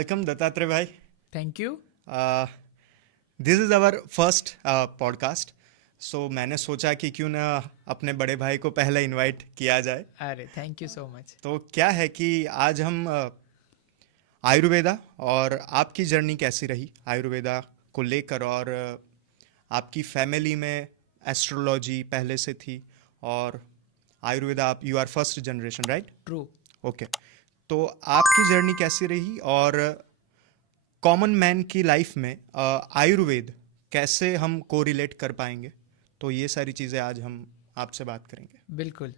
Welcome Dattatreya भाई. Thank you. This is our first podcast. So मैंने सोचा कि क्यों ना अपने बड़े भाई को पहले इनवाइट किया जाए. अरे थैंक यू सो मच. तो क्या है कि आज हम आयुर्वेदा और आपकी जर्नी कैसी रही आयुर्वेदा को लेकर, और आपकी फैमिली में एस्ट्रोलॉजी पहले से थी और आयुर्वेदा, आप you are first generation, right? True. Okay. तो आपकी जर्नी कैसी रही और कॉमन मैन की लाइफ में आयुर्वेद कैसे हम कोरिलेट कर पाएंगे, तो ये सारी चीज़ें आज हम आपसे बात करेंगे. बिल्कुल.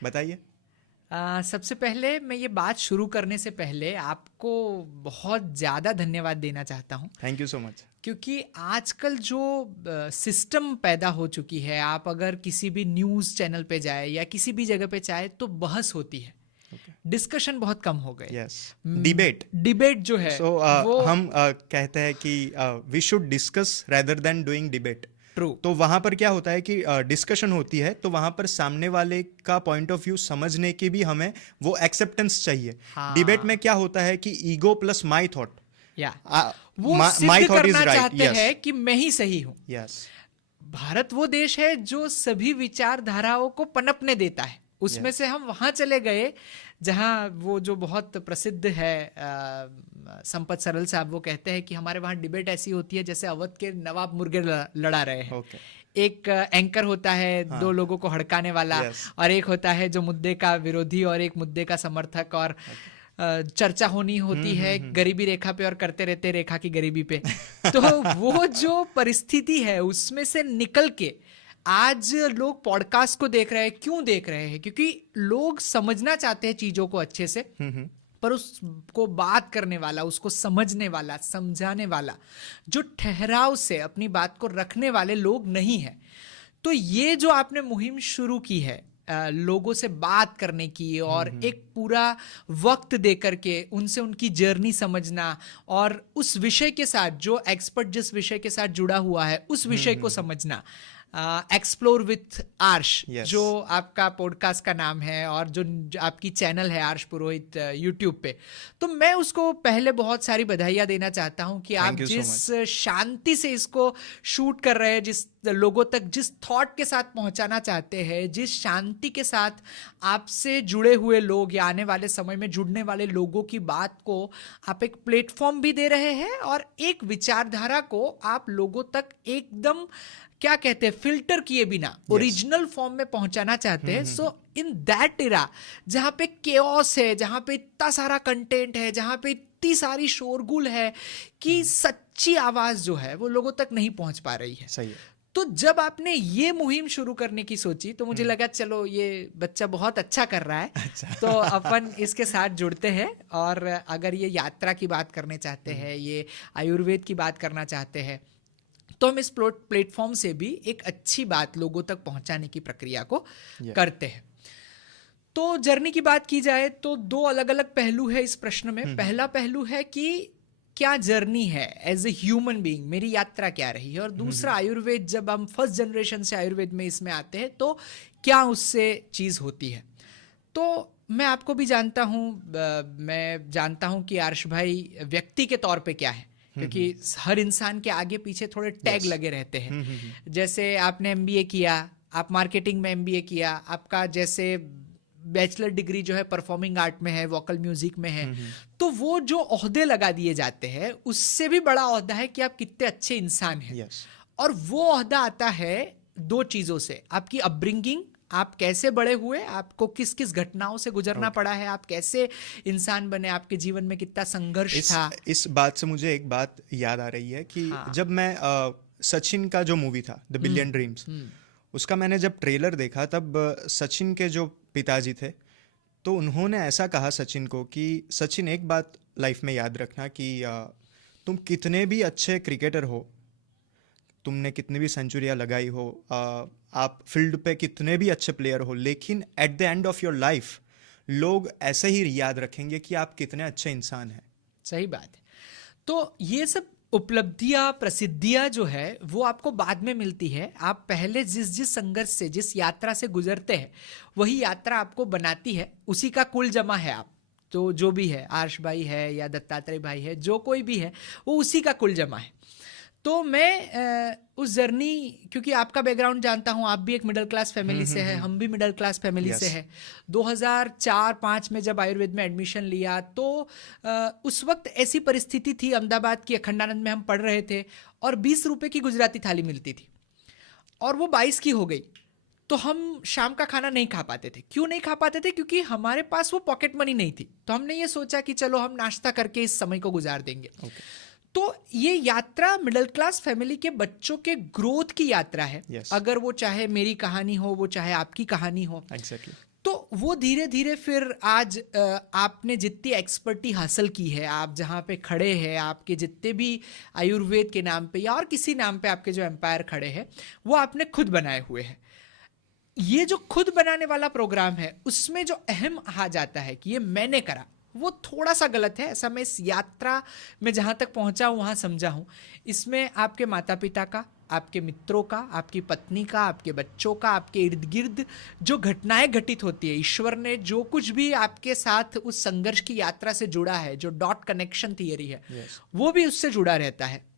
बताइए. सबसे पहले मैं ये बात शुरू करने से पहले आपको बहुत ज़्यादा धन्यवाद देना चाहता हूँ, थैंक यू सो मच. क्योंकि आजकल जो सिस्टम पैदा हो चुकी है, आप अगर किसी भी न्यूज़ चैनल पे जाए या किसी भी जगह पे जाए तो बहस होती है, डिस्कशन बहुत कम हो गए. यस, डिबेट जो है सो वो हम कहते हैं कि we should discuss rather than doing debate. True. तो वहां पर क्या होता है कि डिस्कशन होती है तो वहां पर सामने वाले का पॉइंट ऑफ व्यू समझने की भी हमें वो एक्सेप्टेंस चाहिए. हाँ. डिबेट में क्या होता है कि ईगो प्लस माई थॉट, या वो सिद्ध करना चाहते हैं कि मैं ही सही हूँ. यस. भारत वो देश है जो सभी विचारधाराओं को पनपने देता है. उसमें से हम वहां चले गए जहां वो जो बहुत प्रसिद्ध है संपत सरल साहब, वो कहते हैं कि हमारे वहां डिबेट ऐसी होती है जैसे अवध के नवाब मुर्गे लड़ा रहे हैं. Okay. एक एंकर होता है, हाँ. दो लोगों को हड़काने वाला. Yes. और एक होता है जो मुद्दे का विरोधी और एक मुद्दे का समर्थक. और चर्चा होनी होती है गरीबी रेखा पे और करते रहते रेखा की गरीबी पे. तो वो जो परिस्थिति है उसमें से निकल के आज लोग पॉडकास्ट को देख रहे हैं. क्यों देख रहे हैं? क्योंकि लोग समझना चाहते हैं चीजों को अच्छे से, पर उसको बात करने वाला, उसको समझने वाला, समझाने वाला, जो ठहराव से अपनी बात को रखने वाले लोग नहीं है. तो ये जो आपने मुहिम शुरू की है लोगों से बात करने की और एक पूरा वक्त दे करके उनसे उनकी जर्नी समझना और उस विषय के साथ, जो एक्सपर्ट जिस विषय के साथ जुड़ा हुआ है उस विषय को समझना, एक्सप्लोर विथ आर्श, जो आपका पॉडकास्ट का नाम है और जो आपकी चैनल है आर्श पुरोहित यूट्यूब पे, तो मैं उसको पहले बहुत सारी बधाइयाँ देना चाहता हूँ कि आप जिस शांति से इसको शूट कर रहे हैं, जिस लोगों तक जिस थॉट के साथ पहुंचाना चाहते हैं, जिस शांति के साथ आपसे जुड़े हुए लोग या आने वाले समय में जुड़ने वाले लोगों की बात को आप एक प्लेटफॉर्म भी दे रहे हैं और एक विचारधारा को आप लोगों तक एकदम, क्या कहते हैं, फिल्टर किए बिना ओरिजिनल फॉर्म में पहुंचाना चाहते हैं. सो इन दैट इरा जहां पे केओस है, जहां पे इतना सारा कंटेंट है, जहां पे इतनी सारी शोरगुल है कि सच्ची आवाज जो है वो लोगों तक नहीं पहुंच पा रही है. सही है. तो जब आपने ये मुहिम शुरू करने की सोची तो मुझे लगा चलो ये बच्चा बहुत अच्छा कर रहा है. अच्छा. तो अपन इसके साथ जुड़ते हैं और अगर ये यात्रा की बात करने चाहते हैं, ये आयुर्वेद की बात करना चाहते हैं, तो हम इस प्लेटफॉर्म से भी एक अच्छी बात लोगों तक पहुंचाने की प्रक्रिया को करते हैं. तो जर्नी की बात की जाए तो दो अलग अलग पहलू है इस प्रश्न में. पहला पहलू है कि क्या जर्नी है एज ए ह्यूमन बीइंग, मेरी यात्रा क्या रही है, और दूसरा आयुर्वेद, जब हम फर्स्ट जनरेशन से आयुर्वेद में इसमें आते हैं तो क्या उससे चीज़ होती है. तो मैं आपको भी जानता हूँ, मैं जानता हूँ कि आर्श भाई व्यक्ति के तौर पे क्या है, क्योंकि हर इंसान के आगे पीछे थोड़े टैग लगे रहते हैं. जैसे आपने एमबीए किया, आप मार्केटिंग में एमबीए किया, आपका जैसे बैचलर डिग्री जो है परफॉर्मिंग आर्ट में है, वोकल म्यूजिक में है. तो वो जो ओहदे लगा दिए जाते हैं उससे भी बड़ा ओहदा है कि आप कितने अच्छे इंसान हैं. और वो ओहदा आता है दो चीजों से: आपकी अपब्रिंगिंग, आप कैसे बड़े हुए, आपको किस किस घटनाओं से गुजरना पड़ा है, आप कैसे इंसान बने, आपके जीवन में कितना संघर्ष था. इस बात से मुझे एक बात याद आ रही है कि जब मैं सचिन का जो मूवी था द बिलियन ड्रीम्स, उसका मैंने जब ट्रेलर देखा तब सचिन के जो पिताजी थे तो उन्होंने ऐसा कहा सचिन को कि सचिन, एक बात लाइफ में याद रखना कि तुम कितने भी अच्छे क्रिकेटर हो, तुमने कितनी भी सेंचुरियाँ लगाई हो, आप फील्ड पे कितने भी अच्छे प्लेयर हो, लेकिन at the end of your life लोग ऐसे ही याद रखेंगे कि आप कितने अच्छे इंसान हैं. सही बात है. तो ये सब उपलब्धियां, प्रसिद्धियां जो है वो आपको बाद में मिलती है. आप पहले जिस संघर्ष से, जिस यात्रा से गुजरते हैं, वही यात्रा आपको बनाती है, उसी का कुल जमा है आप. तो जो भी है, आर्ष भाई है या दत्तात्रेय भाई है, जो कोई भी है, वो उसी का कुल जमा है। तो मैं उस जर्नी, क्योंकि आपका बैकग्राउंड जानता हूँ, आप भी एक मिडिल क्लास फैमिली से है, हम भी मिडिल क्लास फैमिली से है। 2004-5 में जब आयुर्वेद में एडमिशन लिया तो उस वक्त ऐसी परिस्थिति थी, अहमदाबाद की अखंडानंद में हम पढ़ रहे थे और 20 रुपए की गुजराती थाली मिलती थी और वो 22 की हो गई। तो हम शाम का खाना नहीं खा पाते थे। क्यों नहीं खा पाते थे? क्योंकि हमारे पास वो पॉकेट मनी नहीं थी। तो हमने ये सोचा कि चलो हम नाश्ता करके इस समय को गुजार देंगे। तो ये यात्रा मिडिल क्लास फैमिली के बच्चों के ग्रोथ की यात्रा है। अगर वो चाहे मेरी कहानी हो, वो चाहे आपकी कहानी हो। Exactly. तो वो धीरे धीरे फिर आज आपने जितनी एक्सपर्टी हासिल की है, आप जहाँ पे खड़े हैं, आपके जितने भी आयुर्वेद के नाम पे या और किसी नाम पे आपके जो एम्पायर खड़े हैं, वो आपने खुद बनाए हुए हैं। ये जो खुद बनाने वाला प्रोग्राम है, उसमें जो अहम आ जाता है कि ये मैंने करा, वो थोड़ा सा गलत है। ऐसा मैं इस यात्रा में जहाँ तक पहुँचा हूँ वहाँ समझा हूँ। इसमें आपके माता पिता का, आपके मित्रों का, आपकी पत्नी का, आपके बच्चों का, आपके इर्द गिर्द जो घटनाएं घटित होती है, ईश्वर ने जो कुछ भी आपके साथ उस संघर्ष की यात्रा से जुड़ा है, जो डॉट कनेक्शन थियरी है, वो भी उससे जुड़ा रहता है।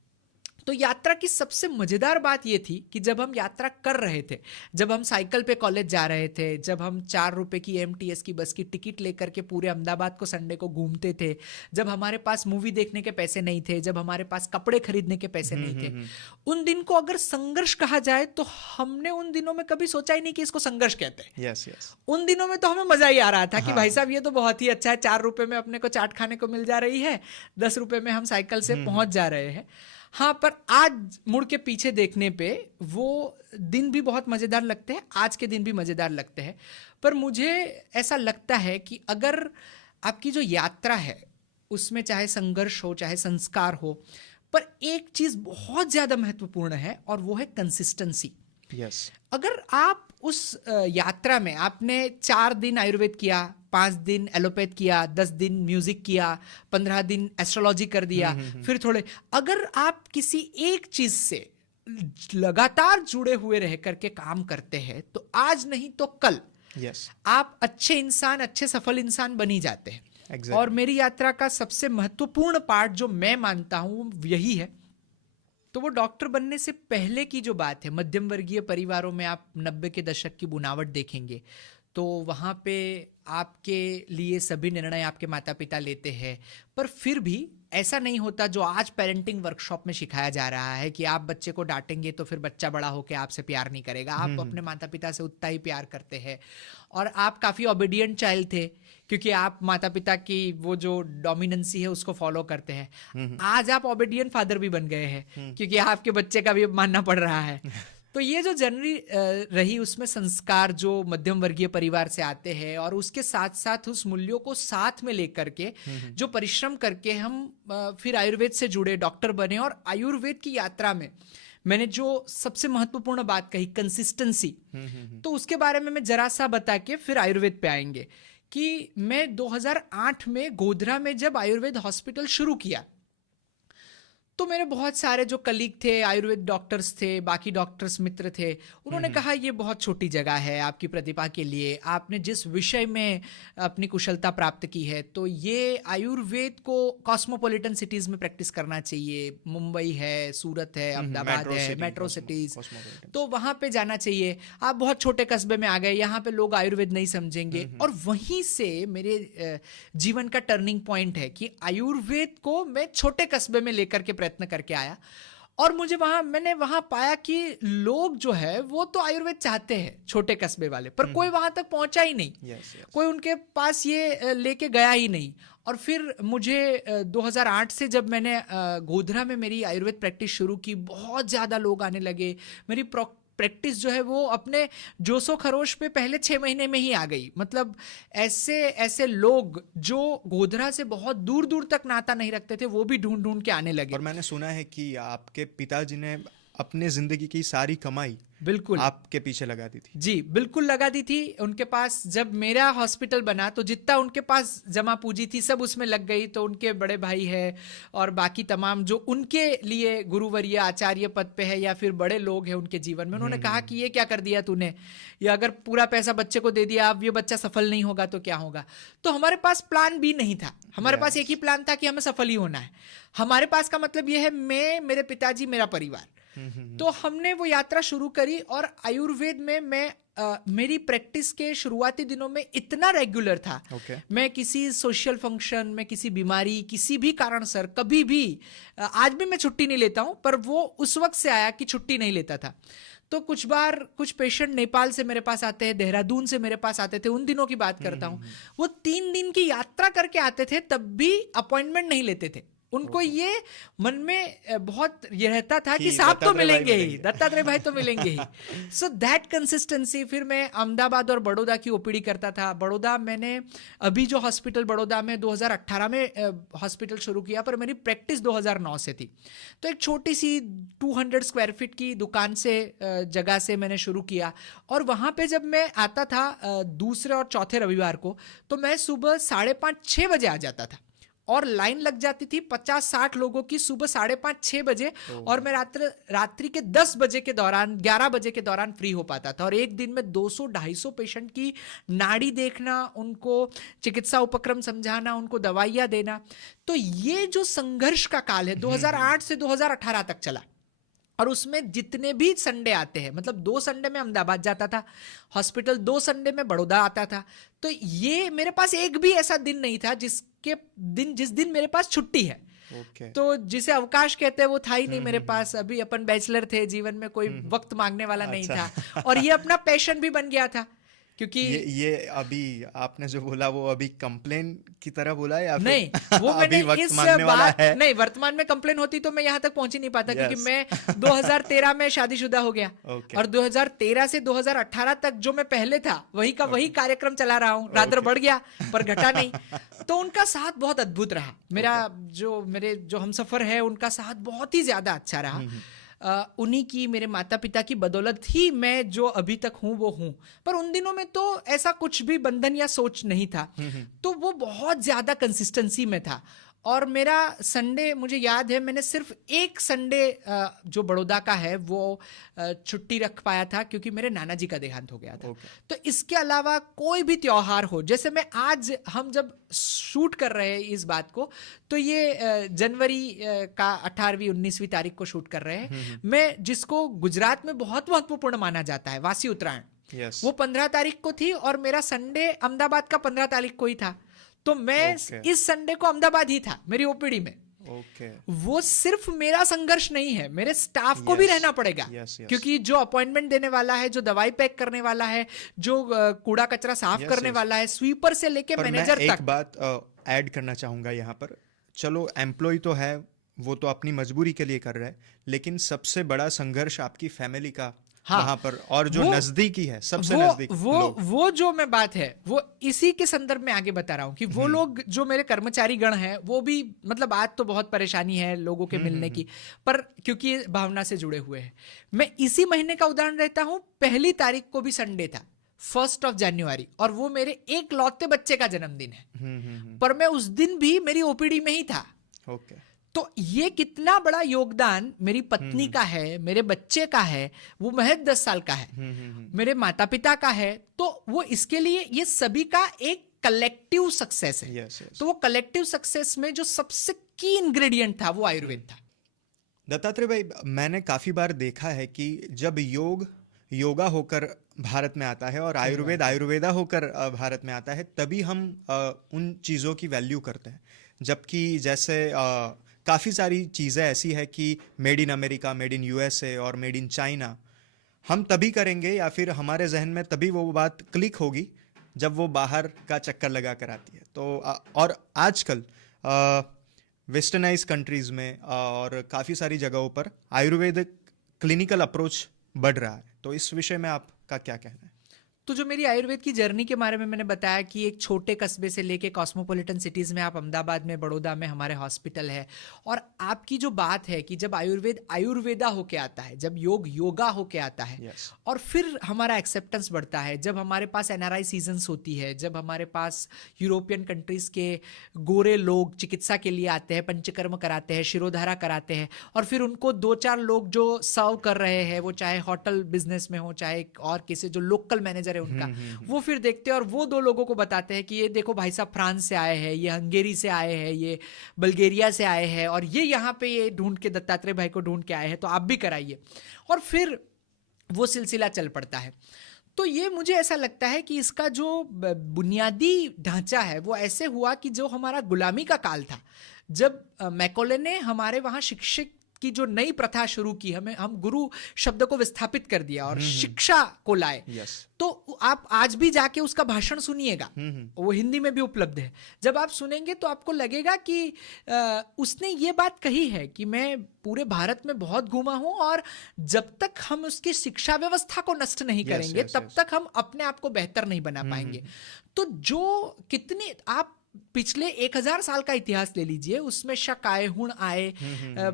तो यात्रा की सबसे मजेदार बात ये थी कि जब हम यात्रा कर रहे थे, जब हम साइकिल पे कॉलेज जा रहे थे, जब हम 4 रुपए की MTS की बस की टिकट लेकर के पूरे अहमदाबाद को संडे को घूमते थे, जब हमारे पास मूवी देखने के पैसे नहीं थे, जब हमारे पास कपड़े खरीदने के पैसे नहीं थे, उन दिन को अगर संघर्ष कहा जाए तो हमने उन दिनों में कभी सोचा ही नहीं कि इसको संघर्ष कहते हैं। yes, yes. उन दिनों में तो हमें मजा ही आ रहा था कि भाई साहब ये तो बहुत ही अच्छा है, 4 रुपए में अपने को चाट खाने को मिल जा रही है, 10 रुपए में हम साइकिल से पहुंच जा रहे हैं। हाँ, पर आज मुड़ के पीछे देखने पे वो दिन भी बहुत मज़ेदार लगते हैं, आज के दिन भी मज़ेदार लगते हैं। पर मुझे ऐसा लगता है कि अगर आपकी जो यात्रा है उसमें चाहे संघर्ष हो, चाहे संस्कार हो, पर एक चीज़ बहुत ज़्यादा महत्वपूर्ण है और वो है कंसिस्टेंसी। yes. अगर आप उस यात्रा में आपने 4 दिन आयुर्वेद किया, 5 दिन एलोपैथ किया, 10 दिन म्यूजिक किया, 15 दिन एस्ट्रोलॉजी कर दिया, फिर थोड़े, अगर आप किसी एक चीज से लगातार जुड़े हुए रह करके काम करते हैं तो आज नहीं तो कल आप अच्छे इंसान, अच्छे सफल इंसान बनी जाते हैं। Exactly. और मेरी यात्रा का सबसे महत्वपूर्ण पार्ट जो मैं मानता हूं यही है। तो वो डॉक्टर बनने से पहले की जो बात है, मध्यम वर्गीय परिवारों में आप 90 के दशक की बुनावट देखेंगे तो वहाँ पे आपके लिए सभी निर्णय आपके माता पिता लेते हैं। पर फिर भी ऐसा नहीं होता जो आज पेरेंटिंग वर्कशॉप में सिखाया जा रहा है कि आप बच्चे को डांटेंगे तो फिर बच्चा बड़ा होकर आपसे प्यार नहीं करेगा। आप अपने माता पिता से उतना ही प्यार करते हैं और आप काफ़ी ओबीडियंट चाइल्ड थे क्योंकि आप माता पिता की वो जो डोमिनेंसी है उसको फॉलो करते हैं। आज आप ओबीडियंट फादर भी बन गए हैं क्योंकि आपके बच्चे का भी मानना पड़ रहा है। तो ये जो जर्नी रही उसमें संस्कार जो मध्यम वर्गीय परिवार से आते हैं और उसके साथ साथ उस मूल्यों को साथ में लेकर के जो परिश्रम करके हम फिर आयुर्वेद से जुड़े, डॉक्टर बने। और आयुर्वेद की यात्रा में मैंने जो सबसे महत्वपूर्ण बात कही, कंसिस्टेंसी, तो उसके बारे में मैं जरा सा बता के फिर आयुर्वेद पे आएंगे कि मैं 2008 में गोधरा में जब आयुर्वेद हॉस्पिटल शुरू किया तो मेरे बहुत सारे जो कलीग थे, आयुर्वेद डॉक्टर्स थे, बाकी डॉक्टर्स मित्र थे, उन्होंने कहा ये बहुत छोटी जगह है आपकी प्रतिभा के लिए, आपने जिस विषय में अपनी कुशलता प्राप्त की है तो ये आयुर्वेद को कॉस्मोपॉलिटन सिटीज़ में प्रैक्टिस करना चाहिए। मुंबई है, सूरत है, अहमदाबाद है, मेट्रो सिटीज़, तो वहाँ पे जाना चाहिए। आप बहुत छोटे कस्बे में आ गए, यहाँ पे लोग आयुर्वेद नहीं समझेंगे। और वहीं से मेरे जीवन का टर्निंग पॉइंट है कि आयुर्वेद को मैं छोटे कस्बे में लेकर के प्रयत्न करके आया और मैंने वहां पाया कि लोग जो है वो तो आयुर्वेद चाहते हैं, छोटे कस्बे वाले, पर कोई वहां तक पहुंचा ही नहीं। कोई उनके पास ये लेके गया ही नहीं। और फिर मुझे 2008 से जब मैंने गोधरा में मेरी आयुर्वेद प्रैक्टिस शुरू की, बहुत ज्यादा लोग आने लगे। मेरी प्रैक्टिस जो है वो अपने जोशो खरोश पे पहले 6 महीने में ही आ गई। मतलब ऐसे लोग जो गोधरा से बहुत दूर दूर तक नाता नहीं रखते थे वो भी ढूंढ ढूंढ के आने लगे। और मैंने सुना है कि आपके पिताजी ने अपने जिंदगी की सारी कमाई बिल्कुल आपके पीछे लगा दी थी। जी, बिल्कुल लगा दी थी उनके पास। जब मेरा हॉस्पिटल बना तो जितना उनके पास जमा पूंजी थी सब उसमें लग गई। तो उनके बड़े भाई है और बाकी तमाम जो उनके लिए गुरुवर्य आचार्य पद पे है या फिर बड़े लोग हैं उनके जीवन में, उन्होंने कहा कि ये क्या कर दिया तूने, या अगर पूरा पैसा बच्चे को दे दिया, अब ये बच्चा सफल नहीं होगा तो क्या होगा। तो हमारे पास प्लान बी नहीं था, हमारे पास एक ही प्लान था कि हमें सफल ही होना है। हमारे पास का मतलब ये है मैं, मेरे पिताजी, मेरा परिवार। तो हमने वो यात्रा शुरू करी और आयुर्वेद में मैं मेरी प्रैक्टिस के शुरुआती दिनों में इतना रेगुलर था। मैं किसी सोशल फंक्शन में, किसी बीमारी, किसी भी कारण सर कभी भी, आज भी मैं छुट्टी नहीं लेता हूं, पर वो उस वक्त से आया कि छुट्टी नहीं लेता था। तो कुछ बार कुछ पेशेंट नेपाल से मेरे पास आते हैं, देहरादून से मेरे पास आते थे, उन दिनों की बात करता हूं। वो 3 दिन की यात्रा करके आते थे, तब भी अपॉइंटमेंट नहीं लेते थे। उनको ये मन में बहुत ये रहता था कि साहब तो मिलेंगे ही, दत्तात्रेय भाई तो मिलेंगे ही। So that consistency. फिर मैं अहमदाबाद और बड़ौदा की ओपीडी करता था। बड़ौदा मैंने अभी जो हॉस्पिटल बड़ौदा में 2018 में हॉस्पिटल शुरू किया, पर मेरी प्रैक्टिस 2009 से थी। तो एक छोटी सी 200 स्क्वायर फीट की दुकान से, जगह से मैंने शुरू किया। और वहाँ पे जब मैं आता था दूसरे और चौथे रविवार को, तो मैं सुबह 5:30-6 बजे आ जाता था और लाइन लग जाती थी 50-60 लोगों की सुबह 5:30-6 बजे। और मैं रात्रि के 10 बजे के दौरान, 11 बजे के दौरान फ्री हो पाता था। और एक दिन में 200-250 पेशेंट की नाड़ी देखना, उनको चिकित्सा उपक्रम समझाना, उनको दवाइयां देना। तो ये जो संघर्ष का काल है 2008 से 2018 तक चला। और उसमें जितने भी संडे आते हैं, मतलब 2 संडे में अहमदाबाद जाता था हॉस्पिटल, 2 संडे में बड़ौदा आता था। तो ये मेरे पास एक भी ऐसा दिन नहीं था जिस दिन मेरे पास छुट्टी है। तो जिसे अवकाश कहते हैं वो था ही नहीं मेरे पास। अभी अपन बैचलर थे, जीवन में कोई वक्त मांगने वाला नहीं था। और ये अपना पैशन भी बन गया था, क्योंकि ये अभी आपने जो बोला वो अभी कंप्लेन की तरह बोला है या फिर नहीं, वो मैंने अभी वक्त इस मांगने वाला बात है? नहीं, वर्तमान में कंप्लेन होती तो मैं यहाँ तक पहुंच ही नहीं पाता। क्योंकि मैं 2013 में शादीशुदा हो गया और 2013 से 2018 तक जो मैं पहले था वही का वही कार्यक्रम चला रहा हूँ। रात्र बढ़ गया पर घटा नहीं। तो उनका साथ बहुत अद्भुत रहा। मेरे जो हमसफर है उनका साथ बहुत ही ज्यादा अच्छा रहा। उन्हीं की, मेरे माता पिता की बदौलत ही मैं जो अभी तक हूं वो हूं। पर उन दिनों में तो ऐसा कुछ भी बंधन या सोच नहीं था। तो वो बहुत ज्यादा कंसिस्टेंसी में था। और मेरा संडे, मुझे याद है मैंने सिर्फ एक संडे जो बड़ौदा का है वो छुट्टी रख पाया था, क्योंकि मेरे नाना जी का देहांत हो गया था। तो इसके अलावा कोई भी त्योहार हो, जैसे मैं आज, हम जब शूट कर रहे हैं इस बात को, तो ये जनवरी का 18वीं 19वीं तारीख को शूट कर रहे हैं। मैं जिसको गुजरात में बहुत महत्वपूर्ण माना जाता है, वासी उत्तरायण, वो 15 तारीख को थी और मेरा संडे अहमदाबाद का 15 तारीख को ही था। तो मैं इस संडे को अहमदाबाद ही था मेरी ओपीडी में। वो सिर्फ मेरा संघर्ष नहीं है, मेरे स्टाफ को भी रहना पड़ेगा। क्योंकि जो अपॉइंटमेंट देने वाला है, जो दवाई पैक करने वाला है, जो कूड़ा कचरा साफ करने वाला है, स्वीपर से लेके मैनेजर तक। एक बात ऐड करना चाहूंगा यहाँ पर। चलो एम्प्लॉय तो है, वो तो अपनी मजबूरी के लिए कर रहा है, लेकिन सबसे बड़ा संघर्ष आपकी फैमिली का वहां पर, और जो नजदीकी है, सबसे नजदीक वो जो मैं बात है वो इसी के संदर्भ में आगे बता रहा हूं कि वो लोग जो मेरे कर्मचारी गण हैं वो भी, मतलब आज तो बहुत परेशानी है लोगों के मिलने की, पर क्योंकि भावना से जुड़े हुए हैं। मैं इसी महीने का उदाहरण देता हूं, 1 तारीख को भी संडे था, 1 जनवरी, और वो मेरे एक लौते बच्चे का जन्मदिन है। पर मैं उस दिन भी मेरी ओपीडी में ही था। तो ये कितना बड़ा योगदान मेरी पत्नी का है, मेरे बच्चे का है, वो महज 10 साल का है, मेरे माता पिता का है। तो वो इसके लिए ये सभी का एक कलेक्टिव सक्सेस है। तो वो कलेक्टिव सक्सेस में जो सबसे की इंग्रेडिएंट था वो आयुर्वेद था। दत्तात्रेय भाई, मैंने काफी बार देखा है कि जब योगा होकर भारत में आता है और आयुर्वेदा होकर भारत में आता है, तभी हम उन चीजों की वैल्यू करते हैं। जबकि जैसे काफ़ी सारी चीज़ें ऐसी है कि made in America, made in USA और मेड इन चाइना हम तभी करेंगे, या फिर हमारे जहन में तभी वो बात क्लिक होगी जब वो बाहर का चक्कर लगा कर आती है। तो और आजकल वेस्टर्नाइज कंट्रीज़ में और काफ़ी सारी जगहों पर आयुर्वेदिक क्लिनिकल अप्रोच बढ़ रहा है। तो इस विषय में आपका क्या कहना है? तो जो मेरी आयुर्वेद की जर्नी के बारे में मैंने बताया कि एक छोटे कस्बे से लेके कॉस्मोपॉलिटन सिटीज में, आप अहमदाबाद में, बड़ौदा में हमारे हॉस्पिटल है, और आपकी जो बात है कि जब आयुर्वेद आयुर्वेदा होके आता है, जब योग योगा होके आता है, Yes. और फिर हमारा एक्सेप्टेंस बढ़ता है, जब हमारे पास एनआरआई सीजन्स होती है, जब हमारे पास यूरोपियन कंट्रीज के गोरे लोग चिकित्सा के लिए आते हैं, पंचकर्म कराते हैं, शिरोधारा कराते हैं, और फिर उनको 2-4 लोग जो सर्व कर रहे हैं, वो चाहे होटल बिजनेस में हो, चाहे और किसी जो लोकल मैनेजर है उनका, वो फिर देखते हैं और वो 2 लोगों को बताते हैं कि ये देखो भाई साहब फ्रांस से आए हैं, ये हंगेरी से आए हैं, ये बल्गेरिया से आए हैं, और ये यहाँ पे ये ढूंढ के दत्तात्रेय भाई को ढूंढ के आए हैं, तो आप भी कराइए, और फिर वो सिलसिला चल पड़ता है। तो ये मुझे ऐसा लगता है कि इसका जो बुनियादी ढांचा है वो ऐसे हुआ कि जो हमारा गुलामी का काल था, जब मैकॉले ने हमारे वहाँ शिक्षक की जो नई प्रथा शुरू की, हम गुरु शब्द को विस्थापित कर दिया और शिक्षा को लाए। Yes. तो आप आज भी जाके उसका भाषण सुनिएगा, वो हिंदी में भी उपलब्ध है। जब आप सुनेंगे तो आपको लगेगा कि उसने ये बात कही है कि मैं पूरे भारत में बहुत घूमा हूं, और जब तक हम उसकी शिक्षा व्यवस्था को नष्ट नहीं करेंगे, तब तक हम अपने आप को बेहतर नहीं बना पाएंगे। तो जो कितने आप पिछले 1000 साल का इतिहास ले लीजिए, उसमें शक आए, हुण आए,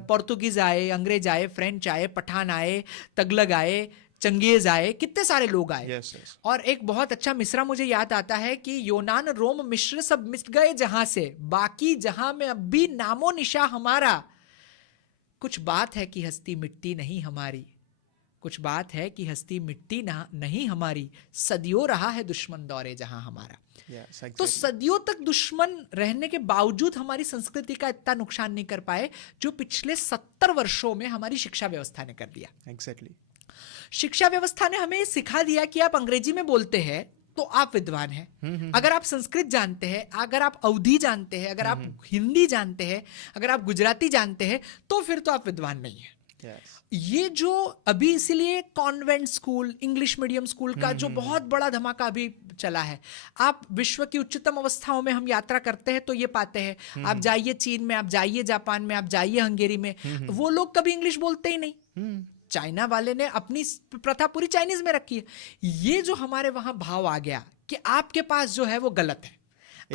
पोर्तुगीज आए, अंग्रेज आए, फ्रेंच आए, पठान आए, तगलग आए, चंगेज आए, कितने सारे लोग आए। Yes, yes. और एक बहुत अच्छा मिसरा मुझे याद आता है कि यूनान, रोम, मिस्र सब मिट गए जहां से, बाकी जहां में अब भी नामो निशा हमारा। कुछ बात है कि हस्ती मिटती नहीं हमारी, कुछ बात है कि हस्ती मिटती नहीं हमारी, सदियों रहा है दुश्मन दौरे जहां हमारा। Yes, exactly. तो सदियों तक दुश्मन रहने के बावजूद हमारी संस्कृति का इतना नुकसान नहीं कर पाए जो पिछले 70 वर्षों में हमारी शिक्षा व्यवस्था ने कर दिया। Exactly. शिक्षा व्यवस्था ने हमें सिखा दिया कि आप अंग्रेजी में बोलते हैं तो आप विद्वान हैं, अगर आप संस्कृत जानते हैं, अगर आप अवधी जानते हैं, अगर आप हिंदी जानते हैं, अगर आप गुजराती जानते हैं, तो फिर तो आप विद्वान नहीं हैं। Yes. ये जो अभी इसीलिए convent school, English medium school का जो बहुत बड़ा धमाका अभी चला है, आप विश्व की उच्चतम अवस्थाओं में हम यात्रा करते हैं तो ये पाते हैं, आप जाइए चीन में, आप जाइए जापान में, आप जाइए हंगेरी में, वो लोग कभी इंग्लिश बोलते ही नहीं। चाइना वाले ने अपनी प्रथा पूरी चाइनीज में रखी है। ये जो हमारे वहां भाव आ गया कि आपके पास जो है वो गलत है।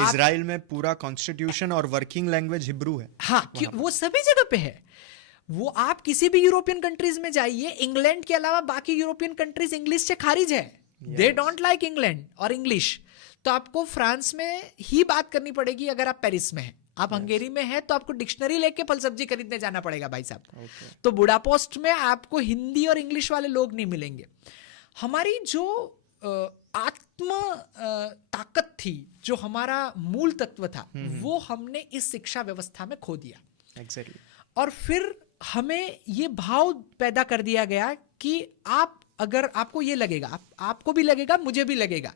इजराइल में पूरा कॉन्स्टिट्यूशन और वर्किंग लैंग्वेज हिब्रू है। हाँ, वो सभी जगह पे है। वो आप किसी भी यूरोपियन कंट्रीज में जाइए, इंग्लैंड के अलावा बाकी यूरोपियन कंट्रीज इंग्लिश से खारिज है। दे डोंट लाइक इंग्लैंड और इंग्लिश। तो आपको फ्रांस में ही बात करनी पड़ेगी अगर आप पेरिस में हैं। आप हंगेरी में हैं तो आपको डिक्शनरी लेके फल सब्जी खरीदने जाना पड़ेगा भाई साहब। तो बुडापेस्ट में आपको हिंदी और इंग्लिश वाले लोग नहीं मिलेंगे। हमारी जो आत्म ताकत थी, जो हमारा मूल तत्व था, वो हमने इस शिक्षा व्यवस्था में खो दिया। Exactly. और फिर हमें ये भाव पैदा कर दिया गया कि आप, अगर आपको ये लगेगा, आपको भी लगेगा, मुझे भी लगेगा,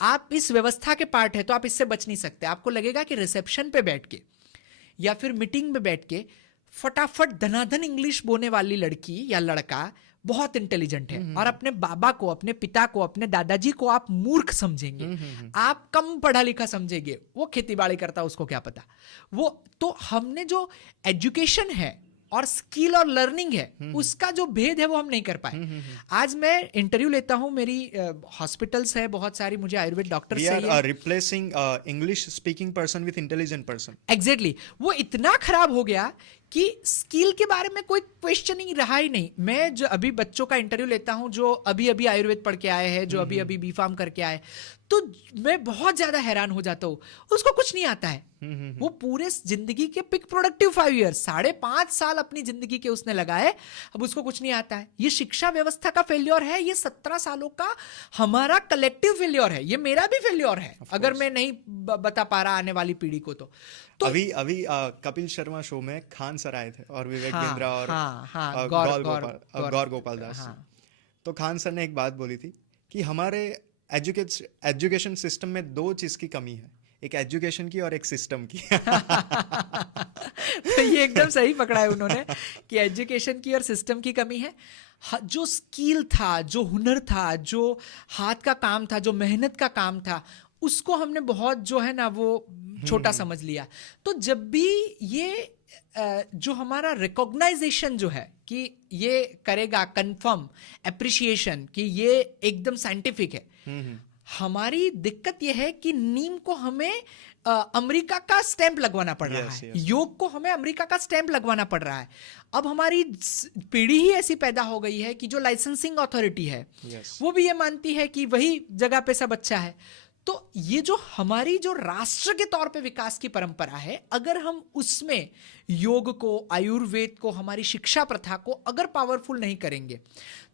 आप इस व्यवस्था के पार्ट है तो आप इससे बच नहीं सकते। आपको लगेगा कि रिसेप्शन पे बैठ के या फिर मीटिंग में बैठ के फटाफट धनाधन इंग्लिश बोलने वाली लड़की या लड़का बहुत इंटेलिजेंट है, और अपने बाबा को, अपने पिता को, अपने दादाजी को आप मूर्ख समझेंगे, आप कम पढ़ा लिखा समझेंगे। वो खेती बाड़ी करता, उसको क्या पता। वो तो हमने जो एजुकेशन है और स्किल और लर्निंग है, उसका जो भेद है वो हम नहीं कर पाए। आज मैं इंटरव्यू लेता हूं, मेरी हॉस्पिटल्स है बहुत सारी, मुझे आयुर्वेद डॉक्टर We चाहिए। are replacing English speaking person with intelligent person. Exactly वो इतना खराब हो गया कि स्किल के बारे में कोई क्वेश्चन ही रहा ही नहीं। मैं जो अभी बच्चों का इंटरव्यू लेता हूं जो अभी अभी आयुर्वेद पढ़ के आए हैं, जो अभी अभी B.Pharm करके आए, तो मैं बहुत ज्यादा हैरान हो जाता हूं। उसको कुछ नहीं आता है। वो पूरे जिंदगी के पिक प्रोडक्टिव 5 ईयर्स, 5.5 साल अपनी जिंदगी के उसने लगाए, अब उसको कुछ नहीं आता है। ये शिक्षा व्यवस्था का फेल्योर है, ये 17 सालों का हमारा कलेक्टिव फेल्योर है, ये मेरा भी फेल्योर है अगर मैं नहीं बता पा रहा आने वाली पीढ़ी को। तो अभी कपिल शर्मा शो में खान सर आए थे और विवेक बिंद्रा और गौर गोपाल दास। तो खान सर ने एक बात बोली थी कि हमारे एजुकेशन सिस्टम में 2 चीज की कमी है, एक एजुकेशन की और एक सिस्टम की। तो ये एकदम सही पकड़ा है उन्होंने कि एजुकेशन की और सिस्टम की कमी है। जो स्किल था, जो हुनर था, जो हाथ का काम था, जो मेहनत का काम था, उसको हमने बहुत जो है ना वो छोटा समझ लिया। तो जब भी ये जो हमारा रिकॉग्नाइजेशन जो है कि ये करेगा कंफर्म अप्रिशिएशन कि ये एकदम साइंटिफिक है। हमारी दिक्कत यह है कि नीम को हमें अमेरिका का स्टैंप लगवाना पड़ रहा है, योग को हमें अमेरिका का स्टैंप लगवाना पड़ रहा है। अब हमारी पीढ़ी ही ऐसी पैदा हो गई है कि जो लाइसेंसिंग अथॉरिटी है वो भी ये मानती है कि वही जगह पे सब अच्छा है। तो ये जो हमारी जो राष्ट्र के तौर पे विकास की परंपरा है, अगर हम उसमें योग को, आयुर्वेद को, हमारी शिक्षा प्रथा को अगर पावरफुल नहीं करेंगे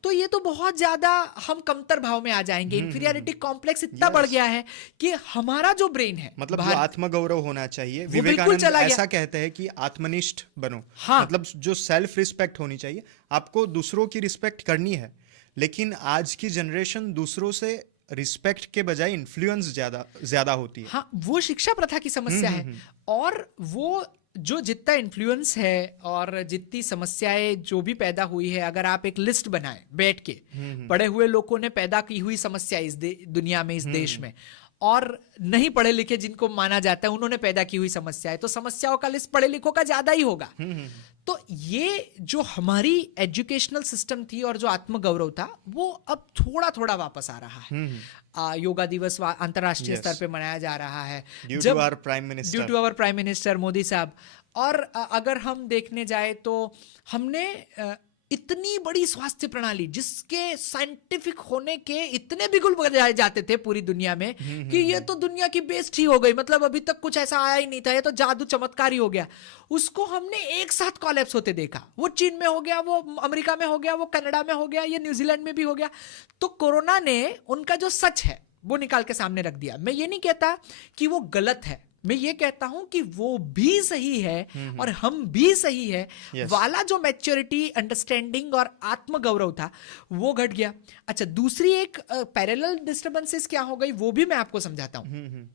तो ये तो बहुत ज्यादा हम कमतर भाव में आ जाएंगे। इंफीरियरिटी कॉम्प्लेक्स इतना बढ़ गया है कि हमारा जो ब्रेन है, मतलब जो आत्मगौरव होना चाहिए, विवेकानंद ऐसा कहते हैं कि आत्मनिष्ठ बनो। हाँ। मतलब जो सेल्फ रिस्पेक्ट होनी चाहिए, आपको दूसरों की रिस्पेक्ट करनी है, लेकिन आज की जनरेशन दूसरों से रिस्पेक्ट के बजाय इन्फ्लुएंस ज्यादा होती है। हाँ, वो शिक्षा प्रथा की समस्या है। और वो जो जितना इन्फ्लुएंस है और जितनी समस्याएं जो भी पैदा हुई है, अगर आप एक लिस्ट बनाएं बैठ के, पढ़े हुए लोगों ने पैदा की हुई समस्या इस दुनिया में, इस देश में, और नहीं पढ़े लिखे जिनको माना जाता है उन्होंने पैदा की हुई समस्याएं, तो समस्याओं का लिस्ट पढ़े लिखों का ज्यादा ही होगा। तो ये जो हमारी एजुकेशनल सिस्टम थी और जो आत्मगौरव था, वो अब थोड़ा थोड़ा वापस आ रहा है। योगा दिवस अंतरराष्ट्रीय स्तर पे मनाया जा रहा है due to our prime minister Modi साहब। और अगर हम देखने जाए तो हमने इतनी बड़ी स्वास्थ्य प्रणाली जिसके साइंटिफिक होने के इतने बिगुल बजाए जाते थे पूरी दुनिया में कि ये तो दुनिया की बेस्ट ही हो गई, मतलब अभी तक कुछ ऐसा आया ही नहीं था, ये तो जादू चमत्कार ही हो गया, उसको हमने एक साथ कोलैप्स होते देखा। वो चीन में हो गया, वो अमेरिका में हो गया, वो कनाडा में हो गया, ये न्यूजीलैंड में भी हो गया। तो कोरोना ने उनका जो सच है वो निकाल के सामने रख दिया। मैं ये नहीं कहता कि वो गलत है, मैं ये कहता हूं कि वो भी सही है और हम भी सही है। वाला जो मैच्योरिटी, अंडरस्टैंडिंग और आत्मगौरव था वो घट गया। अच्छा, दूसरी एक पैरेलल डिस्टर्बेंसेस क्या हो गई वो भी मैं आपको समझाता हूं।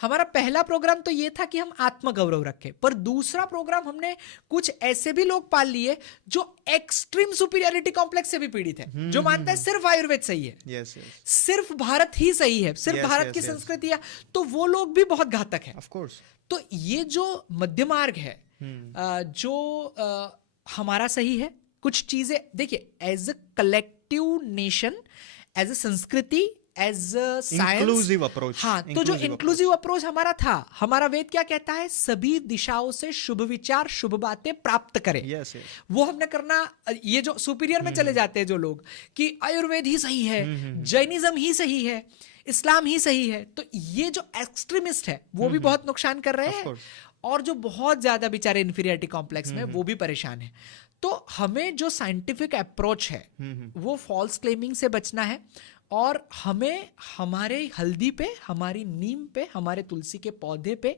हमारा पहला प्रोग्राम तो ये था कि हम आत्मगौरव रखें, पर दूसरा प्रोग्राम हमने कुछ ऐसे भी लोग पाल लिए जो एक्सट्रीम सुपीरियरिटी कॉम्प्लेक्स से भी पीड़ित है, जो मानता है सिर्फ आयुर्वेद सही है, सिर्फ भारत ही सही है, सिर्फ भारत की संस्कृति है, तो वो लोग भी बहुत घातक है। Of course. तो ये जो मध्य मार्ग है, जो हमारा सही है, कुछ चीजें देखिए, as a collective nation, as a संस्कृति, एज साइंस, इंक्लूसिव अप्रोच। हाँ, तो जो इंक्लूसिव अप्रोच हमारा था, हमारा वेद क्या कहता है, सभी दिशाओं से शुभ विचार, शुभ बातें प्राप्त करें। वो हमने करना। ये जो सुपीरियर में चले जाते हैं जो लोग कि आयुर्वेद ही सही है, जैनिज्म ही सही है, इस्लाम ही सही है, तो ये जो एक्सट्रीमिस्ट है वो भी बहुत नुकसान कर रहे हैं, और जो बहुत ज्यादा बेचारे इंफीरियरिटी कॉम्प्लेक्स में वो भी परेशान है। तो हमें जो साइंटिफिक अप्रोच है वो फॉल्स क्लेमिंग से बचना है, और हमें हमारे हल्दी पे, हमारी नीम पे, हमारे तुलसी के पौधे पे,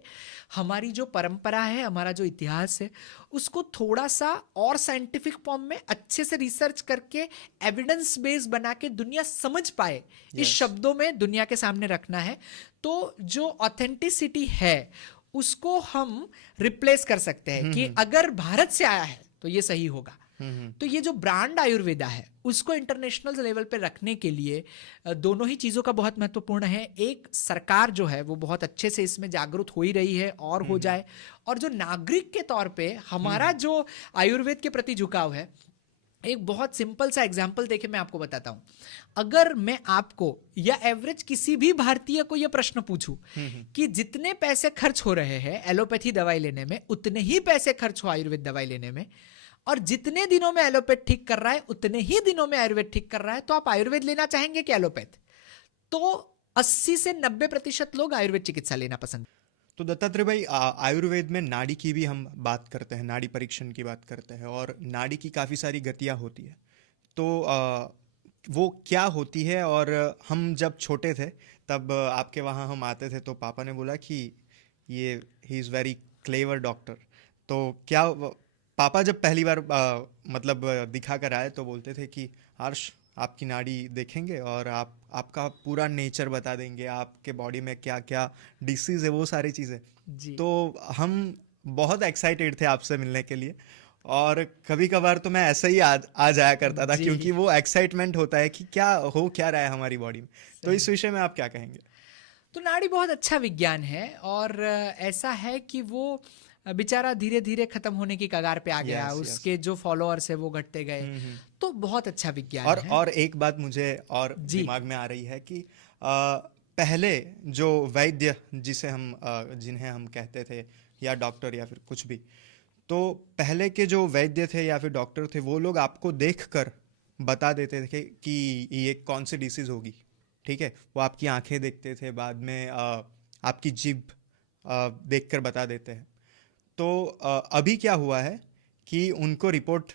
हमारी जो परंपरा है, हमारा जो इतिहास है, उसको थोड़ा सा और साइंटिफिक फॉर्म में अच्छे से रिसर्च करके एविडेंस बेस बना के दुनिया समझ पाए, इस शब्दों में दुनिया के सामने रखना है। तो जो ऑथेंटिसिटी है उसको हम रिप्लेस कर सकते हैं कि अगर भारत से आया है तो ये सही होगा। तो ये जो ब्रांड आयुर्वेदा है उसको इंटरनेशनल लेवल पे रखने के लिए दोनों ही चीज़ों का बहुत महत्वपूर्ण है। एक, सरकार जो है वो बहुत अच्छे से इसमें जागरूक हो ही रही है और हो जाए, और जो नागरिक के तौर पे हमारा जो आयुर्वेद के प्रति झुकाव है, एक बहुत सिंपल सा एग्जाम्पल देके मैं आपको बताता हूं। अगर मैं आपको या एवरेज किसी भी भारतीय को यह प्रश्न पूछूं कि जितने पैसे खर्च हो रहे हैं एलोपैथी दवाई लेने में, उतने ही पैसे खर्च हो आयुर्वेद दवाई लेने में, और जितने दिनों में एलोपैथ ठीक कर रहा है उतने ही दिनों में आयुर्वेद ठीक कर रहा है, तो आप आयुर्वेद लेना चाहेंगे कि एलोपैथ? तो 80 से 90% लोग आयुर्वेद चिकित्सा लेना पसंद। तो दत्तात्रेय भाई, आयुर्वेद में नाड़ी की भी हम बात करते हैं, नाड़ी परीक्षण की बात करते हैं, और नाड़ी की काफ़ी सारी गतियाँ होती है, तो वो क्या होती है? और हम जब छोटे थे तब आपके वहाँ हम आते थे तो पापा ने बोला कि ये he is very clever doctor. तो क्या पापा जब पहली बार मतलब दिखा कर आए तो बोलते थे कि हर्ष, आपकी नाड़ी देखेंगे और आपका पूरा नेचर बता देंगे, आपके बॉडी में क्या क्या डिसीज़ है, वो सारी चीज़ें। तो हम बहुत एक्साइटेड थे आपसे मिलने के लिए, और कभी कभार तो मैं ऐसे ही आ जाया करता था, क्योंकि वो एक्साइटमेंट होता है कि क्या रहा है हमारी बॉडी में। तो इस विषय में आप क्या कहेंगे? तो नाड़ी बहुत अच्छा विज्ञान है, और ऐसा है कि वो बेचारा धीरे धीरे खत्म होने की कगार पे आ गया। Yes, उसके जो फॉलोअर्स है वो घटते गए। तो बहुत अच्छा विज्ञान है। और एक बात मुझे और दिमाग में आ रही है कि पहले जो वैद्य जिन्हें हम कहते थे, या डॉक्टर या फिर कुछ भी, तो पहले के जो वैद्य थे या फिर डॉक्टर थे, वो लोग आपको देखकर बता देते थे कि ये कौन सी डिसीज होगी, ठीक है। वो आपकी आंखें देखते थे, बाद में आपकी जीभ देखकर बता देते हैं। तो अभी क्या हुआ है कि उनको रिपोर्ट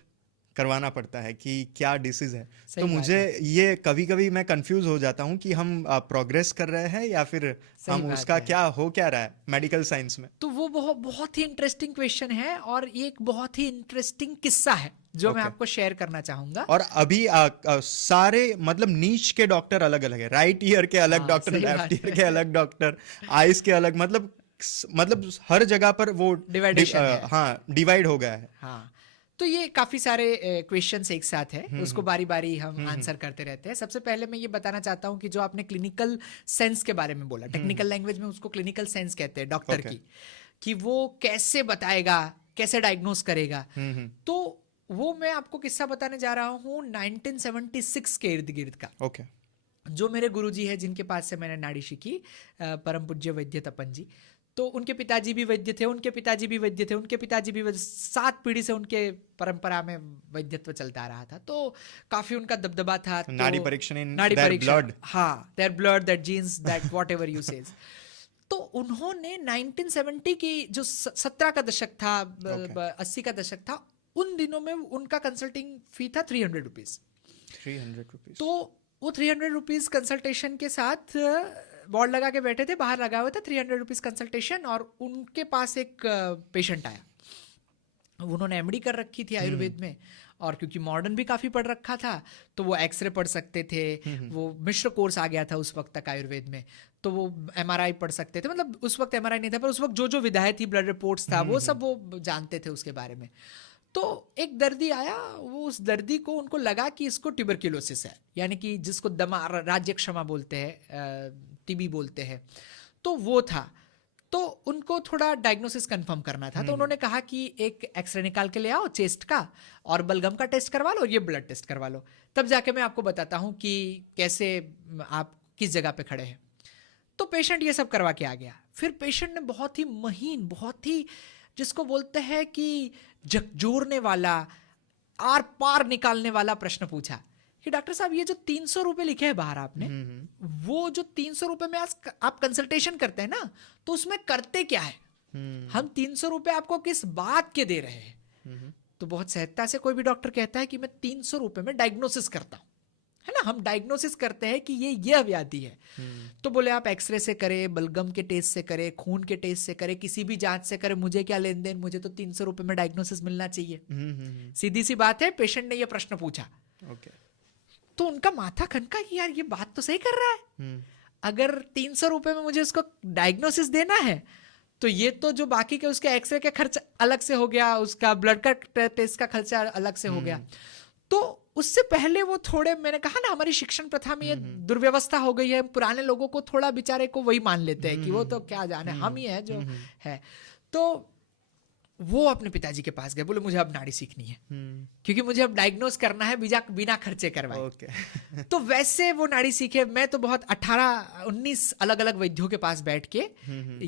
करवाना पड़ता है कि क्या डिसीज है। तो मुझे ये कभी कभी मैं कंफ्यूज हो जाता हूँ कि हम प्रोग्रेस कर रहे हैं या फिर हम उसका क्या रहा है मेडिकल साइंस में। तो वो बहुत बहुत ही इंटरेस्टिंग क्वेश्चन है, और ये एक बहुत ही इंटरेस्टिंग किस्सा है जो मैं आपको शेयर करना चाहूंगा। और अभी सारे मतलब नीच के डॉक्टर अलग अलग है, राइट ईयर के अलग डॉक्टर, लेफ्ट ईयर के अलग डॉक्टर, आईज के अलग, मतलब हर जगह पर वो डिवाइड हो गया है। हाँ, तो ये काफी सारे क्वेश्चंस एक साथ है, उसको बारी बारी हम आंसर करते रहते हैं। सबसे पहले मैं ये बताना चाहता हूँ कि जो आपने क्लिनिकल सेंस के बारे में बोला, टेक्निकल लैंग्वेज में उसको क्लिनिकल सेंस कहते हैं डॉक्टर की, कि वो कैसे बताएगा, कैसे डायग्नोस करेगा। तो वो मैं आपको किस्सा बताने जा रहा हूँ 1976 के इर्द गिर्द का। जो मेरे गुरुजी है, जिनके पास से मैंने नाड़ी सीखी, परम पूज्य वैद्य तपन जी। तो उनके पिताजी भी वैद्य थे, उनके पिताजी भी वैद्य थे, उनके पिताजी भी 7 पीढ़ी से उनके परंपरा में वैद्यत्व चलता रहा था। तो काफी उनका दबदबा था। तो नाड़ी परीक्षण, हाँ, their blood, that genes, that whatever you says. तो उन्होंने 1970 की जो 17 का दशक था, 80 का दशक था, उन दिनों में उनका कंसल्टिंग फी था 300 रुपीज। तो वो 300 रुपीज कंसल्टेशन के साथ बोर्ड लगा के बैठे थे, बाहर लगा हुआ था 300 रुपीज कंसल्टेशन, और उनके पास एक पेशेंट आया। उन्होंने एमडी कर रखी थी आयुर्वेद में, और क्योंकि मॉडर्न भी काफी पढ़ रखा था, तो वो एक्सरे पढ़ सकते थे। वो मिश्र कोर्स आ गया था उस वक्त तक आयुर्वेद में, तो वो एमआरआई पढ़ सकते थे। मतलब उस वक्त एमआरआई नहीं था, पर उस वक्त जो जो विधाएं थी, ब्लड रिपोर्ट्स था, वो सब वो जानते थे उसके बारे में। तो एक दर्दी आया, वो उस दर्दी को, उनको लगा कि इसको ट्यूबरक्यूलोसिस है, यानी कि जिसको राज्य क्षमा बोलते हैं, टीबी बोलते हैं, तो वो था। तो उनको थोड़ा डायग्नोसिस कंफर्म करना था। तो उन्होंने कहा कि एक एक्सरे निकाल के ले आओ चेस्ट का, और बलगम का टेस्ट करवा लो, और ये ब्लड टेस्ट करवा लो, तब जाके मैं आपको बताता हूँ कि कैसे आप किस जगह पे खड़े हैं। तो पेशेंट ये सब करवा के आ गया। फिर पेशेंट ने बहुत ही महीन, बहुत ही जिसको बोलते हैं कि झकझोरने वाला, आर पार निकालने वाला प्रश्न पूछा कि डॉक्टर साहब, ये जो 300 रुपए लिखे हैं बाहर आपने, वो जो 300 रुपए में आप कंसल्टेशन करते हैं ना, तो उसमें करते क्या है? हम 300 रुपए आपको किस बात के दे रहे हैं? तो बहुत सहजता से कोई भी डॉक्टर कहता है कि मैं 300 रुपए में डायग्नोसिस करता हूं, है ना। हम डायग्नोसिस करते हैं कि ये व्याधि है। तो बोले आप एक्सरे से करें, बलगम के टेस्ट से करें, खून के टेस्ट से करें, किसी भी जांच से करें, मुझे क्या लेन देन, मुझे तो 300 रुपए में डायग्नोसिस मिलना चाहिए। सीधी सी बात है। पेशेंट ने ये प्रश्न पूछा, तो उनका माथा खनका कि यार ये बात तो सही कर रहा है। अगर 300 रुपए में मुझे उसको डायग्नोसिस देना है, तो ये तो जो बाकी के उसके एक्सरे का खर्च अलग से हो गया, उसका ब्लड का टेस्ट का खर्चा अलग से हो गया। तो उससे पहले वो थोड़े, मैंने कहा ना, हमारी शिक्षण प्रथा में ये दुर्व्यवस्था हो गई है। पुराने लोगों को थोड़ा बेचारे को वही मान लेते हैं कि वो तो क्या जाने, हम ही है जो है। तो वो अपने पिताजी के पास गए, बोले मुझे अब नाड़ी सीखनी है, क्योंकि मुझे अब डायग्नोस करना है बिना खर्चे करवाए। तो वैसे वो नाड़ी सीखे। मैं तो बहुत 18-19 अलग अलग वैद्यों के पास बैठ के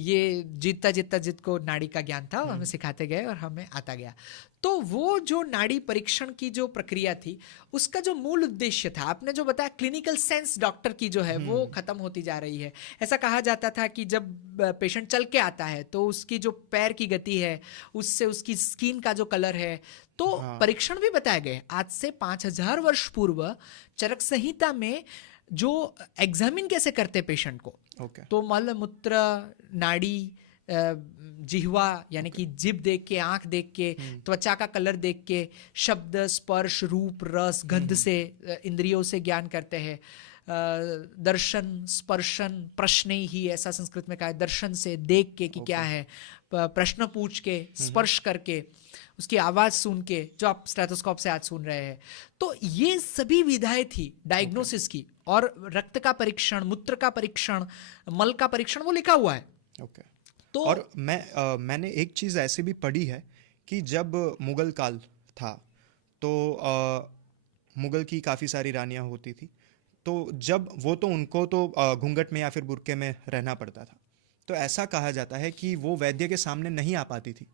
ये जिसको नाड़ी का ज्ञान था हमें सिखाते गए, और हमें आता गया। तो वो जो नाड़ी परीक्षण की जो प्रक्रिया थी, उसका जो मूल उद्देश्य था, आपने जो बताया क्लिनिकल सेंस डॉक्टर की जो है वो खत्म होती जा रही है। ऐसा कहा जाता था कि जब पेशेंट चल के आता है तो उसकी जो पैर की गति है, उससे उसकी स्किन का जो कलर है, तो परीक्षण भी बताए गए। आज से 5000 वर्ष पूर्व चरक संहिता में जो एग्जामिन कैसे करते पेशेंट को, तो मल मूत्र, नाड़ी, जिह्वा यानी कि जिभ देख के, आंख देख के, त्वचा का कलर देख के, शब्द, स्पर्श, रूप, रस, गंध से, इंद्रियों से ज्ञान करते हैं। दर्शन, स्पर्शन, प्रश्न ही ऐसा संस्कृत में कहा है, दर्शन से देख के कि क्या है, प्रश्न पूछ के, स्पर्श करके, उसकी आवाज सुन के, जो आप स्टेथोस्कोप से आज सुन रहे हैं। तो ये सभी विधाएं थी डायग्नोसिस की। और रक्त का परीक्षण, मूत्र का परीक्षण, मल का परीक्षण, वो लिखा हुआ है। तो और मैंने एक चीज़ ऐसी भी पढ़ी है कि जब मुगल काल था तो मुगल की काफ़ी सारी रानियां होती थी, तो जब वो तो उनको तो घूंघट में या फिर बुर्के में रहना पड़ता था, तो ऐसा कहा जाता है कि वो वैद्य के सामने नहीं आ पाती थी,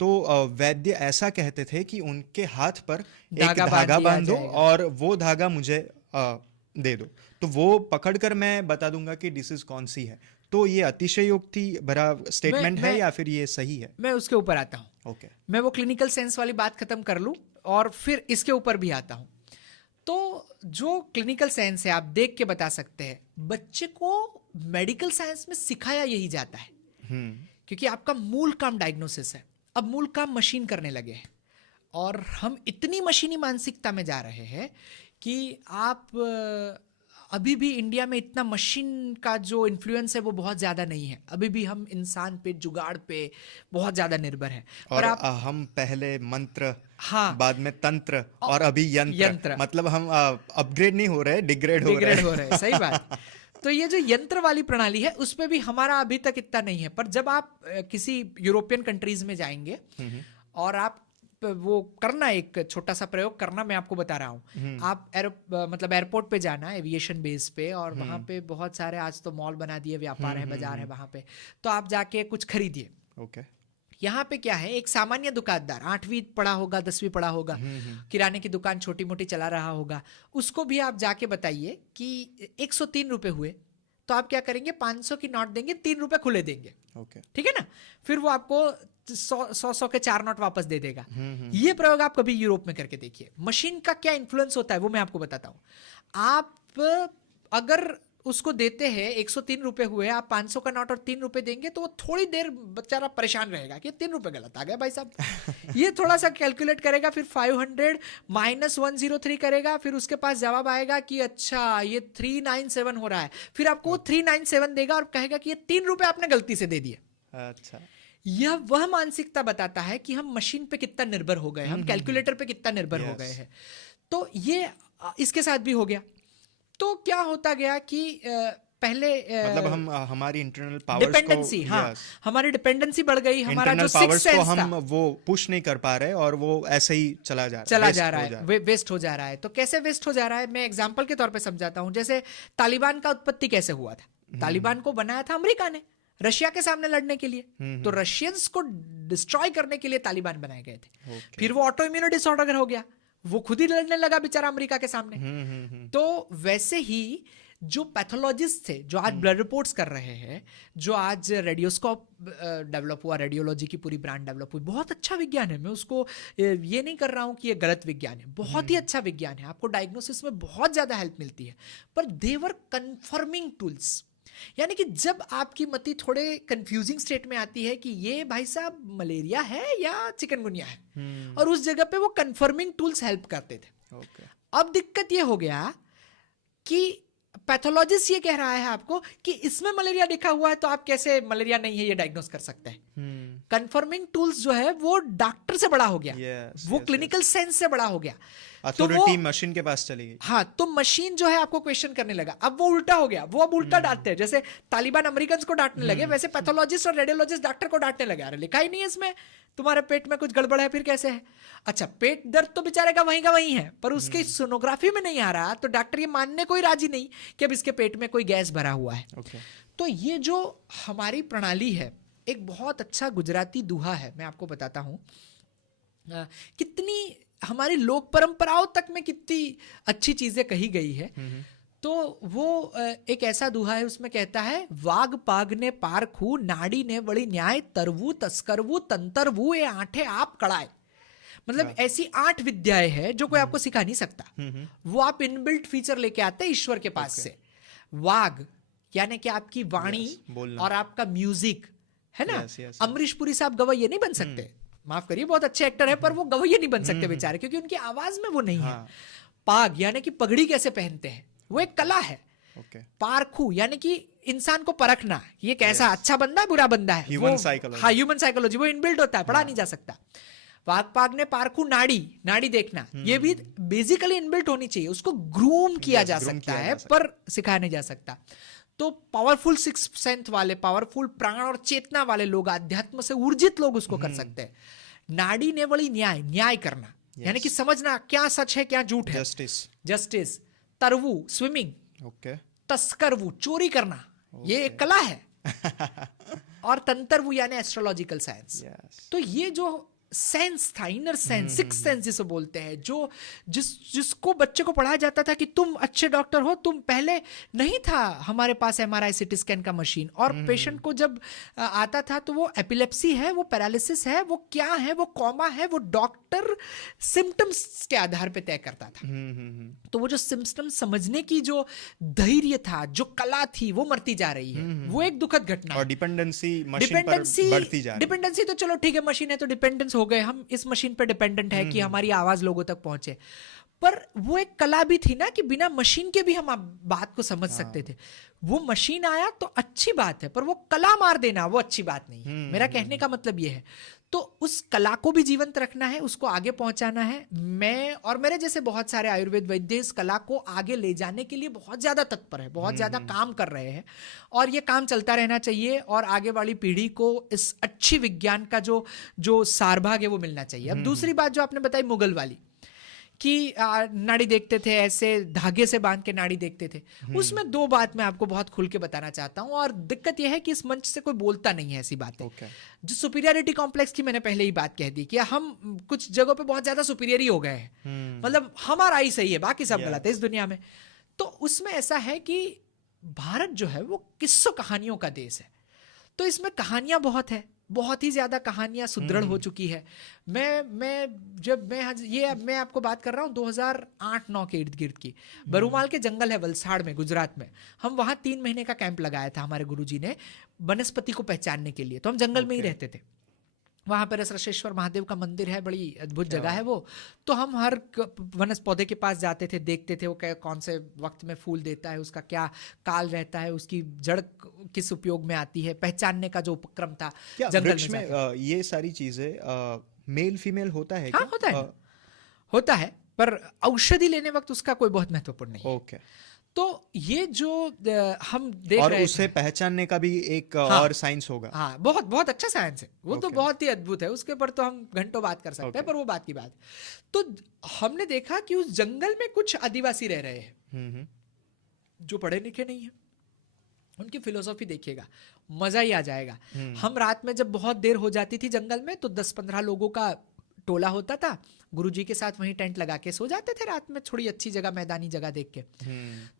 तो वैद्य ऐसा कहते थे कि उनके हाथ पर एक धागा धागा दिया बांधो जाएगा। और वो धागा मुझे दे दो, तो वो पकड़कर मैं बता दूंगा कि डिसीज कौन सी है। तो ये अतिशयोक्ति भरा स्टेटमेंट है या फिर ये सही है? मैं उसके ऊपर आता हूँ। ओके। मैं वो क्लिनिकल सेंस वाली बात खत्म कर लूँ और फिर इसके ऊपर भी आता हूँ। तो जो क्लिनिकल साइंस है, आप देख के बता सकते हैं, बच्चे को मेडिकल साइंस में सिखाया यही जाता है, क्योंकि आपका मूल काम डायग्नोसिस है। अब मूल काम मशीन करने लगे हैं और हम इतनी मशीनी मानसिकता में जा रहे हैं कि आप अभी भी इंडिया में इतना मशीन का जो इन्फ्लुएंस है वो बहुत ज़्यादा नहीं है। अभी भी हम इंसान पे, जुगाड़ पे बहुत ज़्यादा निर्भर हैं। और हम पहले मंत्र, हाँ, बाद में तंत्र और अभी यंत्र। मतलब हम अपग्रेड नहीं हो रहे, डिग्रेड हो रहे हैं। सही बात। तो ये जो यंत्र वाली प्रणाली है उसमें भी हमारा अभी तक इतना नहीं है। पर जब आप किसी यूरोपियन कंट्रीज में जाएंगे और आप वो करना, एक छोटा सा प्रयोग करना, मैं आपको बता रहा हूँ। आप मतलब एयरपोर्ट पे जाना, एविएशन बेस पे, और वहाँ पे बहुत सारे आज तो मॉल बना दिए, व्यापार है, बाजार है वहाँ पे, तो आप जाके कुछ खरीदिए। ओके। यहाँ पे क्या है, एक सामान्य दुकानदार 8वीं पढ़ा होगा, 10वीं पढ़ा होगा, किराने की दुकान छोटी मोटी चला रहा होगा, उसको भी आप जाके बताइए कि 103 रुपए हुए, तो आप क्या करेंगे, 500 की नोट देंगे, 3 रुपए खुले देंगे। ओके। ठीक है ना? फिर वो आपको 100 के 4 नोट वापस दे देगा। ये प्रयोग आप कभी यूरोप में करके देखिए। मशीन का क्या इन्फ्लुएंस होता है वो मैं आपको बताता हूँ। आप अगर उसको देते हैं 103 रुपए हुए, आप 500 का नोट और 3 रुपए देंगे, तो वो थोड़ी देर बेचारा परेशान रहेगा कि 3 रुपए गलत आ गया भाई साहब। ये थोड़ा सा कैलकुलेट करेगा, फिर 500 माइनस 103 करेगा, फिर उसके पास जवाब आएगा कि अच्छा ये 397 हो रहा है। फिर आपको वो 397 देगा और कहेगा कि ये 3 रुपए आपने गलती से दे दिए। अच्छा, यह वह मानसिकता बताता है कि हम मशीन पे कितना निर्भर हो गए, हम कैलकुलेटर पे कितना निर्भर हो गए हैं। तो ये इसके साथ भी हो गया। तो क्या होता गया कि पहले मतलब हम हमारी इंटरनल पावर्स डिपेंडेंसी, हाँ, हमारी डिपेंडेंसी बढ़ गई, हमारा जो सिक्स्थ सेंस था हम वो पुश नहीं कर पा रहे और वो ऐसे ही चला जा रहा है, वेस्ट हो जा रहा है। तो कैसे वेस्ट हो जा रहा है, मैं एग्जांपल के तौर पे समझाता हूँ। जैसे तालिबान का उत्पत्ति कैसे हुआ था। तालिबान को बनाया था अमेरिका ने, रशिया के सामने लड़ने के लिए। तो रशियंस को डिस्ट्रॉय करने के लिए तालिबान बनाए गए थे। फिर वो ऑटो इम्यून डिसऑर्डर हो गया, वो खुद ही लड़ने लगा बेचारा अमेरिका के सामने। तो वैसे ही जो पैथोलॉजिस्ट थे, जो आज ब्लड रिपोर्ट्स कर रहे हैं, जो आज रेडियोस्कोप डेवलप हुआ, रेडियोलॉजी की पूरी ब्रांड डेवलप हुई, बहुत अच्छा विज्ञान है। मैं उसको ये नहीं कर रहा हूँ कि ये गलत विज्ञान है, बहुत ही अच्छा विज्ञान है, आपको डायग्नोसिस में बहुत ज़्यादा हेल्प मिलती है। पर देवर कन्फर्मिंग टूल्स, यानी कि जब आपकी मति थोड़े कंफ्यूजिंग स्टेट में आती है कि ये भाई साहब मलेरिया है या चिकनगुनिया है, और उस जगह पे वो कंफर्मिंग टूल्स हेल्प करते थे। अब दिक्कत ये हो गया कि पैथोलॉजिस्ट ये कह रहा है आपको कि इसमें मलेरिया लिखा हुआ है, तो आप कैसे मलेरिया नहीं है ये डायग्नोस कर सकते हैं। कंफर्मिंग टूल्स जो है वो डॉक्टर से बड़ा हो गया, वो क्लिनिकल सेंस से बड़ा हो गया, अथॉरिटी मशीन के पास चली गई। हाँ, तो मशीन जो है आपको क्वेश्चन करने लगा। अब वो उल्टा हो गया, वो अब उल्टा डांटते हैं। जैसे तालिबान अमेरिकन को डांटने लगे, वैसे पैथोलॉजिस्ट और रेडियोलॉजिस्ट डॉक्टर को डांटने लगे, अरे लिखा ही नहीं है इसमें, तुम्हारे पेट में कुछ गड़बड़ है, फिर कैसे है। अच्छा, पेट दर्द तो बेचारे का वही है, पर उसकी सोनोग्राफी में नहीं आ रहा, तो डॉक्टर ये मानने को ही राजी नहीं कि अब इसके पेट में कोई गैस भरा हुआ है। तो ये जो हमारी प्रणाली है, एक बहुत अच्छा गुजराती दोहा है, मैं आपको बताता हूँ। कितनी हमारी लोक परंपराओं तक में कितनी अच्छी चीजें कही गई है। तो वो एक ऐसा दोहा है, उसमें कहता है, वाग पाग ने पारखू, नाड़ी ने बड़ी न्याय, तरवू तस्करवू तंतरवू, ये आठे आप कड़ाए। मतलब ऐसी 8 विद्याएं हैं जो कोई आपको सिखा नहीं सकता, वो आप इनबिल्ट फीचर लेके आते हैं ईश्वर के पास से। वाग यानी कि आपकी वाणी और आपका म्यूजिक है ना। अमरीश पुरी साहब गवैये नहीं बन सकते, माफ करिए, बहुत अच्छे एक्टर है, पर वो गवैये नहीं बन सकते बेचारे, क्योंकि उनकी आवाज में वो नहीं है। पाग यानी कि पगड़ी कैसे पहनते हैं, वो एक कला है। पारखू यानी कि इंसान को परखना, ये कैसा अच्छा बंदा है, बुरा बंदा है, ह्यूमन साइकोलॉजी, वो इनबिल्ट होता है, पढ़ा नहीं जा सकता। वाग ने पारखू, नाड़ी देखना, ये भी बेसिकली इनबिल्ट होनी चाहिए, उसको ग्रूम किया जा सकता है, पर सिखाया नहीं जा सकता। तो पावरफुल सिक्स सेंथ वाले, पावरफुल प्राण और चेतना वाले लोग, अध्यात्म से ऊर्जित लोग उसको कर सकते हैं। नाड़ी ने बड़ी न्याय करना, यानी कि समझना क्या सच है क्या झूठ है, जस्टिस। तरवु स्विमिंग, तस्करवु चोरी करना, ये एक कला है। और तंत्रवु यानी एस्ट्रोलॉजिकल साइंस। तो ये जो सेंस था, इनर सेंस, सिक्स सेंस जिसे बोलते हैं, जो जिसको बच्चे को पढ़ाया जाता था कि तुम अच्छे डॉक्टर हो, तुम पहले नहीं था हमारे पास एमआरआई सीटी स्कैन का मशीन, और पेशेंट को जब आता था तो वो एपिलेप्सी है, वो पैरालिसिस है, वो क्या है, वो कॉमा है, वो डॉक्टर सिम्टम्स के आधार पे तय करता था। तो वो जो सिम्टम्स समझने की जो धैर्य था, जो कला थी, वो मरती जा रही है। वो एक दुखद घटना है। और डिपेंडेंसी मशीन पर बढ़ती जा रही है। डिपेंडेंसी तो चलो ठीक है, मशीन है तो डिपेंडेंस हो गए, हम इस मशीन पे डिपेंडेंट है कि हमारी आवाज लोगों तक पहुंचे। पर वो एक कला भी थी ना कि बिना मशीन के भी हम बात को समझ सकते थे। वो मशीन आया तो अच्छी बात है, पर वो कला मार देना वो अच्छी बात नहीं है। मेरा कहने का मतलब ये है। तो उस कला को भी जीवंत रखना है, उसको आगे पहुंचाना है। मैं और मेरे जैसे बहुत सारे आयुर्वेद वैद्य इस कला को आगे ले जाने के लिए बहुत ज्यादा तत्पर है, बहुत ज्यादा काम कर रहे हैं, और ये काम चलता रहना चाहिए। और आगे वाली पीढ़ी को इस अच्छी विज्ञान का जो सारभाग है वो मिलना चाहिए। अब दूसरी बात जो आपने बताई मुगल वाली, कि नाड़ी देखते थे, ऐसे धागे से बांध के नाड़ी देखते थे, उसमें दो बात मैं आपको बहुत खुल के बताना चाहता हूं। और दिक्कत यह है कि इस मंच से कोई बोलता नहीं है ऐसी बातें। जो सुपीरियरिटी कॉम्प्लेक्स की मैंने पहले ही बात कह दी कि हम कुछ जगहों पे बहुत ज्यादा सुपीरियर ही हो गए हैं, मतलब हमारा ही सही है, बाकी सब गलत है इस दुनिया में। तो उसमें ऐसा है कि भारत जो है वो किस्सों कहानियों का देश है। तो इसमें कहानियां बहुत है, बहुत ही ज्यादा कहानियां सुदृढ़ हो चुकी है। मैं आपको बात कर रहा हूँ 2008-9 के इर्द गिर्द की। बरूमाल के जंगल है वलसाड़ में, गुजरात में। हम वहां 3 महीने का कैंप लगाया था हमारे गुरुजी ने, वनस्पति को पहचानने के लिए। तो हम जंगल में ही रहते थे। वहां पर रसरशेश्वर महादेव का मंदिर है, बड़ी अद्भुत जगह है वो। तो हम हर वनस्पति पौधे के पास जाते थे, देखते थे वो कौन से वक्त में फूल देता है, उसका क्या काल रहता है, उसकी जड़ किस उपयोग में आती है, पहचानने का जो उपक्रम था जंगल में। ये सारी चीजें मेल फीमेल होता है? हाँ, होता है, पर औषधि लेने वक्त उसका कोई बहुत महत्वपूर्ण नहीं है। ओके। तो ये जो हम देख और रहे उसे पहचानने का भी एक और साइंस होगा। हाँ, बहुत बहुत अच्छा साइंस है वो। तो बहुत ही अद्भुत है, उसके ऊपर तो हम घंटों बात कर सकते हैं, पर वो बात की बात। तो हमने देखा कि उस जंगल में कुछ आदिवासी रह रहे हैं जो पढ़े लिखे नहीं है। उनकी फिलोसॉफी देखिएगा, मजा ही आ जाएगा। हम रात में जब बहुत देर हो जाती थी जंगल में, तो 10-15 लोगों का टोला होता था, गुरुजी के साथ वहीं टेंट लगा के सो जाते थे रात में, थोड़ी अच्छी जगह, मैदानी जगह देख के।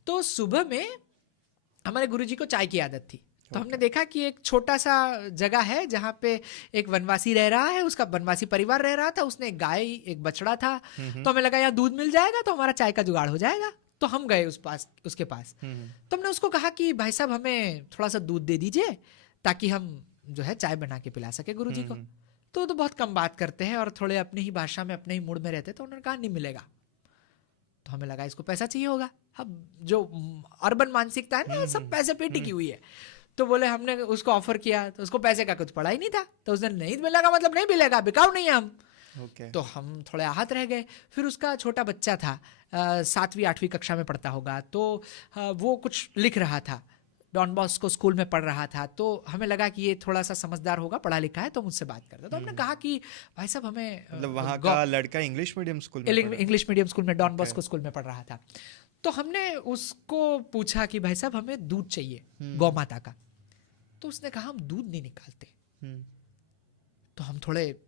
तो सुबह में हमारे गुरुजी को चाय की आदत थी। तो हमने देखा कि एक छोटा सा जगह है जहाँ पे एक वनवासी रह रहा है, उसका वनवासी परिवार रह रहा था, उसने एक गाय, एक बछड़ा था। तो हमें लगा यार दूध मिल जाएगा तो हमारा चाय का जुगाड़ हो जाएगा। तो हम गए उसके पास। तो हमने उसको कहा कि भाई साहब हमें थोड़ा सा दूध दे दीजिए ताकि हम जो है चाय बना के पिला सके गुरुजी को। तो बहुत कम बात करते हैं और थोड़े अपनी ही भाषा में, अपने ही मूड में रहते। तो उन्होंने कहा नहीं मिलेगा। तो हमें लगा इसको पैसा चाहिए होगा। अब जो अर्बन मानसिकता है ना, सब पैसे पे टिकी हुई है। तो बोले, हमने उसको ऑफर किया तो उसको पैसे का कुछ पड़ा ही नहीं था। तो उसने नहीं मिलेगा मतलब नहीं मिलेगा, बिकाऊ नहीं है हम। तो हम थोड़े आहत रह गए। फिर उसका छोटा बच्चा था, 7वीं-8वीं कक्षा में पढ़ता होगा, तो वो कुछ लिख रहा था, डॉन बॉस्को स्कूल में पढ़ रहा था। तो हमें लगा कि ये थोड़ा सा समझदार होगा, पढ़ा लिखा है, तो मुझसे बात करता। तो हमने कहा कि भाई साहब हमें, मतलब वहाँ का लड़का इंग्लिश मीडियम स्कूल में डॉन बॉस्को स्कूल में पढ़ रहा था। तो हमने उसको पूछा कि भाई साहब हमें दूध चाहिए गौ माता का। तो उसने कहा हम दूध नहीं निकालते। तो हम थोड़े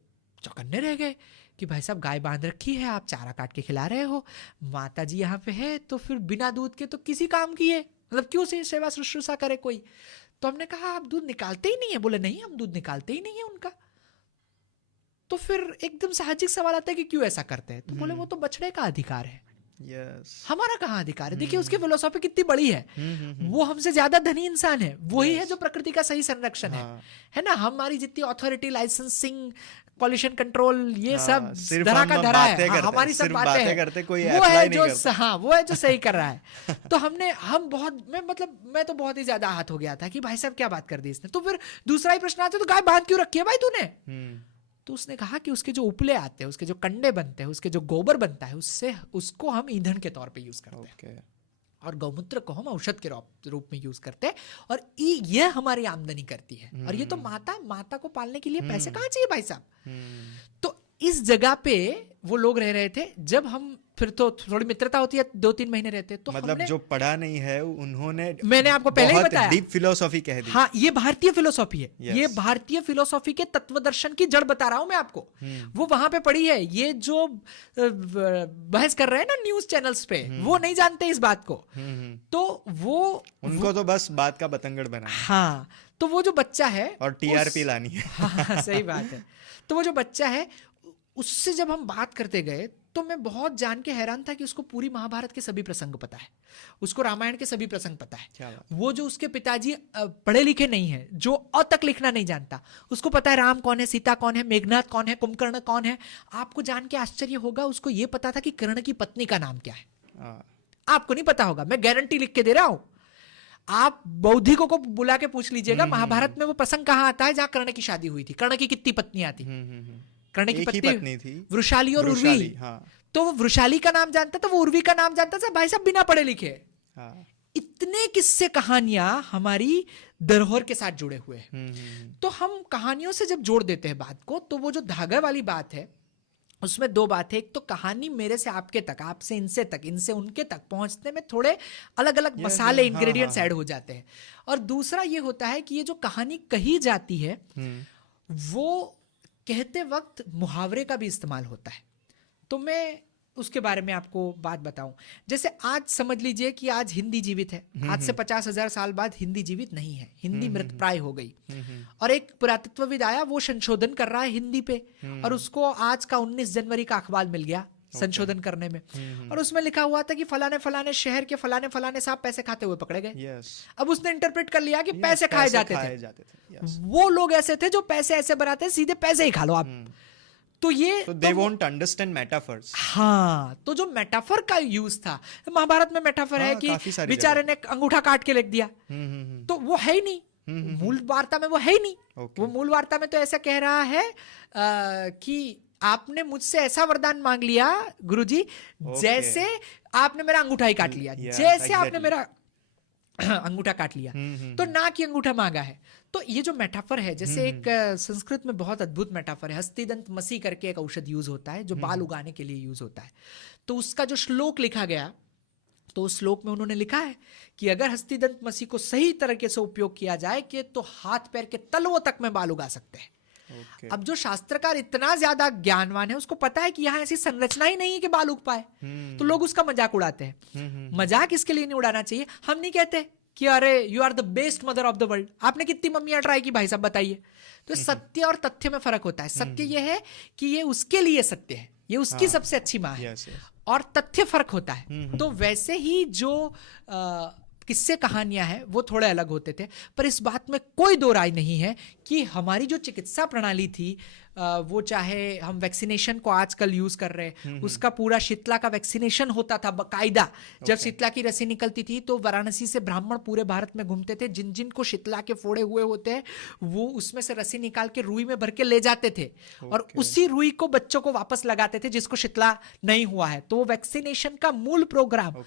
चौकन्ने रह गए कि भाई साहब गाय बांध रखी है, आप चारा काट के खिला रहे हो, माता जी यहाँ पे है, तो फिर बिना दूध के तो किसी काम की है, मतलब क्यों से सेवा शुश्रूषा करे कोई। तो हमने कहा आप दूध निकालते ही नहीं है। बोले नहीं, हम दूध निकालते ही नहीं है उनका। तो फिर एकदम साहजिक सवाल आता है कि क्यों ऐसा करते हैं। तो बोले वो तो बछड़े का अधिकार है, हमारा कहाँ अधिकार है। देखिए उसकी फिलोसॉफी कितनी बड़ी है। वो हमसे ज्यादा धनी इंसान है, वही है जो प्रकृति का सही संरक्षण है ना। हमारी जितनी अथॉरिटी, लाइसेंसिंग, पॉल्यूशन कंट्रोल, ये सब धरा का धरा है। हमारी सब बातें हैं, वो है जो वो है जो सही कर रहा है। तो मैं तो बहुत ही ज्यादा आहत हो गया था कि भाई साहब क्या बात कर दी इसने। तो फिर दूसरा ही प्रश्न आता, तो गाय बांध क्यों रखी है भाई तूने। तो उसने कहा कि उसके जो उपले आते हैं, उसके जो कंडे बनते हैं, उसके जो गोबर बनता है, उससे उसको हम ईंधन के तौर पे यूज करते हैं। और गौमूत्र को हम औषध के रूप में यूज करते हैं, और ये हमारी आमदनी करती है। और ये तो माता को पालने के लिए पैसे कहाँ चाहिए भाई साहब। तो इस जगह पे वो लोग रह रहे थे। जब हम फिर तो थोड़ी मित्रता होती है, 2-3 महीने रहते तो मतलब जो पढ़ा नहीं है उन्होंने, मैंने आपको पहले ही बताया, डीप फिलोसॉफी कह दी। हाँ, ये भारतीय फिलोसॉफी है। Yes. ये भारतीय फिलोसॉफी के तत्व दर्शन की जड़ बता रहा हूं मैं आपको। वो वहां पे पड़ी है। ये जो बहस कर रहे हैं ना न्यूज चैनल्स पे, वो नहीं जानते इस बात को। तो उनको तो बस बात का बतंगड़ बना। हाँ, तो वो जो बच्चा है और टीआरपी लानी है। हाँ, सही बात है। तो वो जो बच्चा है, उससे जब हम बात करते गए तो मैं बहुत जान के हैरान था कि उसको पूरी महाभारत के सभी प्रसंग पता है, उसको रामायण के सभी प्रसंग पता है। क्या बात? वो जो उसके पिताजी पढ़े लिखे नहीं है, जो अ तक लिखना नहीं जानता, उसको पता है राम कौन है, सीता कौन है, मेघनाथ कौन है, कुंभकर्ण कौन है। आपको जान के आश्चर्य होगा, उसको ये पता था कि कर्ण की पत्नी का नाम क्या है। आपको नहीं पता होगा, मैं गारंटी लिख के दे रहा हूं। आप बौद्धिकों को बुला के पूछ लीजिएगा, महाभारत में वो प्रसंग कहाँ आता है जहां कर्ण की शादी हुई थी। कर्ण की कितनी पत्नियां थी? कर्ण की पत्नी थी वृषाली और उर्वी। हाँ। तो वो वृषाली का नाम जानता था, वो उर्वी का नाम जानता था, भाई साहब बिना पढ़े लिखे। हाँ। इतने किस्से कहानियां हमारी धरोहर के साथ जुड़े हुए हैं। तो हम कहानियों से जब जोड़ देते हैं बात को, तो वो जो धागा वाली बात है उसमें 2 बात है। एक तो कहानी मेरे से आपके तक, आपसे इनसे तक, इनसे उनके तक पहुंचने में थोड़े अलग अलग मसाले, इंग्रेडिएंट्स ऐड हो जाते हैं। और दूसरा ये होता है कि ये जो कहानी कही जाती है वो कहते वक्त मुहावरे का भी इस्तेमाल होता है। तो मैं उसके बारे में आपको बात बताऊं। जैसे आज समझ लीजिए कि आज हिंदी जीवित है, आज से 50,000 साल बाद हिंदी जीवित नहीं है, हिंदी मृत प्राय हो गई। और एक पुरातत्वविद आया, वो संशोधन कर रहा है हिंदी पे, और उसको आज का 19 जनवरी का अखबार मिल गया संशोधन करने में। और उसमें लिखा हुआ था कि फलाने फलाने शहर के फलाने फलाने साहब पैसे खाते हुए पकड़े गए। अब उसने इंटरप्रेट कर लिया कि पैसे खाए जाते थे। वो लोग ऐसे थे जो पैसे ऐसे बनाते हैं, सीधे पैसे ही खा लो आप। तो ये they won't understand metaphors। हाँ, तो जो मेटाफर का यूज था महाभारत में, मेटाफर है कि बेचारे ने अंगूठा काट के लिख दिया, तो वो है ही नहीं मूल वार्ता में, वो है ही नहीं। वो मूल वार्ता में तो ऐसा कह रहा है कि आपने मुझसे ऐसा वरदान मांग लिया गुरुजी, जैसे आपने मेरा अंगूठा ही काट लिया, जैसे आपने मेरा अंगूठा काट लिया, तो ना कि अंगूठा मांगा है। तो ये जो मेटाफर है, जैसे एक संस्कृत में बहुत अद्भुत मेटाफर है, हस्तिदंत मसी करके एक औषध यूज होता है जो बाल उगाने के लिए यूज होता है। तो उसका जो श्लोक लिखा गया, तो उस श्लोक में उन्होंने लिखा है कि अगर हस्तिदंत मसी को सही तरीके से उपयोग किया जाए कि तो हाथ पैर के तलवों तक में बाल उगा सकते हैं। अब जो शास्त्रकार इतना ज्यादा ज्ञानवान है, उसको पता है कि यहाँ ऐसी संरचना ही नहीं है कि बाल उग पाए, तो लोग उसका मजाक उड़ाते हैं। मजाक इसके लिए नहीं उड़ाना चाहिए। हम नहीं कहते कि अरे you are the best mother of the world, आपने कितनी मम्मियां ट्राई की भाई साहब बताइए। तो सत्य और तथ्य में फर्क होता है। सत्य यह है कि ये उसके लिए सत्य है, ये उसकी सबसे अच्छी माँ है, और तथ्य फर्क होता है। तो वैसे ही जो किस्से कहानियां हैं वो थोड़े अलग होते थे, पर इस बात में कोई दो राय नहीं है कि हमारी जो चिकित्सा प्रणाली थी, वो चाहे हम वैक्सीनेशन को आजकल यूज कर रहे हैं, उसका पूरा शीतला का वैक्सीनेशन होता था बकायदा। जब शीतला की रस्सी निकलती थी तो वाराणसी से ब्राह्मण पूरे भारत में घूमते थे, जिन जिन को शीतला के फोड़े हुए होते हैं वो उसमें से रस्सी निकाल के रुई में भर के ले जाते थे, और उसी रुई को बच्चों को वापस लगाते थे जिसको शीतला नहीं हुआ है। तो वो वैक्सीनेशन का मूल प्रोग्राम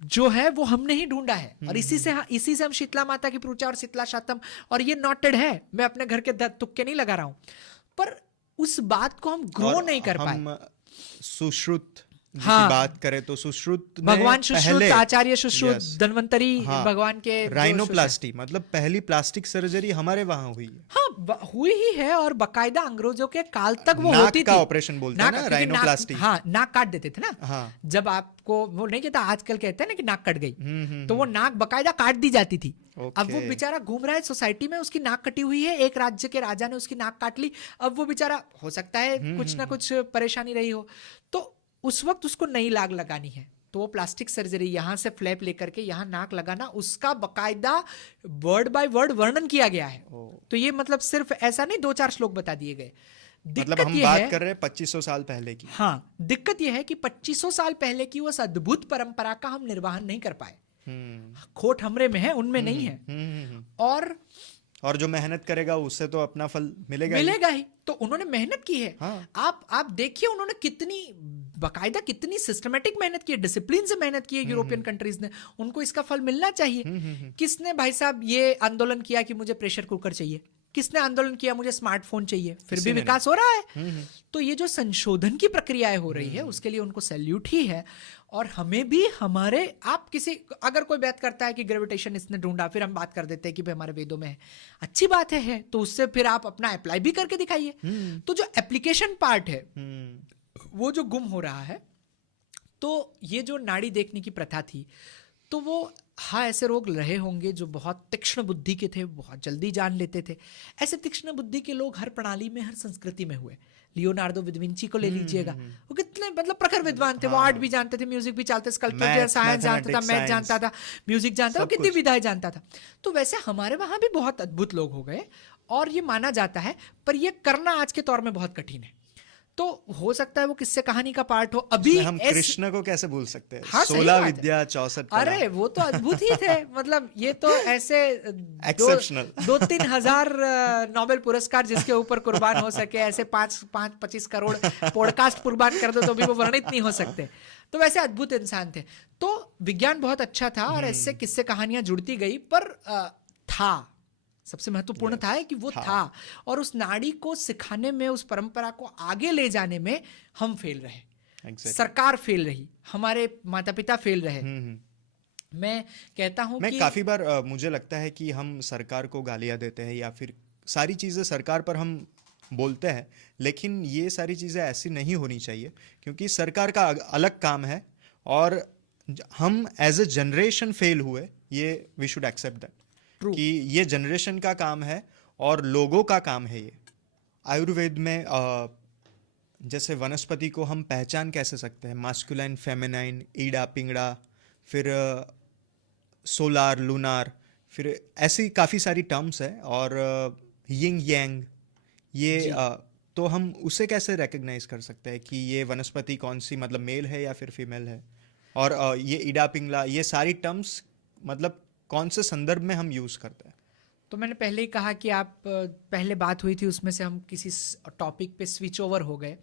जो है वो हमने ही ढूंढा है, और इसी से हम शीतला माता की पूजा और शीतला शातम, और ये नोटेड है, मैं अपने घर के तुक्के नहीं लगा रहा हूं, पर उस बात को हम ग्रो नहीं कर पाए। सुश्रुत की बात करें तो सुश्रुत भगवान सुश्रुत, आचार्य सुश्रुत, धन्वंतरी भगवान के राइनोप्लास्टी, मतलब पहली प्लास्टिक सर्जरी हमारे वहां हुई है। हाँ, हुई ही है, और बकायदा अंग्रेजों के काल तक वो नाक होती का थी। ऑपरेशन बोलते हैं ना, राइनोप्लास्टी। हाँ, नाक काट देते थे ना। हाँ। जब आपको वो नहीं कहता, आजकल कहते हैं ना कि नाक कट गई, तो वो नाक बकायदा काट दी जाती थी। अब वो बेचारा घूम रहा है सोसाइटी में, उसकी नाक कटी हुई है, एक राज्य के राजा ने उसकी नाक काट ली। अब वो बेचारा, हो सकता है कुछ ना कुछ परेशानी रही हो, तो उस वक्त उसको नई लाग लगानी है, तो वो प्लास्टिक सर्जरी, यहां से फ्लैप लेकर के यहां नाक लगाना, उसका बकायदा वर्ड बाय वर्ड वर्णन किया गया है। तो ये मतलब सिर्फ ऐसा नहीं 2-4 श्लोक बता दिए गए। मतलब हम बात कर रहे हैं 2500 साल पहले की। हाँ, दिक्कत यह है कि 2500 साल पहले की उस अद्भुत परंपरा का हम निर्वहन नहीं कर पाए। खोट हमरे में है, उनमें नहीं है। और जो मेहनत करेगा उससे तो अपना फल मिलेगा ही। मिलेगा ही। तो उन्होंने मेहनत की है। हाँ। आप देखिए उन्होंने कितनी बाकायदा, कितनी सिस्टमेटिक मेहनत की है, डिसिप्लिन से मेहनत की है यूरोपियन कंट्रीज ने। उनको इसका फल मिलना चाहिए। किसने भाई साहब ये आंदोलन किया कि मुझे प्रेशर कुकर चाहिए? किसने आंदोलन किया मुझे स्मार्टफोन चाहिए? फिर भी विकास हो रहा है। तो ये जो संशोधन की प्रक्रियाएं हो रही है उसके लिए उनको सैल्यूट ही है। और हमें भी हमारे, आप किसी, अगर कोई बात करता है कि ग्रेविटेशन इसने ढूंढा, फिर हम बात कर देते हैं कि भाई हमारे वेदों में है, अच्छी बात है, तो उससे फिर आप अपना अप्लाई भी करके दिखाइए। तो जो एप्लीकेशन पार्ट है वो जो गुम हो रहा है। तो ये जो नाड़ी देखने की प्रथा थी, तो वो, हाँ ऐसे रोग रहे होंगे जो बहुत तीक्ष्ण बुद्धि के थे, बहुत जल्दी जान लेते थे। ऐसे तीक्ष्ण बुद्धि के लोग हर प्रणाली में, हर संस्कृति में हुए। लियोनार्डो विंची को ले लीजिएगा, वो कितने मतलब प्रखर विद्वान थे। वो आर्ट भी जानते थे, म्यूजिक भी चाहते, स्कल्पचर, साइंस जानता था, मैथ जानता था, म्यूजिक जानता था, वो कितनी विधाएं जानता था। तो वैसे हमारे वहां भी बहुत अद्भुत लोग हो गए और ये माना जाता है, पर ये करना आज के तौर में बहुत कठिन है। तो हो सकता है वो किस्से कहानी का पार्ट हो। अभी हम कृष्ण को कैसे भूल सकते हैं? हाँ, 16 विद्या 64 कला। अरे वो तो अद्भुत ही थे। मतलब ये तो ऐसे एक्सेप्शनल 2-3 हजार नोबेल पुरस्कार जिसके ऊपर कुर्बान हो सके, ऐसे 5-25 करोड़ पॉडकास्ट कुर्बान कर दो तो भी वो वर्णित नहीं हो सकते। तो वैसे अद्भुत इंसान थे। तो विज्ञान बहुत अच्छा था और ऐसे किस्से कहानियां जुड़ती गई, पर था, सबसे महत्वपूर्ण था है कि वो था। और उस नाड़ी को सिखाने में, उस परंपरा को आगे ले जाने में हम फेल रहे। सरकार फेल रही, हमारे माता पिता फेल रहे। मैं कहता हूं कि काफी बार मुझे लगता है कि हम सरकार को गालियां देते हैं या फिर सारी चीजें सरकार पर हम बोलते हैं, लेकिन ये सारी चीजें ऐसी नहीं होनी चाहिए, क्योंकि सरकार का अलग काम है और हम एज ए जनरेशन फेल हुए, ये वी शुड एक्सेप्ट दैट कि ये जनरेशन का काम है और लोगों का काम है ये। आयुर्वेद में जैसे वनस्पति को हम पहचान कैसे सकते हैं, मास्कुलाइन, फेमिनाइन, ईड़ा, पिंगड़ा, फिर सोलार, लूनार, फिर ऐसी काफ़ी सारी टर्म्स है, और यिंग यांग, ये तो हम उसे कैसे रिकग्नाइज कर सकते हैं कि ये वनस्पति कौन सी, मतलब मेल है या फिर फीमेल है? और ये ईड़ा, पिंगला, ये सारी टर्म्स मतलब कौन से संदर्भ में हम यूज करते हैं? तो मैंने पहले ही कहा कि आप, पहले बात हुई थी उसमें से हम किसी टॉपिक पे स्विच ओवर हो गए।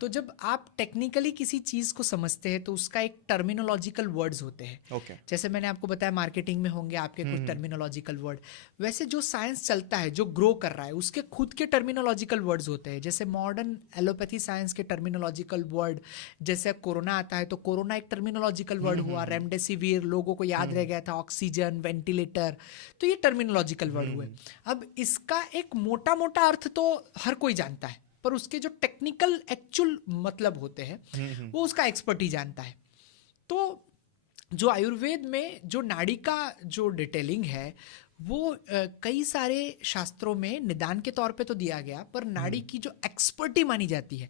तो जब आप टेक्निकली किसी चीज को समझते हैं तो उसका एक टर्मिनोलॉजिकल वर्ड्स होते हैं। जैसे मैंने आपको बताया मार्केटिंग में होंगे आपके कुछ टर्मिनोलॉजिकल वर्ड, वैसे जो साइंस चलता है, जो ग्रो कर रहा है, उसके खुद के टर्मिनोलॉजिकल वर्ड्स होते हैं। जैसे मॉडर्न एलोपैथी साइंस के टर्मिनोलॉजिकल वर्ड, जैसे कोरोना आता है तो कोरोना एक टर्मिनोलॉजिकल वर्ड हुआ, रेमडेसिविर लोगों को याद रह गया था, ऑक्सीजन, वेंटिलेटर, तो ये टर्मिनोलॉजिकल वर्ड हुए। अब इसका एक मोटा मोटा अर्थ तो हर कोई जानता है, पर उसके जो टेक्निकल एक्चुअल मतलब होते हैं वो उसका एक्सपर्ट ही जानता है। तो जो आयुर्वेद में जो नाड़ी का जो डिटेलिंग है वो कई सारे शास्त्रों में निदान के तौर पे तो दिया गया, पर नाड़ी की जो एक्सपर्टी मानी जाती है,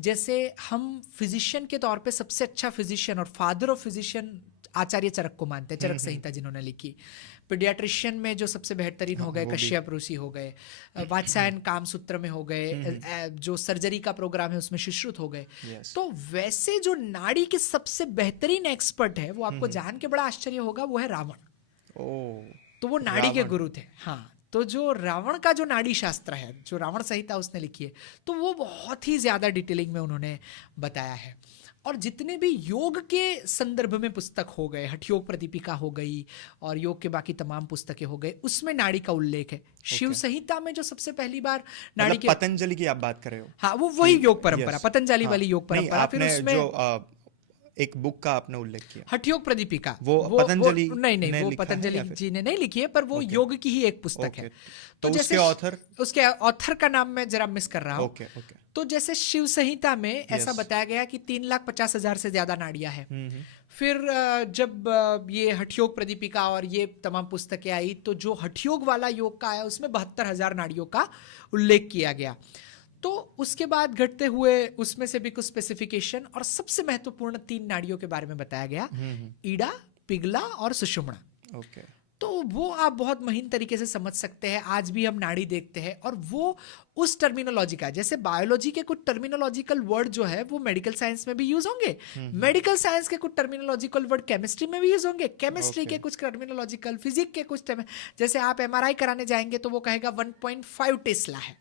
जैसे हम फिजिशियन के तौर पे सबसे अच्छा फिजिशियन और फादर ऑफ फिजिशियन आचार्य चरक को मानते हैं, चरक संहिता जिन्होंने लिखी। पीडियाट्रिशियन में जो सबसे बेहतरीन हो गए कश्यप ऋषि हो गए, वात्स्यायन कामसूत्र में हो गए, जो सर्जरी का प्रोग्राम है उसमें सुश्रुत हो गए। तो वैसे जो नाड़ी के सबसे बेहतरीन एक्सपर्ट है, वो आपको जान के बड़ा आश्चर्य होगा, वो है रावण। तो वो नाड़ी के गुरु थे। हाँ, तो जो रावण का जो नाड़ी शास्त्र है, जो रावण संहिता उसने लिखी है, तो वो बहुत ही ज्यादा डिटेलिंग में उन्होंने बताया है। और जितने भी योग के संदर्भ में पुस्तक हो गए, हठयोग प्रतिपिका हो गई और योग के बाकी तमाम पुस्तकें हो गए, उसमें नाड़ी का उल्लेख है। शिव संहिता में जो सबसे पहली बार नाड़ी के, पतंजलि की आप बात कर रहे हो? हाँ, वो वही योग परंपरा, पतंजलि वाली योग परंपरा। फिर उसमें जो एक बुक का आपने उल्लेख किया, हठयोग प्रदीपिका, वो पतंजलि नहीं, वो पतंजलि जी ने नहीं लिखी है, पर वो योग की ही एक पुस्तक है। तो उसके ऑथर का नाम मैं जरा मिस कर रहा हूँ। तो जैसे शिव संहिता में ऐसा बताया गया कि 3,50,000 से ज्यादा नाड़ियां हैं। फिर जब ये हठयोग प्रदीपिका और ये तमाम पुस्तकें आई, तो जो हठयोग वाला योग का आया उसमें 72,000 नाड़ियों का उल्लेख किया गया। तो उसके बाद घटते हुए उसमें से भी कुछ स्पेसिफिकेशन और सबसे महत्वपूर्ण 3 नाड़ियों के बारे में बताया गया, ईड़ा, पिगला और सुषुम्ना। तो वो आप बहुत महीन तरीके से समझ सकते हैं। आज भी हम नाड़ी देखते हैं और वो उस टर्मिनोलॉजी का, जैसे बायोलॉजी के कुछ टर्मिनोलॉजिकल वर्ड जो है वो मेडिकल साइंस में भी यूज होंगे, मेडिकल साइंस के कुछ टर्मिनोलॉजिकल वर्ड केमिस्ट्री में भी यूज होंगे, केमिस्ट्री के कुछ टर्मिनोलॉजिकल, फिजिक्स के कुछ जैसे आप एमआरआई कराने जाएंगे तो वो कहेगा 1.5 टेस्ला है,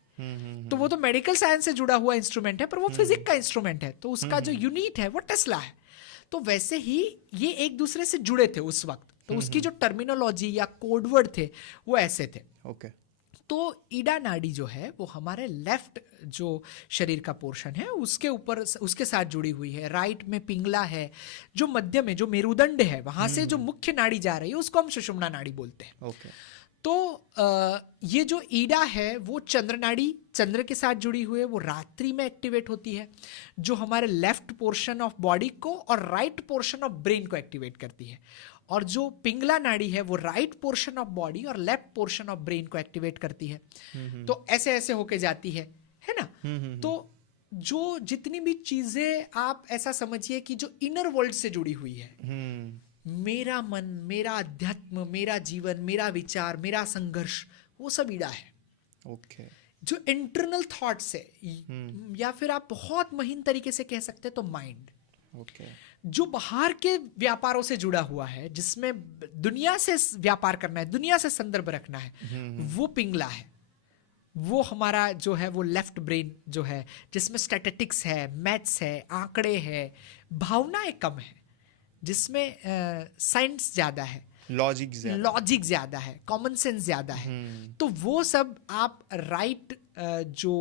तो वो तो मेडिकल साइंस से जुड़ा हुआ इंस्ट्रूमेंट है, पर वो फिजिक्स का इंस्ट्रूमेंट है, तो उसका जो यूनिट है वो टेस्ला है। तो वैसे ही ये एक दूसरे से जुड़े थे उस वक्त, तो उसकी जो टर्मिनोलॉजी या कोडवर्ड थे वो ऐसे थे। ओके। तो ईडा नाड़ी जो है वो हमारे लेफ्ट जो शरीर का पोर्शन है उसके ऊपर, उसके साथ जुड़ी हुई है। राइट में पिंगला है, जो मध्य में जो मेरुदंड है वहां से जो मुख्य नाड़ी जा रही है उसको हम सुषुम्ना नाड़ी बोलते हैं। ओके। तो ये जो ईडा है वो चंद्र नाड़ी, चंद्र के साथ जुड़ी हुई है, वो रात्रि में एक्टिवेट होती है, जो हमारे लेफ्ट पोर्शन ऑफ बॉडी को और राइट पोर्शन ऑफ ब्रेन को एक्टिवेट करती है। और जो पिंगला नाड़ी है वो राइट पोर्शन ऑफ बॉडी और लेफ्ट पोर्शन ऑफ ब्रेन को एक्टिवेट करती है। तो ऐसे ऐसे होके जाती है ना। तो जो जितनी भी चीजें आप ऐसा समझिए कि जो इनर वर्ल्ड से जुड़ी हुई है, मेरा मन, मेरा अध्यात्म, मेरा जीवन, मेरा विचार, मेरा संघर्ष, वो सब ईड़ा है। ओके। जो इंटरनल थॉट्स है, या फिर आप बहुत महीन तरीके से कह सकते हैं तो माइंड, ओके। जो बाहर के व्यापारों से जुड़ा हुआ है, जिसमें दुनिया से व्यापार करना है, दुनिया से संदर्भ रखना है, वो पिंगला है। वो हमारा जो है वो लेफ्ट ब्रेन जो है, जिसमें स्टैटिस्टिक्स है, मैथ्स है, आंकड़े है, भावनाएं कम है, जिसमें साइंस ज्यादा है, लॉजिक ज्यादा है, कॉमन सेंस ज्यादा है। तो वो सब आप राइट जो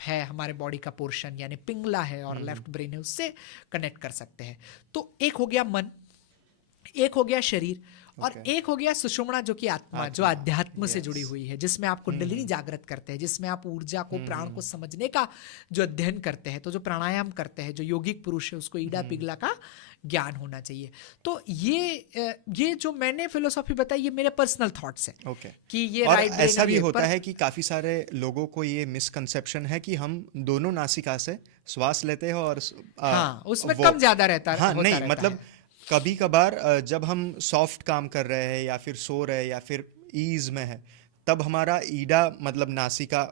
है हमारे बॉडी का पोर्शन यानी पिंगला है और लेफ्ट ब्रेन है, उससे कनेक्ट कर सकते हैं। तो एक हो गया मन, एक हो गया शरीर, और एक हो गया सुषुम्ना जो कि आत्मा, जो अध्यात्म से जुड़ी हुई है, जिसमें आप कुंडलिनी जागृत करते हैं, जिसमें आप ऊर्जा को, प्राण को समझने का जो अध्ययन करते हैं, तो जो प्राणायाम करते हैं, जो योगिक पुरुष है उसको ईडा पिंगला का ज्ञान होना चाहिए। तो ये जो मैंने फिलोसॉफी बताई ये मेरे पर्सनल थॉट्स है। ओके। कि ये और राइट ऐसा भी होता है कि काफी सारे लोगों को ये मिसकंसेप्शन है कि हम दोनों नासिका से श्वास लेते हैं और हाँ, उसमें कम ज्यादा रहता है। हाँ, नहीं मतलब कभी कभार जब हम सॉफ्ट काम कर रहे हैं या फिर सो रहे हैं या फिर ईज में है, तब हमारा ईडा मतलब नासिका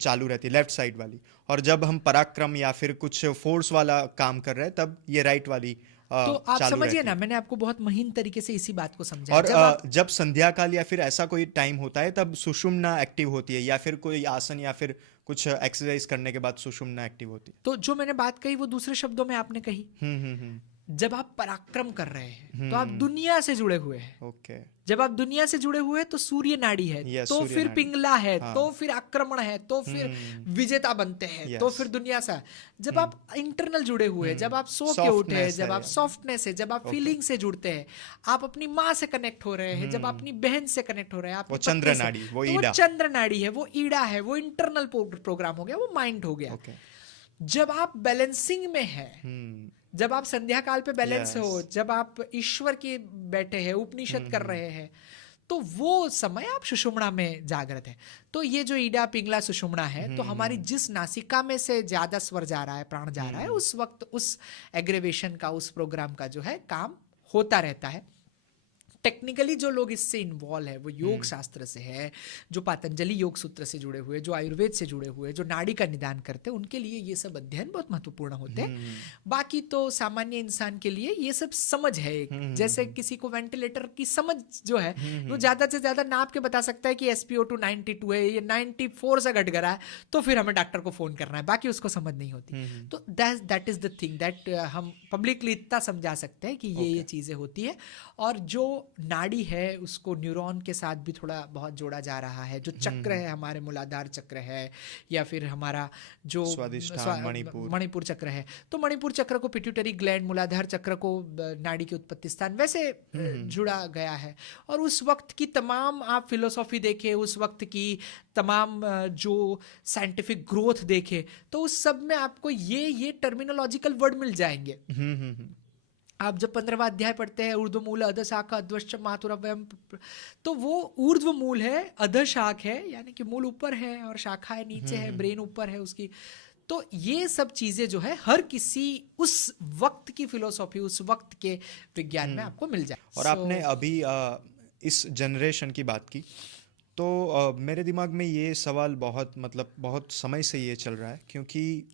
चालू रहती है, लेफ्ट साइड वाली, और जब हम पराक्रम या फिर कुछ फोर्स वाला काम कर रहे हैं तब ये राइट वाली तो आप समझिए ना, मैंने आपको बहुत महीन तरीके से इसी बात को समझाया। और जब संध्या काल या फिर ऐसा कोई टाइम होता है तब सुषुम्ना एक्टिव होती है, या फिर कोई आसन या फिर कुछ एक्सरसाइज करने के बाद सुषुम्ना एक्टिव होती है। तो जो मैंने बात कही वो दूसरे शब्दों में आपने कही। जब आप पराक्रम कर रहे हैं तो आप दुनिया से जुड़े हुए हैं। ओके। जब आप दुनिया से जुड़े हुए हैं तो सूर्य नाड़ी है, तो फिर पिंगला है, तो फिर आक्रमण है, तो फिर विजेता बनते हैं, तो फिर दुनिया से। जब आप इंटरनल जुड़े हुए हैं, जब आप सो के उठे, जब आप सॉफ्टनेस है, जब आप फीलिंग से जुड़ते हैं, आप अपनी माँ से कनेक्ट हो रहे हैं, जब अपनी बहन से कनेक्ट हो रहे हैं, आप चंद्र नाड़ी, वो चंद्र नाड़ी है, वो ईड़ा है, वो इंटरनल प्रोग्राम हो गया, वो माइंड हो गया। जब आप बैलेंसिंग में है, जब आप संध्या काल पे बैलेंस हो, जब आप ईश्वर के बैठे हैं, उपनिषद कर रहे हैं, तो वो समय आप सुषुम्ना में जागृत है। तो ये जो ईडा पिंगला सुषुम्ना है, तो हमारी जिस नासिका में से ज्यादा स्वर जा रहा है, प्राण जा रहा है, उस वक्त उस एग्रेवेशन का, उस प्रोग्राम का जो है काम होता रहता है। टेक्निकली जो लोग इससे इन्वॉल्व है वो योग शास्त्र से है, जो पतंजलि योग सूत्र से जुड़े हुए, जो आयुर्वेद से जुड़े हुए, जो नाड़ी का निदान करते हैं, उनके लिए ये सब अध्ययन बहुत महत्वपूर्ण होते हैं। बाकी तो सामान्य इंसान के लिए ये सब समझ है एक, जैसे किसी को वेंटिलेटर की समझ जो है वो ज्यादा से ज्यादा नाप के बता सकता है कि SpO2 92 है, ये 94 से घट गया है, तो फिर हमें डॉक्टर को फोन करना है, बाकी उसको समझ नहीं होती। तो that is the thing that हम पब्लिकली इतना समझा सकते हैं कि ये चीजें होती है। और जो नाड़ी है उसको न्यूरॉन के साथ भी थोड़ा बहुत जोड़ा जा रहा है। जो चक्र है हमारे, मूलाधार चक्र है, या फिर हमारा जो मणिपुर चक्र है, तो मणिपुर चक्र को पिट्यूटरी ग्लैंड, मूलाधार चक्र को नाड़ी के उत्पत्ति स्थान वैसे जुड़ा गया है। और उस वक्त की तमाम आप फिलोसॉफी देखे, उस वक्त की तमाम जो साइंटिफिक ग्रोथ देखे, तो उस सब में आपको ये टर्मिनोलॉजिकल वर्ड मिल जाएंगे। आप जब 15वां अध्याय पढ़ते हैं, ऊर्ध्व मूल अध शाखा अध्वश्च मातुरव्यम, तो वो ऊर्ध्व मूल है, अध शाख है, यानी कि मूल ऊपर है और शाखा है नीचे है, ब्रेन ऊपर है उसकी। तो ये सब चीजें जो है हर किसी उस वक्त की फिलोसॉफी, उस वक्त के विज्ञान में आपको मिल जाए। और आपने अभी इस जनरेशन की बात की तो मेरे दिमाग में ये सवाल बहुत समय से ये चल रहा है, क्योंकि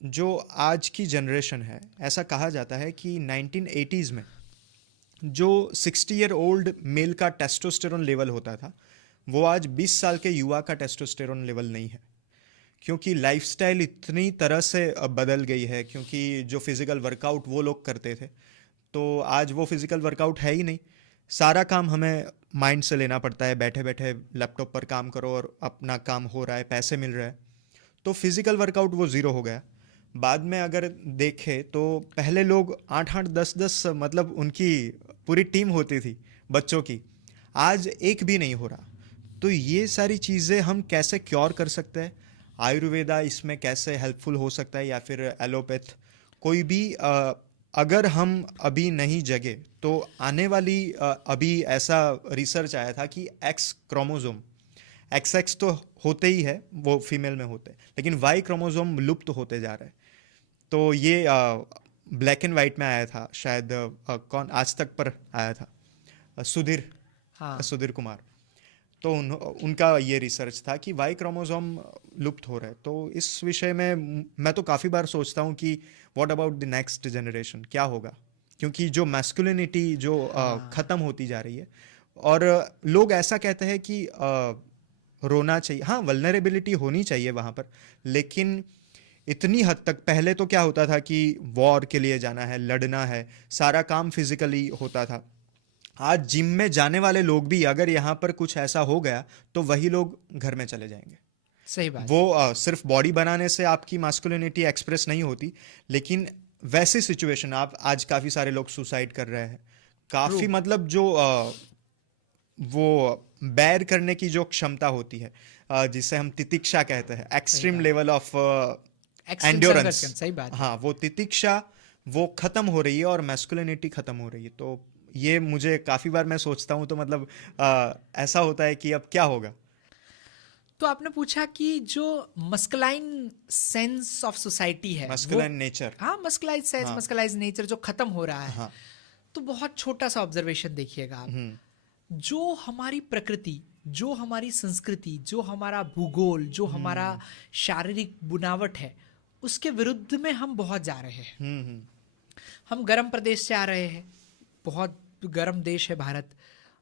जो आज की जनरेशन है, ऐसा कहा जाता है कि 1980s में जो 60-year-old मेल का टेस्टोस्टेरोन लेवल होता था, वो आज 20 साल के युवा का टेस्टोस्टेरोन लेवल नहीं है, क्योंकि लाइफस्टाइल इतनी तरह से बदल गई है। क्योंकि जो फिज़िकल वर्कआउट वो लोग करते थे, तो आज वो फिज़िकल वर्कआउट है ही नहीं। सारा काम हमें माइंड से लेना पड़ता है, बैठे बैठे लैपटॉप पर काम करो और अपना काम हो रहा है, पैसे मिल रहा है, तो फिज़िकल वर्कआउट वो ज़ीरो हो गया। बाद में अगर देखें तो पहले लोग 8-8 10-10 उनकी पूरी टीम होती थी बच्चों की, आज एक भी नहीं हो रहा। तो ये सारी चीज़ें हम कैसे क्योर कर सकते हैं? आयुर्वेदा इसमें कैसे हेल्पफुल हो सकता है, या फिर एलोपैथ? कोई भी अगर हम अभी नहीं जगे तो आने वाली अभी ऐसा रिसर्च आया था कि एक्स क्रोमोसोम, XX तो होते ही है, वो फीमेल में होते हैं, लेकिन वाई क्रोमोसोम लुप्त होते जा रहे हैं। तो ये ब्लैक एंड वाइट में आया था शायद, कौन आज तक पर आया था, सुधीर कुमार। तो उनका ये रिसर्च था कि वाई क्रोमोसोम लुप्त हो रहा है। तो इस विषय में मैं तो काफ़ी बार सोचता हूँ कि what about the next generation, क्या होगा? क्योंकि जो मैस्कुलिनिटी जो ख़त्म होती जा रही है, और लोग ऐसा कहते हैं कि रोना चाहिए, हाँ वल्नरेबिलिटी होनी चाहिए वहाँ पर, लेकिन इतनी हद तक। पहले तो क्या होता था कि वॉर के लिए जाना है, लड़ना है, सारा काम फिजिकली होता था। आज जिम में जाने वाले लोग भी अगर यहाँ पर कुछ ऐसा हो गया तो वही लोग घर में चले जाएंगे। सही बात। वो सिर्फ बॉडी बनाने से आपकी मास्कुलिनिटी एक्सप्रेस नहीं होती, लेकिन वैसी सिचुएशन आप आज काफ़ी सारे लोग सुसाइड कर रहे हैं। काफ़ी जो वो बैर करने की जो क्षमता होती है, जिसे हम तितिक्षा कहते हैं, एक्सट्रीम लेवल ऑफ एंड्योरेंस। सही बात। हाँ, वो तितिक्षा वो खत्म हो रही है और मैस्कुलिनिटी खत्म हो रही है। तो ये मुझे काफी बार मैं सोचता हूँ, तो ऐसा होता है कि अब क्या होगा। तो आपने पूछा कि जो मस्कुलाइन सेंस ऑफ सोसाइटी है, मस्कुलाइन नेचर, हाँ मस्कुलाइज सेंस, मस्कुलाइज नेचर जो खत्म हो रहा है, तो बहुत छोटा सा ऑब्जर्वेशन देखिएगा आप। जो हमारी प्रकृति, जो हमारी संस्कृति, जो हमारा भूगोल, जो हमारा शारीरिक बुनावट है, उसके विरुद्ध में हम बहुत जा रहे हैं। हम गर्म प्रदेश से आ रहे हैं, बहुत गर्म देश है भारत।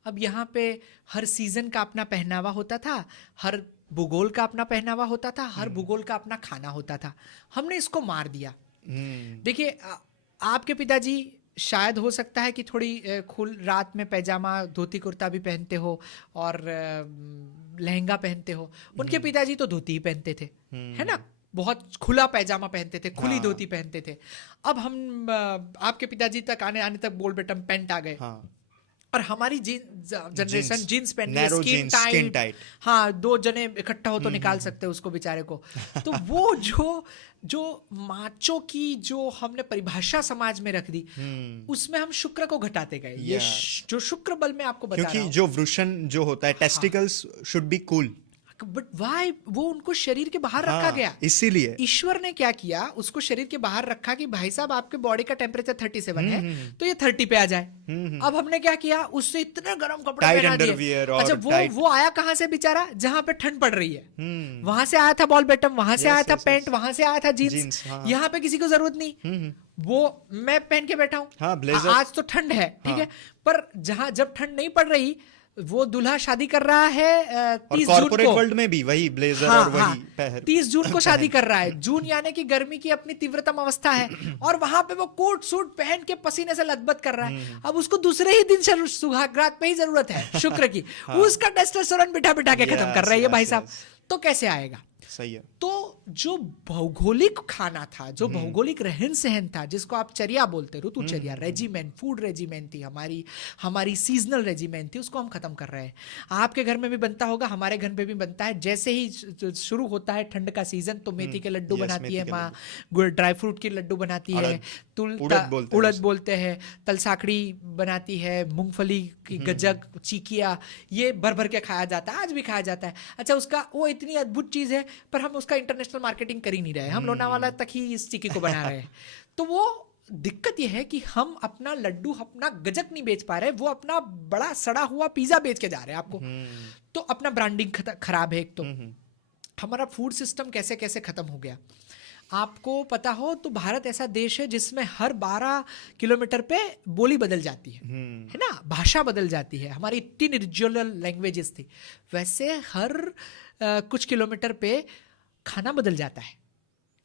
अब यहाँ पे हर सीजन का अपना पहनावा होता था, हर भूगोल का अपना पहनावा होता था, हर भूगोल का अपना खाना होता था। हमने इसको मार दिया। देखिए, आपके पिताजी शायद हो सकता है कि थोड़ी रात में पैजामा धोती कुर्ता भी पहनते हो और लहंगा पहनते हो। उनके पिताजी तो धोती ही पहनते थे, है ना, बहुत खुला पैजामा पहनते थे, खुली धोती पहनते थे। अब हम आपके पिताजी तक आने तक बोल बेटम पैंट आ गए, और हमारी जनरेशन जीन्स पहन रही है, स्किन टाइट। हाँ, 2 जने इकट्ठा हो तो निकाल सकते हैं उसको बेचारे को। तो वो जो माचो की जो हमने परिभाषा समाज में रख दी, उसमें हम शुक्र को घटाते गए। ये जो शुक्र बल में आपको बता रहा हूं, क्योंकि जो वृषण जो होता है, testicles should be cool, but why वो उनको शरीर के बाहर रखा गया। इसीलिए ईश्वर ने क्या किया, उसको शरीर के बाहर रखा कि भाई साहब आपके बॉडी का टेम्परेचर 37 है, तो ये 30 पे आ जाए। अब हमने क्या किया, उससे इतने गर्म कपड़े पहना दिए। अच्छा, वो आया कहां से बेचारा, जहां पे ठंड पड़ रही है, वहां से आया था बॉल बेटम, वहां से आया था पैंट, वहां से आया था जीन्स। यहाँ पे किसी को जरूरत नहीं, वो मैं पहन के बैठा हूँ। आज तो ठंड है, ठीक है, पर जब ठंड नहीं पड़ रही, वो दूल्हा शादी कर रहा है 30 जून को। वर्ल्ड में भी वही ब्लेजर और वही पहन, 30 जून को शादी कर रहा है। जून यानी कि गर्मी की अपनी तीव्रतम अवस्था है, और वहां पे वो कोट सूट पहन के पसीने से लथबथ कर रहा है। अब उसको दूसरे ही दिन सुहागरात पे ही जरूरत है शुक्र की, उसका टेस्टोस्टेरोन बिठा बिठा के खत्म कर रहा है ये भाई साहब। तो कैसे आएगा? सही है। तो जो भौगोलिक खाना था, जो भौगोलिक रहन सहन था, जिसको आप चर्या बोलते, ऋतुचर्या, रेजिमेंट, फूड रेजिमेंट थी हमारी सीजनल रेजिमेंट थी, उसको हम खत्म कर रहे हैं। आपके घर में भी बनता होगा, हमारे घर में भी बनता है। जैसे ही शुरू होता है ठंड का सीजन, तो मेथी के लड्डू बनाती है माँ, ड्राई फ्रूट के लड्डू बनाती है, उड़द बोलते हैं, तलसाकड़ी बनाती है, मूंगफली की गज्जक, चीकिया, ये भर भर के खाया जाता है, आज भी खाया जाता है। अच्छा, उसका वो इतनी अद्भुत चीज है, पर हम उसका इंटरनेशनल मार्केटिंग कर ही नहीं रहे, हम लोनावाला तक ही इस चिक्की को बना रहे हैं। तो वो दिक्कत यह है कि हम अपना लड्डू, अपना गजक नहीं बेच पा रहे, वो अपना बड़ा सड़ा हुआ पिज्जा बेच के जा रहे हैं आपको। तो अपना ब्रांडिंग खराब है एक तो। हमारा फूड सिस्टम कैसे कैसे खत्म हो गया। आपको पता हो तो भारत ऐसा देश है जिसमें हर 12 किलोमीटर पे बोली बदल जाती है ना, भाषा बदल जाती है। हमारी इतनी रीजनल लैंग्वेजेस थी, वैसे हर कुछ किलोमीटर पे खाना बदल जाता है।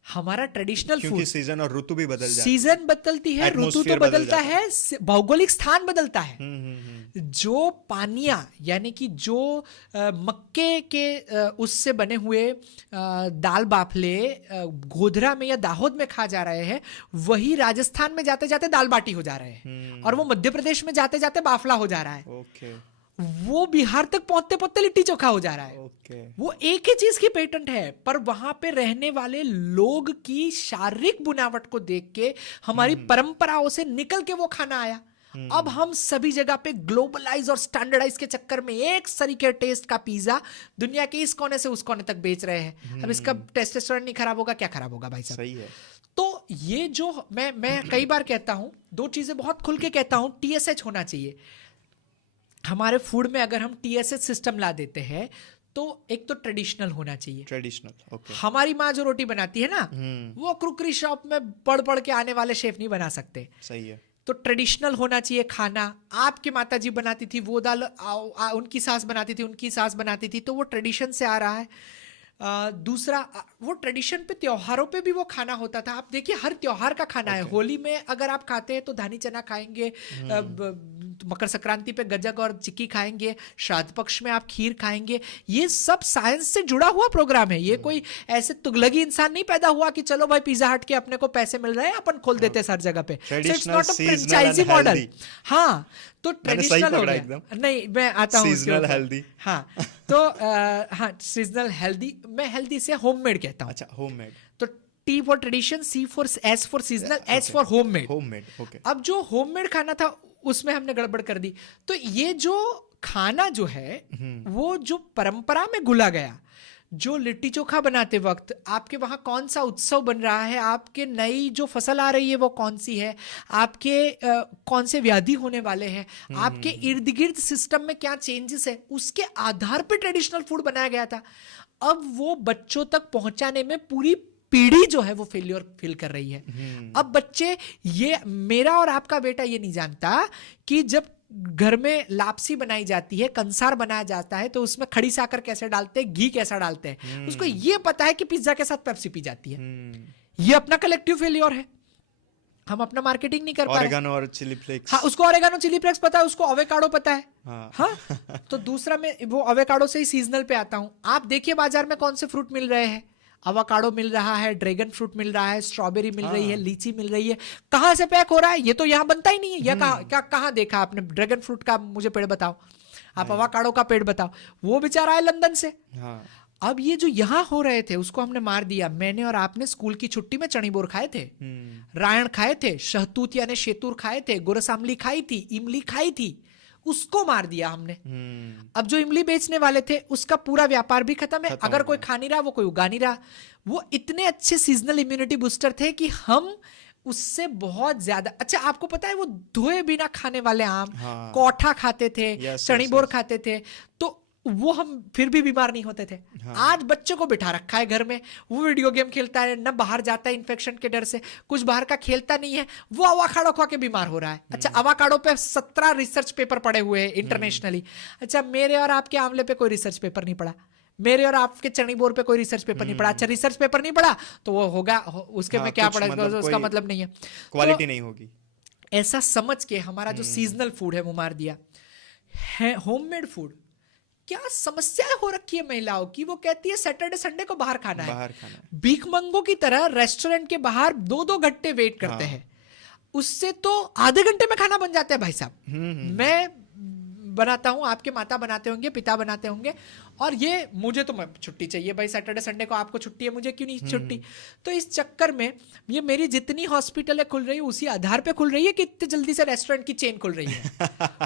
हमारा ट्रेडिशनल फूड, सीजन और ऋतु भी बदल जाती है, सीजन बदलती है, ऋतु तो बदलता है, भौगोलिक स्थान बदलता है। जो पानिया यानी कि जो मक्के के उससे बने हुए दाल बाफले गोधरा में या दाहोद में खा जा रहे हैं, वही राजस्थान में जाते जाते दाल बाटी हो जा रहे हैं, और वो मध्य प्रदेश में जाते जाते बाफला हो जा रहा है, वो बिहार तक पहुंचते पहुंचते लिट्टी चोखा हो जा रहा है। वो एक ही चीज की पेटेंट है, पर वहां पे रहने वाले लोग की शारीरिक बुनावट को देख के, हमारी परंपराओं से निकल के वो खाना आया। अब हम सभी जगह पे ग्लोबलाइज और स्टैंडर्डाइज के चक्कर में एक सरीके टेस्ट का पिज्जा दुनिया के इस कोने से उस कोने तक बेच रहे हैं। अब इसका टेस्टोस्टेरोन नहीं खराब होगा, क्या खराब होगा भाई साहब? सही है। तो ये जो मैं कई बार कहता हूं, दो चीजें बहुत खुल के कहता हूं, TSH होना चाहिए हमारे फूड में। अगर हम TSH सिस्टम ला देते हैं तो एक तो ट्रेडिशनल होना चाहिए। Traditional, okay. हमारी माँ जो रोटी बनाती है ना, वो क्रुकरी शॉप में पढ़ पढ़ के आने वाले शेफ नहीं बना सकते। सही है। तो ट्रेडिशनल होना चाहिए खाना। आपकी माता जी बनाती थी वो दाल, उनकी सास बनाती थी, उनकी सास बनाती थी, तो वो ट्रेडिशन से आ रहा है। दूसरा, वो ट्रेडिशन पे त्योहारों पे भी वो खाना होता था। आप देखिए हर त्योहार का खाना है। होली में अगर आप खाते हैं तो धानी चना खाएंगे, मकर संक्रांति पे गजक और चिक्की खाएंगे, श्राद्ध पक्ष में आप खीर खाएंगे। ये सब साइंस से जुड़ा हुआ प्रोग्राम है। ये कोई ऐसे तुगलकी इंसान नहीं पैदा हुआ कि चलो भाई पिज्जा हट के अपने को पैसे मिल रहे हैं, अपन खोल देते हैं हर जगह पे। It's not a franchise model. हाँ, तो ट्रेडिशनल हो गया। नहीं, मैं आता हूँ सीजनल हेल्दी। हाँ, तो हाँ, सीजनल हेल्दी। मैं हेल्दी से होममेड कहता हूँ। अच्छा, होममेड। तो T for tradition, S for seasonal, H for homemade. Homemade, okay. अब जो होममेड खाना था उसमें हमने गड़बड़ कर दी। तो ये जो खाना जो है वो जो परंपरा में घुला गया, जो लिट्टी चोखा बनाते वक्त आपके वहां कौन सा उत्सव बन रहा है, आपके नई जो फसल आ रही है वो कौन सी है, आपके कौन से व्याधि होने वाले हैं, आपके इर्द गिर्द सिस्टम में क्या चेंजेस है, उसके आधार पर ट्रेडिशनल फूड बनाया गया था। अब वो बच्चों तक पहुंचाने में पूरी पीढ़ी जो है वो फेलियर फील कर रही है। अब बच्चे, ये मेरा और आपका बेटा ये नहीं जानता कि जब घर में लापसी बनाई जाती है, कंसार बनाया जाता है, तो उसमें खड़ी साकर कैसे डालते हैं, घी कैसा डालते हैं। उसको ये पता है कि पिज्जा के साथ पेप्सी पी जाती है। ये अपना कलेक्टिव फेलियर है। हम अपना मार्केटिंग नहीं कर पा रहे। ऑरेगानो और चिली फ्लेक्स। हाँ, उसको ऑरेगानो चिली फ्लेक्स पता है, उसको अवेकाडो पता है। हाँ। तो दूसरा, मैं वो अवेकाडो से ही सीजनल पे आता हूं। आप देखिए बाजार में कौन से फ्रूट मिल रहे हैं। अवाकाडो मिल रहा है, ड्रैगन फ्रूट मिल रहा है, स्ट्रॉबेरी मिल रही है, लीची मिल रही है। कहां से पैक हो रहा है? ये तो यहां बनता ही नहीं है। या कहां देखा आपने ड्रैगन फ्रूट का? मुझे पेड़ बताओ। आप अवाकाडो का पेड़ बताओ। वो बेचारा है लंदन से। अब ये जो यहां हो रहे थे उसको हमने मार दिया। मैंने और आपने स्कूल की छुट्टी में चणी बोर खाए थे, रायण खाए थे, शहतूत यानी शेतूर खाए थे, गोरसामली खाई थी, इमली खाई थी, उसको मार दिया हमने। अब जो इमली बेचने वाले थे उसका पूरा व्यापार भी खत्म है। अगर कोई खा नहीं रहा, वो कोई उगा नहीं रहा। वो इतने अच्छे सीजनल इम्यूनिटी बूस्टर थे कि हम उससे बहुत ज्यादा, अच्छा आपको पता है वो धोए बिना खाने वाले आम, कौठा खाते थे, चणी बोर खाते थे, तो वो हम फिर भी बीमार नहीं होते थे। आज बच्चे को बिठा रखा है घर में, वो वीडियो गेम खेलता है, न बाहर जाता है इन्फेक्शन के डर से, कुछ बाहर का खेलता नहीं है, वो अवाकाडो खा के बीमार हो रहा है। अच्छा, अवाकाडो पे 17 रिसर्च पेपर पड़े हुए हैं इंटरनेशनली। अच्छा, मेरे और आपके आंवले पे कोई रिसर्च पेपर नहीं पड़ा, मेरे और आपके चनी बोर पे कोई रिसर्च पेपर नहीं पड़ा। अच्छा, रिसर्च पेपर नहीं पड़ा तो वो होगा, उसके में क्या पड़ा, उसका मतलब नहीं है, क्वालिटी नहीं होगी। ऐसा समझ के हमारा जो सीजनल फूड है वो मार दिया है। होममेड फूड, क्या समस्या हो रखी है महिलाओं की, वो कहती है सैटरडे संडे को बाहर खाना है। भीखमंगों की तरह रेस्टोरेंट के बाहर 2-2 घंटे वेट करते हैं। उससे तो आधे घंटे में खाना बन जाता है भाई साहब। मैं बनाता हूं, आपके माता बनाते होंगे, पिता बनाते होंगे, और ये मुझे तो छुट्टी चाहिए भाई, सैटरडे संडे को आपको छुट्टी है, मुझे क्यों नहीं छुट्टी। तो इस चक्कर में ये मेरी जितनी हॉस्पिटल खुल रही है उसी आधार पे खुल रही है कि इतनी जल्दी से रेस्टोरेंट की चेन खुल रही है,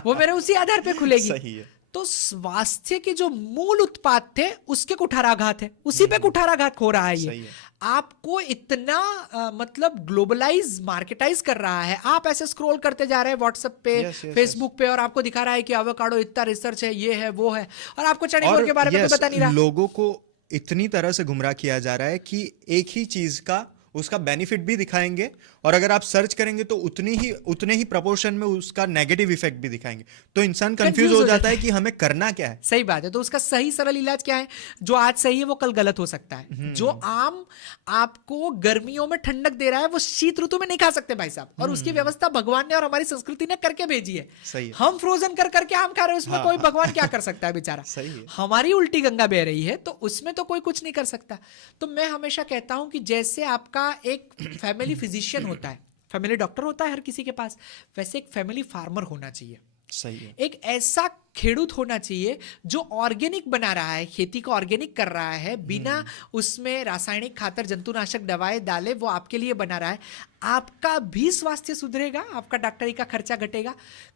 वो मेरे उसी आधार पे खुलेगी। सही है। तो स्वास्थ्य के जो मूल उत्पाद थे उसके कुठाराघात है, उसी पे कुठाराघात हो रहा है ये। आपको इतना मतलब ग्लोबलाइज मार्केटाइज कर रहा है। आप ऐसे स्क्रॉल करते जा रहे हैं व्हाट्सएप पे, फेसबुक पे, और आपको दिखा रहा है कि एवोकाडो इतना रिसर्च है, ये है वो है, और आपको चने बोल के बारे में कोई बता नहीं रहा। लोगों को इतनी तरह से गुमराह किया जा रहा है कि एक ही चीज का उसका बेनिफिट भी दिखाएंगे, और अगर आप सर्च करेंगे तो उतने ही प्रपोर्शन में उसका नेगेटिव इफेक्ट भी दिखाएंगे। तो इंसान कंफ्यूज हो जाता है कि हमें करना क्या है। सही बात है। तो उसका सही सरल इलाज क्या है? जो आज सही है वो कल गलत हो सकता है। जो आम आपको गर्मियों में ठंडक दे रहा है वो शीत ऋतु में नहीं खा सकते भाई साहब, और उसकी व्यवस्था भगवान ने और हमारी संस्कृति ने करके भेजी है। सही है। हम फ्रोजन कर करके आम खा रहे हैं, उसमें कोई भगवान क्या कर सकता है बेचारा। सही है। हमारी उल्टी गंगा बह रही है तो उसमें तो कोई कुछ नहीं कर सकता। तो मैं हमेशा कहता हूं कि जैसे आपका एक फैमिली फिजिशियन होता है, फैमिली डॉक्टर होता है हर किसी के पास, वैसे एक फैमिली फार्मर होना चाहिए। सही है। एक ऐसा खेडूत होना चाहिए जो ऑर्गेनिक बना रहा है, खेती को ऑर्गेनिक कर रहा है, बिना उसमें रासायनिक खातर जंतुनाशक दवाएं डाले वो आपके लिए बना रहा है। आपका भी स्वास्थ्य सुधरेगा, आपका डॉक्टरी का खर्चा घटेगा।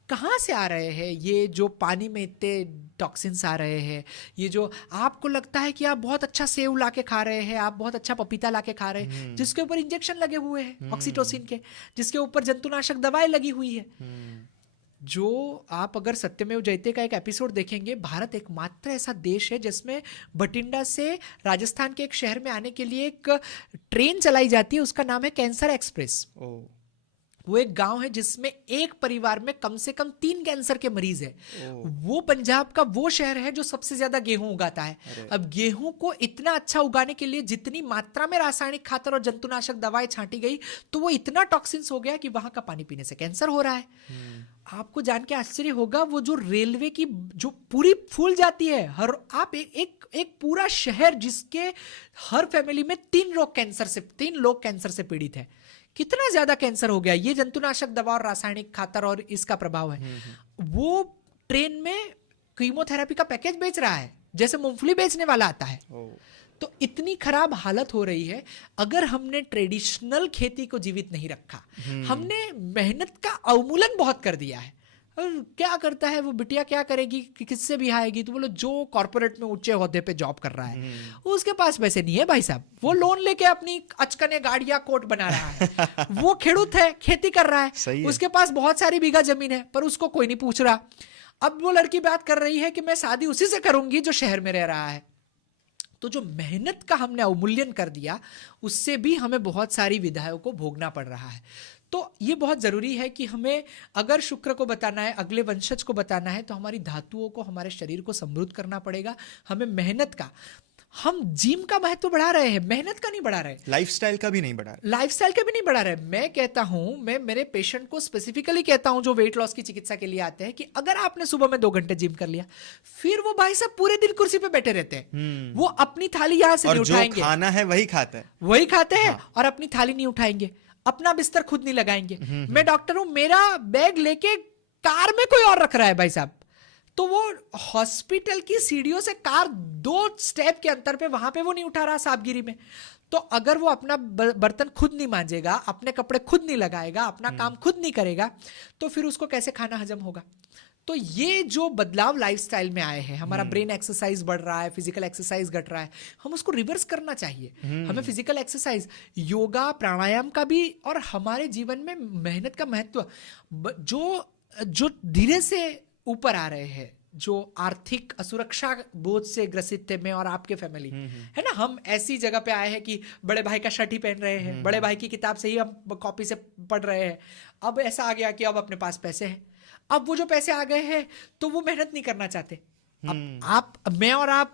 कहाँ से आ रहे हैं ये जो पानी में इतने टॉक्सिन्स आ रहे हैं? ये जो आपको लगता है कि आप बहुत अच्छा सेव लाके खा रहे हैं, आप बहुत अच्छा पपीता लाके खा रहे हैं, जिसके ऊपर इंजेक्शन लगे हुए हैं ऑक्सीटोसिन के, जिसके ऊपर जंतुनाशक दवाएं लगी हुई है। जो आप अगर सत्यमेव जयते का एक एपिसोड देखेंगे, भारत एकमात्र ऐसा देश है जिसमें बठिंडा से राजस्थान के एक शहर में आने के लिए एक ट्रेन चलाई जाती है, उसका नाम है कैंसर एक्सप्रेस। वो एक गांव है जिसमें एक परिवार में कम से कम 3 कैंसर के मरीज है। वो पंजाब का वो शहर है जो सबसे ज्यादा गेहूं उगाता है। अब गेहूं को इतना अच्छा उगाने के लिए जितनी मात्रा में रासायनिक खातर और जंतुनाशक दवाएं छांटी गई, तो वो इतना टॉक्सिन्स हो गया कि वहां का पानी पीने से कैंसर हो रहा है। आपको जान के आश्चर्य होगा, वो जो रेलवे की जो पूरी फूल जाती है, हर आप एक पूरा शहर जिसके हर फैमिली में 3 लोग कैंसर से पीड़ित है। कितना ज्यादा कैंसर हो गया, ये जंतुनाशक दवा और रासायनिक खातर और इसका प्रभाव है। वो ट्रेन में कीमोथेरेपी का पैकेज बेच रहा है जैसे मूंगफली बेचने वाला आता है। तो इतनी खराब हालत हो रही है। अगर हमने ट्रेडिशनल खेती को जीवित नहीं रखा, हमने मेहनत का अवमूल्यन बहुत कर दिया है। और क्या करता है वो बिटिया, क्या करेगी, किससे भी आएगी? तो बोलो जो कॉर्पोरेट में ऊंचे ओहदे पे जॉब कर रहा है, उसके पास पैसे नहीं है भाई साहब, वो लोन लेके अपनी अचकने गाड़ियां कोट बना रहा है। वो खेडूत है, खेती कर रहा है, उसके पास बहुत सारी बीघा जमीन है, पर उसको कोई नहीं पूछ रहा। अब वो लड़की बात कर रही है कि मैं शादी उसी से करूंगी जो शहर में रह रहा है। तो जो मेहनत का हमने अवमूल्यन कर दिया, उससे भी हमें बहुत सारी विधाओं को भोगना पड़ रहा है। तो ये बहुत जरूरी है कि हमें अगर शुक्र को बताना है, अगले वंशज को बताना है, तो हमारी धातुओं को, हमारे शरीर को समृद्ध करना पड़ेगा। हमें मेहनत का, हम जिम का महत्व बढ़ा रहे हैं, मेहनत का नहीं बढ़ा रहे, लाइफस्टाइल का भी नहीं बढ़ा रहे, लाइफस्टाइल का भी नहीं बढ़ा रहे। मैं कहता हूं, मैं मेरे पेशेंट को स्पेसिफिकली कहता हूं जो वेट लॉस की चिकित्सा के लिए आते हैं, कि अगर आपने सुबह में 2 घंटे जिम कर लिया, फिर वो भाई साहब पूरे दिन कुर्सी पे बैठे रहते हैं। वो अपनी थाली यहां से नहीं उठाएंगे, जो खाना है वही खाते हैं, और अपनी थाली नहीं उठाएंगे, अपना बिस्तर खुद नहीं लगाएंगे। मैं डॉक्टर हूं, मेरा बैग लेके कार में कोई और रख रहा है भाई साहब, तो वो हॉस्पिटल की सीढ़ियों से कार 2 स्टेप के अंतर पे, वहां पे वो नहीं उठा रहा साहबगिरी में। तो अगर वो अपना बर्तन खुद नहीं मांजेगा, अपने कपड़े खुद नहीं लगाएगा, अपना काम खुद नहीं करेगा, तो फिर उसको कैसे खाना हजम होगा? तो ये जो बदलाव लाइफस्टाइल में आए हैं, हमारा ब्रेन एक्सरसाइज बढ़ रहा है, फिजिकल एक्सरसाइज घट रहा है, हम उसको रिवर्स करना चाहिए। हमें फिजिकल एक्सरसाइज, योगा, प्राणायाम का भी, और हमारे जीवन में मेहनत का महत्व, जो धीरे से ऊपर आ रहे हैं, जो आर्थिक असुरक्षा बोझ से ग्रसित थे, मैं और आपके फैमिली है ना, हम ऐसी जगह पे आए हैं कि बड़े भाई का शर्ट ही पहन रहे हैं, बड़े भाई की किताब से ही हम कॉपी से पढ़ रहे हैं। अब ऐसा आ गया कि अब अपने पास पैसे हैं, अब वो जो पैसे आ गए हैं तो वो मेहनत नहीं करना चाहते। अब मैं और आप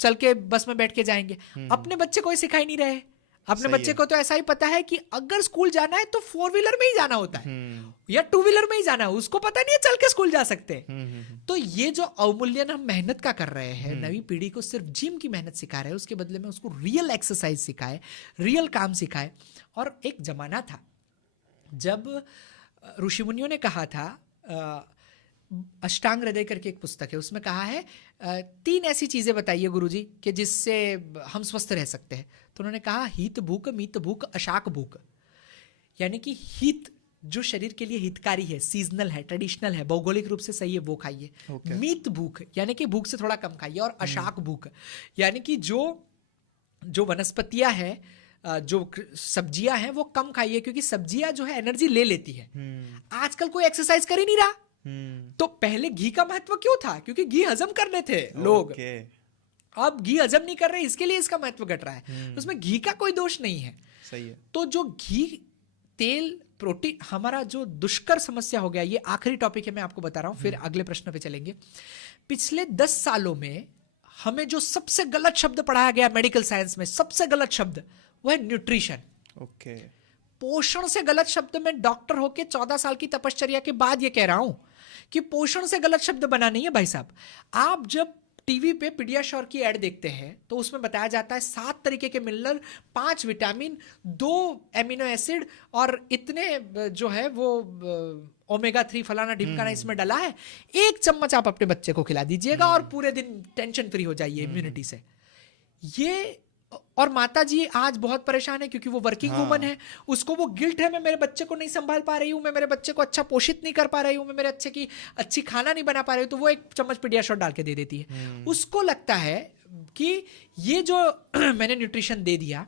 चल के बस में बैठ के जाएंगे, अपने बच्चे को ही सिखा ही नहीं रहे। अपने बच्चे को तो ऐसा ही पता है कि अगर स्कूल जाना है तो 4 व्हीलर में ही जाना होता है या 2 व्हीलर में ही जाना है, उसको पता नहीं है चल के स्कूल जा सकते। तो ये जो अवमूल्यन हम मेहनत का कर रहे हैं, नई पीढ़ी को सिर्फ जिम की मेहनत सिखा रहे हैं, उसके बदले में उसको रियल एक्सरसाइज सिखाए, रियल काम सिखाए। और एक जमाना था जब ऋषि मुनियों ने कहा था, अष्टांग हृदय करके एक पुस्तक है, उसमें कहा है 3 ऐसी चीजें बताइए गुरुजी कि जिससे हम स्वस्थ रह सकते हैं। तो उन्होंने कहा हित भूख, मित भूख, अशाक भूख। यानी कि हित जो शरीर के लिए हितकारी है, सीजनल है, ट्रेडिशनल है, भौगोलिक रूप से सही है, वो खाइए। मित भूख यानी कि भूख से थोड़ा कम खाइए, और अशाक भूख यानी कि जो वनस्पतियां है, जो सब्जियां हैं वो कम खाइए, क्योंकि सब्जियां जो है एनर्जी ले लेती है। आजकल कोई एक्सरसाइज कर ही नहीं रहा। तो पहले घी का महत्व क्यों था? क्योंकि घी हजम करने थे लोग। अब घी हजम नहीं कर रहे, इसके लिए इसका महत्व घट रहा है। उसमें घी का कोई दोष नहीं है। सही है। तो जो घी, तेल, प्रोटीन, हमारा जो दुष्कर समस्या हो गया, ये आखिरी टॉपिक है, मैं आपको बता रहा हूं, फिर अगले प्रश्न पे चलेंगे। पिछले 10 सालों में हमें जो सबसे गलत शब्द पढ़ाया गया मेडिकल साइंस में, सबसे गलत शब्द, वो है न्यूट्रिशन। ओके। पोषण से गलत शब्द में डॉक्टर होके 14 साल की तपश्चर्या के बाद ये कह रहा हूं कि पोषण से गलत शब्द बना नहीं है भाई साहब। आप जब टीवी पे पीडियाश्योर की एड देखते हैं तो उसमें बताया जाता है 7 तरीके के मिनरल, 5 विटामिन, 2 एमिनो एसिड और इतने जो है वो ओमेगा 3 फलाना ढिमकाना इसमें डला है। 1 चम्मच आप अपने बच्चे को खिला दीजिएगा और पूरे दिन टेंशन फ्री हो जाइए इम्यूनिटी से। ये, और माता जी आज बहुत परेशान है क्योंकि वो वर्किंग वुमन है, उसको वो गिल्ट है, मैं मेरे बच्चे को नहीं संभाल पा रही हूँ, मैं मेरे बच्चे को अच्छा पोषित नहीं कर पा रही हूँ, मैं मेरे अच्छी खाना नहीं बना पा रही हूँ, तो वो 1 चम्मच पीडियाश्योर डाल के दे देती है। उसको लगता है कि ये जो मैंने न्यूट्रिशन दे दिया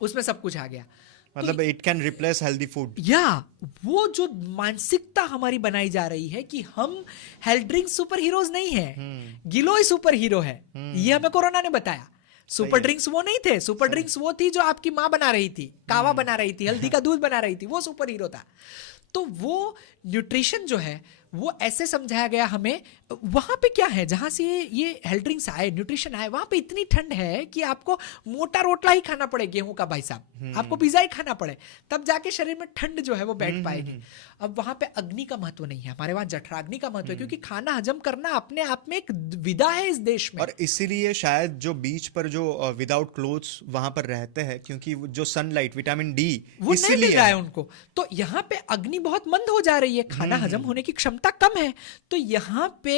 उसमें सब कुछ आ गया, मतलब it can replace healthy food. या वो जो मानसिकता हमारी बनाई जा रही है कि हम हेल्थ ड्रिंक सुपर हीरोज नहीं है, गिलोय सुपर हीरो है, ये हमें कोरोना ने बताया। सुपर ड्रिंक्स वो नहीं थे, सुपर ड्रिंक्स वो थी जो आपकी माँ बना रही थी, कावा बना रही थी, हल्दी का दूध बना रही थी, वो सुपर हीरो था। तो वो न्यूट्रिशन जो है वो ऐसे समझाया गया हमें। वहां पे क्या है, जहां से ये हेल्थ ड्रिंक्स आए, न्यूट्रिशन आए, वहां पे इतनी ठंड है कि आपको मोटा रोटला ही खाना पड़े गेहूं का भाई साहब, आपको पिज्जा ही खाना पड़े, तब जाके शरीर में ठंड जो है वो बैठ पाएगी। अब वहां पे अग्नि का महत्व नहीं है, हमारे वहां जठराग्नि का महत्व है, क्योंकि खाना हजम करना अपने आप में एक विधा है इस देश में। और इसीलिए शायद जो बीच पर जो विदाउट क्लोथ्स वहां पर रहते हैं, क्योंकि जो सनलाइट, विटामिन डी वो नहीं मिल रहा है उनको, तो यहाँ पे अग्नि बहुत मंद हो जा रही है, खाना हजम होने की क्षमता कम है। तो यहाँ पे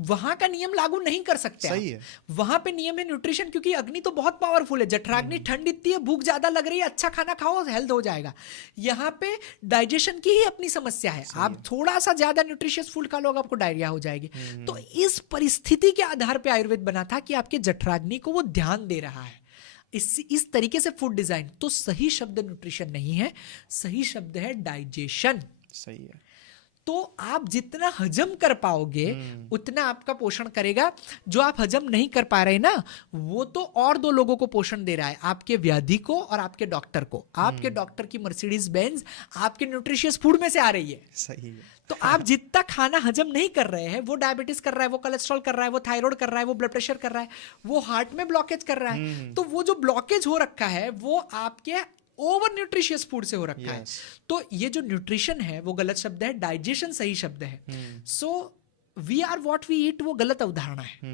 वहां का नियम लागू नहीं कर सकते। सही है। वहां पे नियम है न्यूट्रिशन, क्योंकि अग्नि तो बहुत पावरफुल है, जठराग्नि ठंड इतनी है, भूख ज्यादा लग रही है, अच्छा खाना खाओ हेल्थ हो जाएगा। यहाँ पे डाइजेशन की ही अपनी समस्या है, आप थोड़ा सा ज्यादा न्यूट्रिशियस फूड खा लो आपको डायरिया हो जाएगी। तो इस परिस्थिति के आधार पे आयुर्वेद बना था कि आपके जठराग्नि को वो ध्यान दे रहा है। इस तरीके से फूड डिजाइन। तो सही शब्द न्यूट्रिशन नहीं है, सही शब्द है डाइजेशन। सही है। तो आप जितना हजम कर पाओगे उतना आपका पोषण करेगा। जो आप हजम नहीं कर पा रहे ना, वो तो और 2 लोगों को पोषण दे रहा है, आपके व्याधि को और आपके डॉक्टर को। आपके डॉक्टर की मर्सिडीज बेंज आपके न्यूट्रिशियस फूड में से आ रही है। सही है। तो आप जितना खाना हजम नहीं कर रहे हैं, वो डायबिटीज कर रहा है, वो कोलेस्ट्रॉल कर रहा है, वो थायराइड कर रहा है, वो ब्लड प्रेशर कर रहा है, वो हार्ट में ब्लॉकेज कर रहा है। तो वो जो ब्लॉकेज हो रखा है वो आपके ओवर न्यूट्रिशियस फूड से हो रखा है। तो ये जो न्यूट्रिशन है वो गलत शब्द है, डाइजेशन सही शब्द है। So we are what we eat वो गलत अवधारणा है।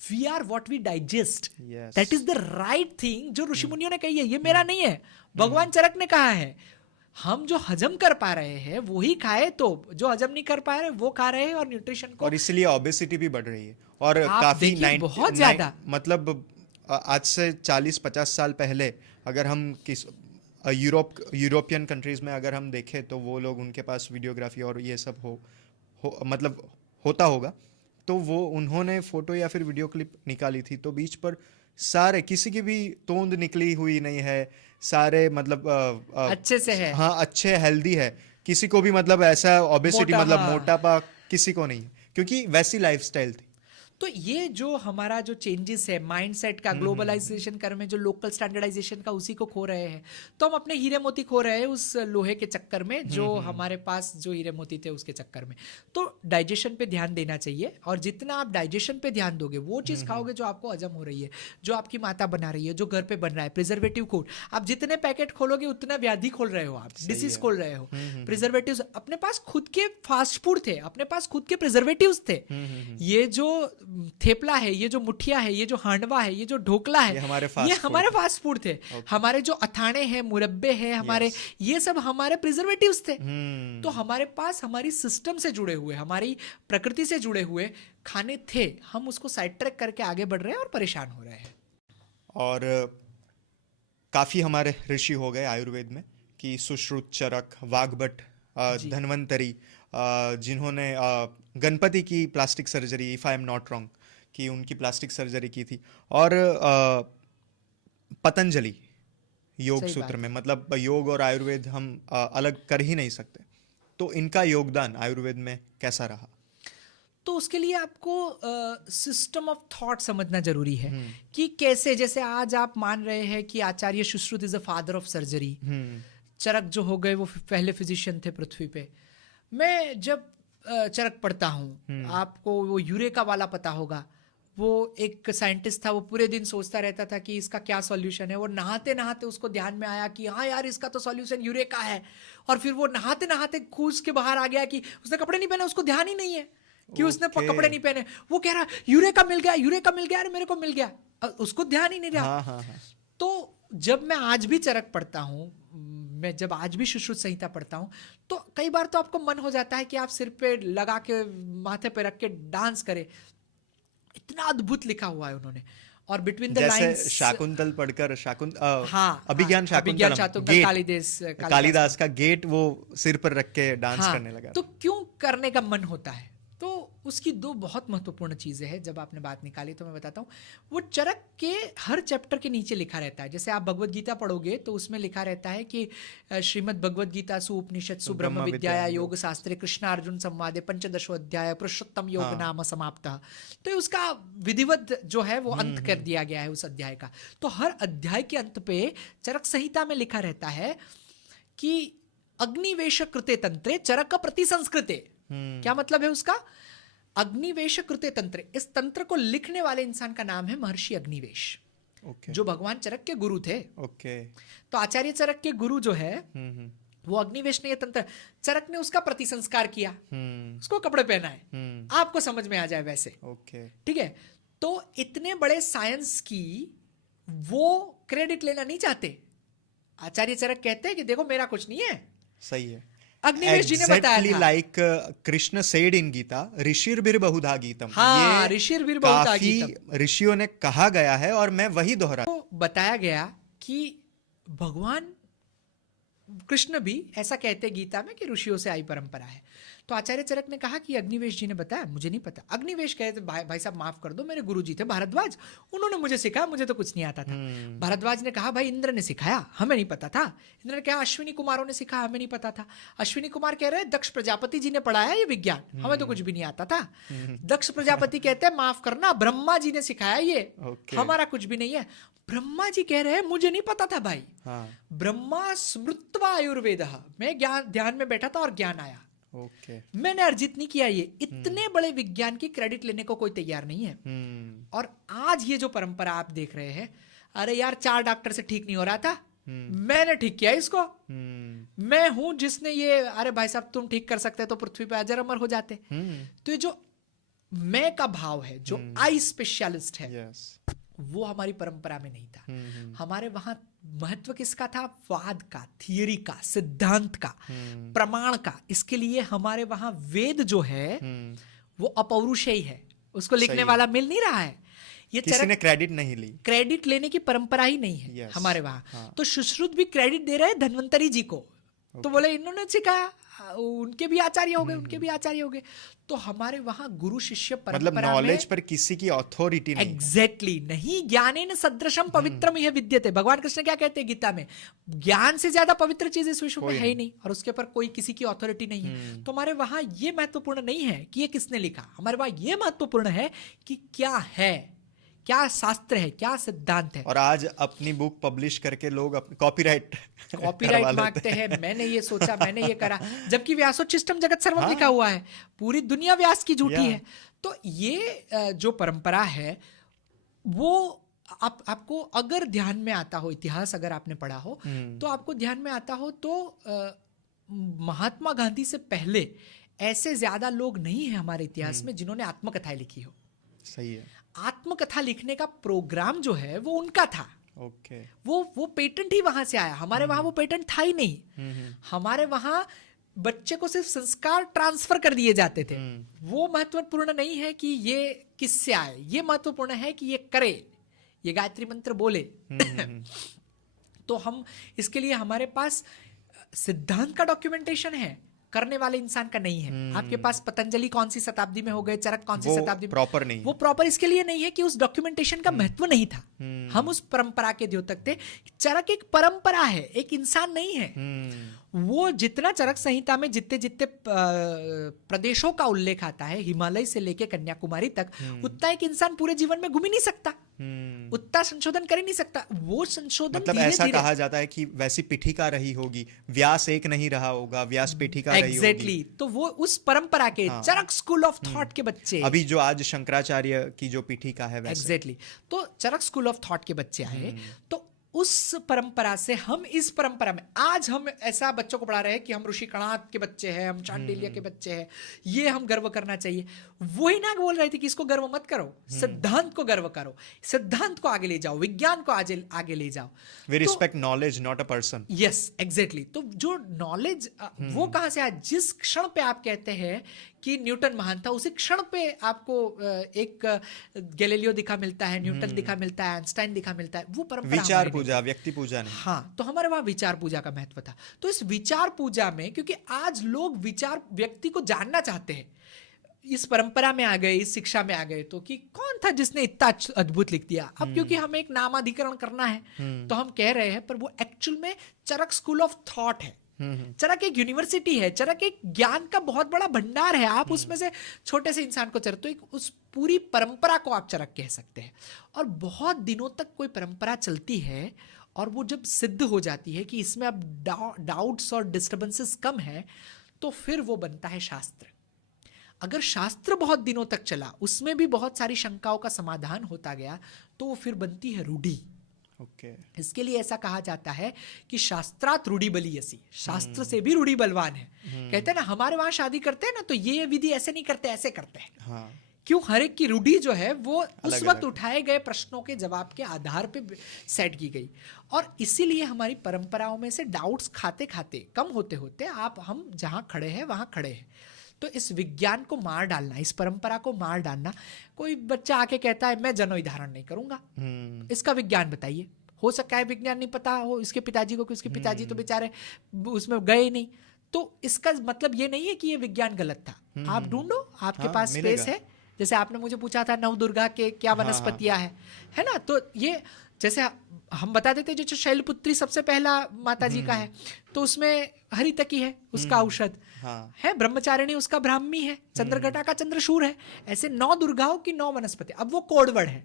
We are what we digest, that is the right thing जो ऋषि मुनियों ने कही है। ये मेरा नहीं है, भगवान चरक ने कहा है। हम जो हजम कर पा रहे हैं वो ही खाए, तो जो हजम नहीं कर पा रहे वो खा रहे हैं। और न्यूट्रिशन को, और इसलिए ओबेसिटी भी बढ़ रही है, और काफी बहुत ज्यादा, मतलब आज से 40-50 साल पहले अगर हम यूरोपियन कंट्रीज में अगर हम देखें तो वो लोग, उनके पास वीडियोग्राफी और ये सब मतलब होता होगा, तो वो उन्होंने फोटो या फिर वीडियो क्लिप निकाली थी, तो बीच पर सारे, किसी की भी तोंद निकली हुई नहीं है, सारे मतलब अच्छे से है। हाँ, अच्छे हेल्दी है, किसी को भी मतलब ऐसा ओबेसिटी मतलब मोटापा किसी को नहीं, क्योंकि वैसी लाइफस्टाइल थी। तो ये जो हमारा जो चेंजेस है माइंडसेट का, ग्लोबलाइजेशन कर में जो लोकल स्टैंडर्डाइजेशन का, उसी को खो रहे हैं। तो हम अपने हीरे मोती खो रहे हैं उस लोहे के चक्कर में, जो हमारे पास जो हीरे मोती थे उसके चक्कर में। तो डाइजेशन पे ध्यान देना चाहिए, और जितना आप डाइजेशन पे ध्यान दोगे, वो चीज़ खाओगे जो आपको हजम हो रही है, जो आपकी माता बना रही है, जो घर पे बन रहा है। प्रिजर्वेटिव फूड, आप जितने पैकेट खोलोगे उतना व्याधि खोल रहे हो, आप डिसीज खोल रहे हो। प्रिजर्वेटिव, अपने पास खुद के फास्ट फूड थे, अपने पास खुद के प्रिजर्वेटिव्स थे। ये जो थेपला है, ये जो मुठिया है, ये जो हांडवा है, ये जो ढोकला है, ये हमारे फास्ट फूड थे। हमारे जो अथाने हैं, मुरब्बे हैं हमारे, ये सब हमारे प्रिजर्वेटिव्स थे। तो हमारे पास हमारी सिस्टम से जुड़े हुए, हमारी प्रकृति से जुड़े हुए खाने थे, हम उसको साइड ट्रैक करके आगे बढ़ रहे हैं और परेशान हो रहे हैं। और काफी हमारे ऋषि हो गए आयुर्वेद में, कि सुश्रुत, चरक, वाग्भट, धन्वंतरी, जिन्होंने गणपति की plastic surgery, if I am not wrong, कि उनकी प्लास्टिक सर्जरी की थी। और पतंजलि, योग सही सूत्र बात में, मतलब योग और आयुर्वेद हम अलग कर ही नहीं सकते। तो इनका योगदान आयुर्वेद में कैसा रहा? तो उसके लिए आपको सिस्टम ऑफ थॉट समझना जरूरी है हम्म। कि कैसे, जैसे आज आप मान रहे हैं कि Acharya Sushruta is a father of surgery, Charaka जो हो गए वो पहले फिजिशियन थे पृथ्वी पे। मैं जब चरक पढ़ता हूँ, आपको वो यूरेका वाला पता होगा, वो एक साइंटिस्ट था, वो पूरे दिन सोचता रहता था कि इसका क्या सॉल्यूशन है। वो नहाते नहाते उसको ध्यान में आया कि हाँ यार इसका तो सॉल्यूशन यूरेका है, और फिर वो नहाते नहाते कूद के बाहर आ गया कि उसने कपड़े नहीं पहने, उसको ध्यान ही नहीं है कि उसने कपड़े नहीं पहने। वो कह रहा यूरेका मिल गया, यूरेका मिल गया, अरे मेरे को मिल गया, उसको ध्यान ही नहीं रहा। हाँ हाँ हाँ। तो जब मैं आज भी चरक पढ़ता हूँ, मैं जब आज भी सुश्रुत संहिता पढ़ता हूँ, तो कई बार तो आपको मन हो जाता है कि आप सिर पे लगा के माथे पे रख के डांस करें, इतना अद्भुत लिखा हुआ है उन्होंने। और बिटवीन द जैसे लाइंस, शाकुंतल पढ़कर हाँ, अभिज्ञान अभिज्ञान शाकुंतलम, शाकुंतलम, कालिदास का गेट वो सिर पर रख के डांस हाँ, करने लगा। तो क्यों करने का मन होता है? तो उसकी दो बहुत महत्वपूर्ण चीजें हैं। जब आपने बात निकाली तो मैं बताता हूँ। वो चरक के हर चैप्टर के नीचे लिखा रहता है। जैसे आप भगवत गीता पढ़ोगे तो उसमें लिखा रहता है कि श्रीमद् भगवत गीता सु उपनिषत्सु ब्रह्म विद्याया योग शास्त्रे कृष्णार्जुन संवादे पंचदशो अध्याय पुरुषोत्तम योग नाम समाप्तः। तो उसका विधिवत जो है वो अंत कर दिया गया है उस अध्याय का। तो हर अध्याय के अंत पे चरक संहिता में लिखा रहता है कि अग्निवेश कृते तंत्रे चरक प्रति संस्कृते। क्या मतलब है उसका? अग्निवेश कृते तंत्र, इस तंत्र को लिखने वाले इंसान का नाम है महर्षि अग्निवेश, जो भगवान चरक के गुरु थे। तो आचार्य चरक के गुरु जो है वो अग्निवेश ने ये तंत्र, चरक ने उसका प्रति संस्कार किया, उसको कपड़े पहनाए, आपको समझ में आ जाए वैसे। ठीक है। तो इतने बड़े साइंस की वो क्रेडिट लेना नहीं चाहते। आचार्य चरक कहते हैं कि देखो मेरा कुछ नहीं है। सही है। अग्निवेश जी ने बताया था। Like Krishna said in Gita, ऋषिर्भिर बहुधा गीतम। हाँ, ऋषिर्भिर बहुधा गीतम, काफी ऋषियों ने कहा गया है और मैं वही दोहरा। तो बताया गया कि भगवान कृष्ण भी ऐसा कहते गीता में कि ऋषियों से आई परंपरा है। तो आचार्य चरक ने कहा कि अग्निवेश जी ने बताया, मुझे नहीं पता। अग्निवेश कहते भाई साहब माफ कर दो, मेरे गुरुजी थे भारद्वाज, उन्होंने मुझे सिखाया, मुझे तो कुछ नहीं आता था। भारद्वाज ने कहा भाई इंद्र ने सिखाया, हमें नहीं पता था। इंद्र ने कहा अश्विनी कुमारों ने सिखाया, हमें नहीं पता था। अश्विनी कुमार कह रहे हैं दक्ष प्रजापति जी ने पढ़ाया ये विज्ञान, हमें तो कुछ भी नहीं आता था। दक्ष प्रजापति कहते हैं माफ करना, ब्रह्मा जी ने सिखाया ये, हमारा कुछ भी नहीं है। ब्रह्मा जी कह रहे हैं मुझे नहीं पता था भाई। ब्रह्मा स्मृत्वा आयुर्वेद, मैं ज्ञान ध्यान में बैठा था और ज्ञान आया। मैंने अर्जित नहीं किया ये। इतने बड़े विज्ञान की क्रेडिट लेने को कोई तैयार नहीं है। और आज ये जो परंपरा आप देख रहे हैं, अरे यार 4 डॉक्टर से ठीक नहीं हो रहा था, मैंने ठीक किया इसको, मैं हूं जिसने ये, अरे भाई साहब तुम ठीक कर सकते तो पृथ्वी पे अजर अमर हो जाते। तो ये जो मैं का भाव है, जो आई स्पेशलिस्ट है, वो हमारी परंपरा में नहीं था। हमारे वहां महत्व किसका था? वाद का, थियरी का, सिद्धांत का, प्रमाण का। इसके लिए हमारे वहां वेद जो है वो अपौरुषेय है, उसको लिखने वाला मिल नहीं रहा है। ये किसी ने क्रेडिट नहीं ली, क्रेडिट लेने की परंपरा ही नहीं है हमारे वहां। तो सुश्रुत भी क्रेडिट दे रहे हैं धन्वंतरी जी को। तो बोले इन्होंने सिखाया, उनके भी आचार्य हो गए, उनके भी आचार्य हो गए। तो हमारे वहां गुरु शिष्य परंपरा, मतलब नॉलेज पर किसी की अथॉरिटी नहीं। एग्जैक्टली नहीं। ज्ञानेन सदृशम पवित्रम यह विद्यते। भगवान कृष्ण क्या कहते हैं गीता में? ज्ञान से ज्यादा पवित्र चीज इस विश्व में है ही नहीं, और उसके ऊपर कोई किसी की अथॉरिटी नहीं है। तो हमारे वहां ये महत्वपूर्ण नहीं है कि ये किसने लिखा, हमारे वहां ये महत्वपूर्ण है कि क्या है, क्या शास्त्र है, क्या सिद्धांत है। और आज अपनी बुक पब्लिश करके लोग कॉपीराइट मांगते हैं। मैंने ये सोचा, मैंने ये करा, जबकि व्यासोच्छिष्टम जगत सर्वम लिखा हुआ है। पूरी दुनिया व्यास की झूठी है। तो ये जो परंपरा है वो आपको अगर ध्यान में आता हो, इतिहास अगर आपने पढ़ा हो तो आपको ध्यान में आता हो तो महात्मा गांधी से पहले ऐसे ज्यादा लोग नहीं है हमारे इतिहास में जिन्होंने आत्मकथाएं लिखी हो। सही है। आत्मकथा लिखने का प्रोग्राम जो है वो उनका था। वो पेटेंट ही वहां से आया। हमारे वहां वो पेटेंट था ही नहीं। हमारे वहां बच्चे को सिर्फ संस्कार ट्रांसफर कर दिए जाते थे। वो महत्वपूर्ण नहीं है कि ये किससे आए, ये महत्वपूर्ण है कि ये करे, ये गायत्री मंत्र बोले। तो हम इसके लिए हमारे पास सिद्धांत का डॉक्यूमेंटेशन है, करने वाले इंसान का नहीं है। आपके पास पतंजलि कौन सी शताब्दी में हो गए, चरक कौन सी शताब्दी में, प्रॉपर नहीं, वो प्रॉपर इसके लिए नहीं है कि उस डॉक्यूमेंटेशन का महत्व नहीं था। हम उस परंपरा के द्योतक थे। चरक एक परंपरा है, एक इंसान नहीं है। वो जितना चरक संहिता में जितने जितने प्रदेशों का उल्लेख आता है, हिमालय से लेके कन्याकुमारी तक, उतना एक इंसान पूरे जीवन में घूम ही नहीं सकता, उतना संशोधन कर ही नहीं सकता। वो संशोधन मतलब ऐसा कहा जाता है कि वैसी पीठिका रही होगी, व्यास एक नहीं रहा होगा, व्यास पीठिका रही होगी। एग्जैक्टली। तो वो उस परंपरा के चरक स्कूल ऑफ थॉट के बच्चे, अभी जो आज शंकराचार्य की जो पीठिका है वैसे। एग्जैक्टली। तो चरक स्कूल ऑफ थॉट के बच्चे आए, तो उस परंपरा से हम इस परंपरा में आज हम ऐसा बच्चों को पढ़ा रहे हैं कि हम ऋषि कणाद के बच्चे हैं, हम चांडिल्य के बच्चे हैं, ये हम गर्व करना चाहिए। वही ना बोल रहे थे कि इसको गर्व मत करो, सिद्धांत को गर्व करो, सिद्धांत को आगे ले जाओ, विज्ञान को आगे ले जाओ। We respect knowledge not a person. Yes exactly. तो जो नॉलेज वो कहां से आया? जिस क्षण पे आप कहते हैं कि न्यूटन महान था, उसी क्षण पे आपको एक गैलीलियो दिखा मिलता है, न्यूटन दिखा मिलता है, आइंस्टाइन दिखा मिलता है। वो परंपरा विचार पूजा, व्यक्ति पूजा नहीं। हाँ, तो हमारे वहां विचार पूजा का महत्व था। तो इस विचार पूजा में, क्योंकि आज लोग विचार व्यक्ति को जानना चाहते हैं, इस परंपरा में आ गए, इस शिक्षा में आ गए, तो कि कौन था जिसने इतना अद्भुत लिख दिया। अब क्योंकि हमें एक नामाधिकरण करना है, तो हम कह रहे हैं, पर वो एक्चुअल में चरक स्कूल ऑफ थॉट है। चरक एक यूनिवर्सिटी है, चरक एक ज्ञान का बहुत बड़ा भंडार है। आप उसमें से छोटे से इंसान को चरक, तो एक उस पूरी परंपरा को आप चरक कह सकते हैं। और बहुत दिनों तक कोई परंपरा चलती है, और वो जब सिद्ध हो जाती है कि इसमें अब डाउट्स और डिस्टर्बेंसेस कम है, तो फिर वो बनता है शास्त्र। अगर शास्त्र बहुत दिनों तक चला, उसमें भी बहुत सारी शंकाओं का समाधान होता गया, तो वो फिर बनती है रूढ़ी। इसके लिए ऐसा कहा जाता है कि शास्त्रात रूढ़ी बलीयसी, शास्त्र से भी रूढ़ी बलवान है। कहते हैं ना, हमारे वहां शादी करते हैं ना, तो ये विधि ऐसे नहीं करते, ऐसे करते हैं। हाँ। क्यों? हर एक की रूढ़ी जो है वो उस वक्त उठाए गए प्रश्नों के जवाब के आधार पे सेट की गई। और इसीलिए हमारी परंपराओं में से डाउट्स खाते खाते, कम होते होते, हम जहां खड़े हैं वहां खड़े हैं। तो इस विज्ञान को मार डालना, इस परंपरा को मार डालना, कोई बच्चा आके कहता है मैं जनोई धारण नहीं करूंगा, इसका विज्ञान बताइए। हो सकता है विज्ञान नहीं पता हो इसके पिताजी को, कि उसके पिताजी तो बेचारे उसमें गए नहीं। तो इसका मतलब ये नहीं है कि ये विज्ञान गलत था। आप ढूंढो, आपके पास स्पेस है। जैसे आपने मुझे पूछा था नवदुर्गा के क्या वनस्पतियां है ना, तो ये जैसे हम बता देते, जो शैलपुत्री सबसे पहला माता जी का है, तो उसमें हरितकी है, उसका औषध है, ब्रह्मचारिणी उसका ब्राह्मी है, चंद्रघटा का चंद्रशूर है। ऐसे 9 दुर्गाओं की 9 वनस्पति। अब वो कोडवर्ड है,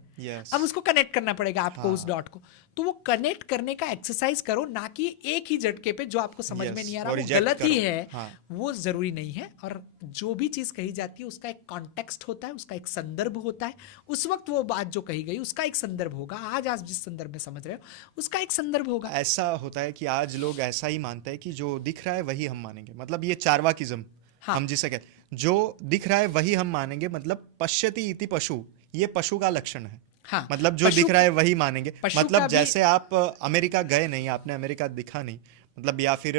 अब उसको कनेक्ट करना पड़ेगा आपको उस डॉट को। तो वो कनेक्ट करने का एक्सरसाइज करो, ना कि एक ही झटके पे जो आपको समझ में नहीं आ रहा वो गलत ही है, वो जरूरी नहीं है। और जो भी चीज कही जाती है उसका एक कॉन्टेक्स्ट होता है, उसका एक संदर्भ होता है। उस वक्त वो बात जो कही गई उसका एक संदर्भ होगा, आज आप जिस संदर्भ में समझ रहे हो उसका एक संदर्भ होगा। ऐसा होता है कि आज लोग ऐसा ही मानते हैं कि जो दिख रहा है वही हम मानेंगे, मतलब ये चार्वाकिज्म। हम जिसे कहते, जो दिख रहा है वही हम मानेंगे, मतलब पश्यति इति पशु, ये पशु का लक्षण है। मतलब जो दिख रहा है वही मानेंगे। मतलब जैसे आप अमेरिका गए नहीं, आपने अमेरिका दिखा नहीं, मतलब, या फिर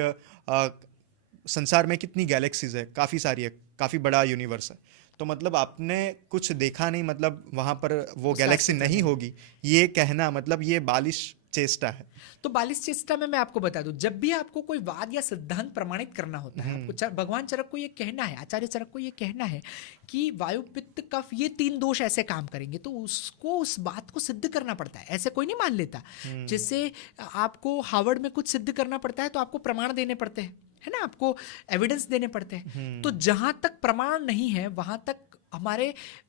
संसार में कितनी गैलेक्सीज है, काफी सारी है, काफी बड़ा यूनिवर्स है, तो मतलब आपने कुछ देखा नहीं, मतलब वहां पर वो गैलेक्सी नहीं होगी, ये कहना मतलब ये बालिश चेष्टा है। तो बालिश चेष्टा में मैं आपको बता दूं, जब भी आपको कोई वाद या सिद्धांत प्रमाणित करना होता है, आपको भगवान चरक को ये कहना है, आचार्य चरक को ये कहना है कि वायु पित्त कफ ये 3 दोष ऐसे काम करेंगे, तो उसको उस बात को सिद्ध करना पड़ता है। ऐसे कोई नहीं मान लेता। जैसे आपको हार्वर्ड में कुछ सिद्ध करना पड़ता है तो आपको प्रमाण देने पड़ते हैं, है ना, आपको एविडेंस देने पड़ते हैं। तो जहां तक प्रमाण नहीं है वहां तक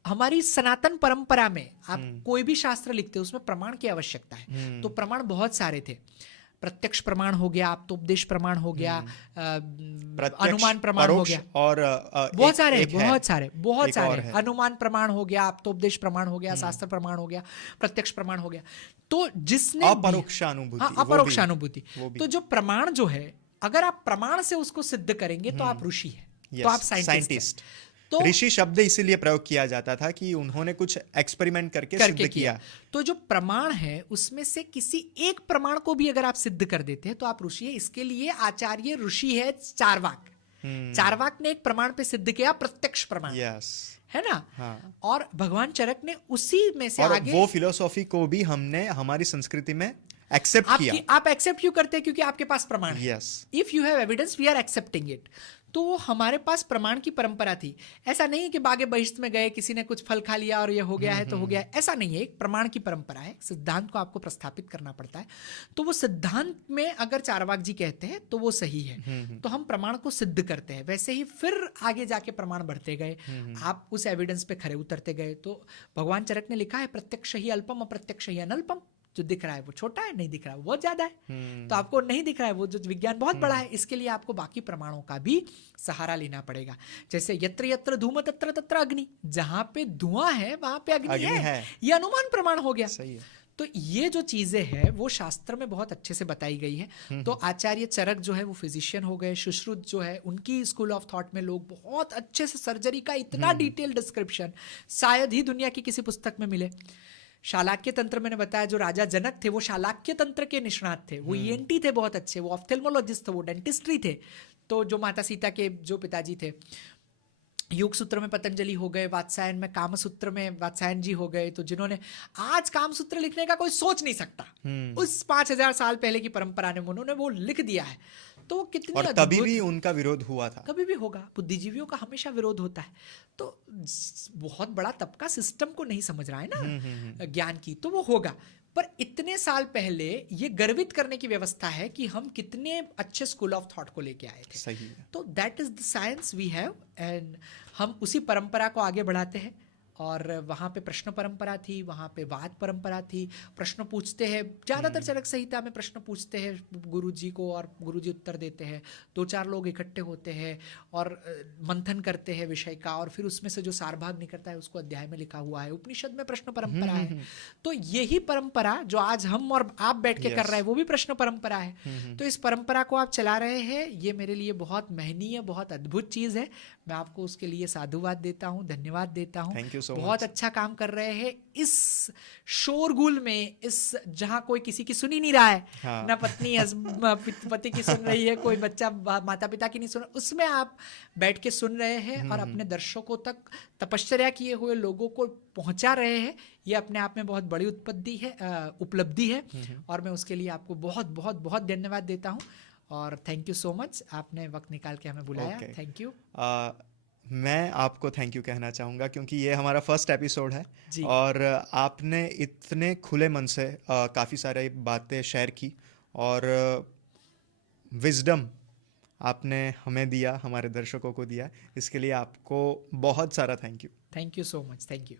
हमारी सनातन परंपरा में आप कोई भी शास्त्र लिखते हो उसमें प्रमाण की आवश्यकता है। तो प्रमाण बहुत सारे थे। प्रत्यक्ष प्रमाण हो गया, आप्तोपदेश प्रमाण हो गया, अनुमान प्रमाण हो गया, और बहुत सारे अनुमान प्रमाण हो गया, आप्तोपदेश प्रमाण हो गया, शास्त्र प्रमाण हो गया, प्रत्यक्ष प्रमाण हो गया। तो जिसने अपरोक्षानुभूति, तो जो प्रमाण जो है, अगर आप प्रमाण से उसको सिद्ध करेंगे तो आप ऋषि हैं, तो आप साइंटिस्ट। तो ऋषि शब्द इसीलिए प्रयोग किया जाता था कि उन्होंने कुछ एक्सपेरिमेंट करके सिद्ध किया। तो जो प्रमाण है उसमें से किसी एक प्रमाण को भी अगर आप सिद्ध कर देते हैं तो आप ऋषि है। इसके लिए आचार्य ऋषि है चारवाक। चारवाक ने एक प्रमाण पे सिद्ध किया, प्रत्यक्ष प्रमाण, है ना। और भगवान चरक ने उसी में से और आगे वो फिलोसॉफी को भी हमने हमारी संस्कृति में एक्सेप्ट किया। आप एक्सेप्ट क्यों करते हैं? क्योंकि आपके पास प्रमाण है। Yes, if you have evidence we are accepting it. तो हमारे पास प्रमाण की परंपरा थी। ऐसा नहीं है कि बागे बहिश्त में गए, किसी ने कुछ फल खा लिया और ये हो गया है तो हो गया है, ऐसा नहीं है। एक प्रमाण की परंपरा है, सिद्धांत को आपको प्रस्थापित करना पड़ता है। तो वो सिद्धांत में अगर चारवाक जी कहते हैं तो वो सही है, तो हम प्रमाण को सिद्ध करते हैं। वैसे ही फिर आगे जाके प्रमाण बढ़ते गए, आप उस एविडेंस पे खरे उतरते गए। तो भगवान चरक ने लिखा है, प्रत्यक्ष ही अल्पम अप्रत्यक्ष ही अनल्पम। जो दिख रहा है वो छोटा है, नहीं दिख रहा है वो बहुत ज्यादा है। तो आपको नहीं दिख रहा है वो जो विज्ञान बहुत बड़ा है, इसके लिए आपको बाकी प्रमाणों का भी सहारा लेना पड़ेगा। जैसे यत्र यत्र धूम तत्र तत्र अग्नि, जहां पे धुआं है वहां पे अग्नि है। ये अनुमान प्रमाण हो गया। सही है। तो ये जो चीजें हैं वो शास्त्र में बहुत अच्छे से बताई गई है। तो आचार्य चरक जो है वो फिजिशियन हो गए, सुश्रुत जो है उनकी स्कूल ऑफ थॉट में लोग बहुत अच्छे से सर्जरी का इतना डिटेल डिस्क्रिप्शन शायद ही दुनिया की किसी पुस्तक में मिले। शालाक्य तंत्र मैंने बताया, जो राजा जनक थे वो शालाक्य तंत्र के निष्णात थे, वो ईएनटी थे बहुत अच्छे, वो ऑफ्थेल्मोलॉजिस्ट थे, वो डेंटिस्ट्री थे। तो जो माता सीता के जो पिताजी थे, योग सूत्र में पतंजलि हो गए, वात्सायन में काम सूत्र में वात्सायन जी हो गए। तो जिन्होंने आज काम सूत्र लिखने का कोई सोच नहीं सकता, उस 5000 साल पहले की परंपरा ने उन्होंने वो लिख दिया है। तो कितनी और तभी भी उनका विरोध हुआ था, कभी भी होगा। बुद्धिजीवियों का हमेशा विरोध होता है। तो बहुत बड़ा तबका सिस्टम को नहीं समझ रहा है ना ज्ञान की, तो वो होगा। पर इतने साल पहले ये गर्वित करने की व्यवस्था है कि हम कितने अच्छे स्कूल ऑफ थॉट को लेके आए थे। सही है। तो that is the science we have, and हम उसी परंपरा को आगे बढ़ाते हैं। और वहाँ पे प्रश्न परंपरा थी, वहाँ पे वाद परंपरा थी। प्रश्न पूछते हैं, ज़्यादातर चरक संहिता में प्रश्न पूछते हैं गुरुजी को और गुरुजी उत्तर देते हैं। 2-4 लोग इकट्ठे होते हैं और मंथन करते हैं विषय का, और फिर उसमें से जो सारभाग निकलता है उसको अध्याय में लिखा हुआ है। उपनिषद में प्रश्न परंपरा है। तो यही परंपरा जो आज हम और आप बैठ के कर रहे हैं वो भी प्रश्न परंपरा है। तो इस परंपरा को आप चला रहे हैं, ये मेरे लिए बहुत महनीय, बहुत अद्भुत चीज़ है। मैं आपको उसके लिए साधुवाद देता हूँ, धन्यवाद देता हूँ। Thank you so much. बहुत अच्छा काम कर रहे हैं इस शोरगुल में, इस जहां कोई किसी की सुन ही नहीं रहा है। हाँ। ना पत्नी पति की सुन रही है, कोई बच्चा माता पिता की नहीं सुन, उसमें आप बैठ के सुन रहे हैं और अपने दर्शकों तक तपश्चर्या किए हुए लोगों को पहुंचा रहे हैं। ये अपने आप में बहुत बड़ी उपलब्धि है और मैं उसके लिए आपको बहुत बहुत बहुत धन्यवाद देता हूँ। और थैंक यू सो मच, आपने वक्त निकाल के हमें बुलाया। Thank you. मैं आपको थैंक यू कहना चाहूँगा क्योंकि ये हमारा फर्स्ट एपिसोड है जी। और आपने इतने खुले मन से काफ़ी सारे बातें शेयर की और विजडम आपने हमें दिया, हमारे दर्शकों को दिया। इसके लिए आपको बहुत सारा thank you. Thank you so much. Thank you.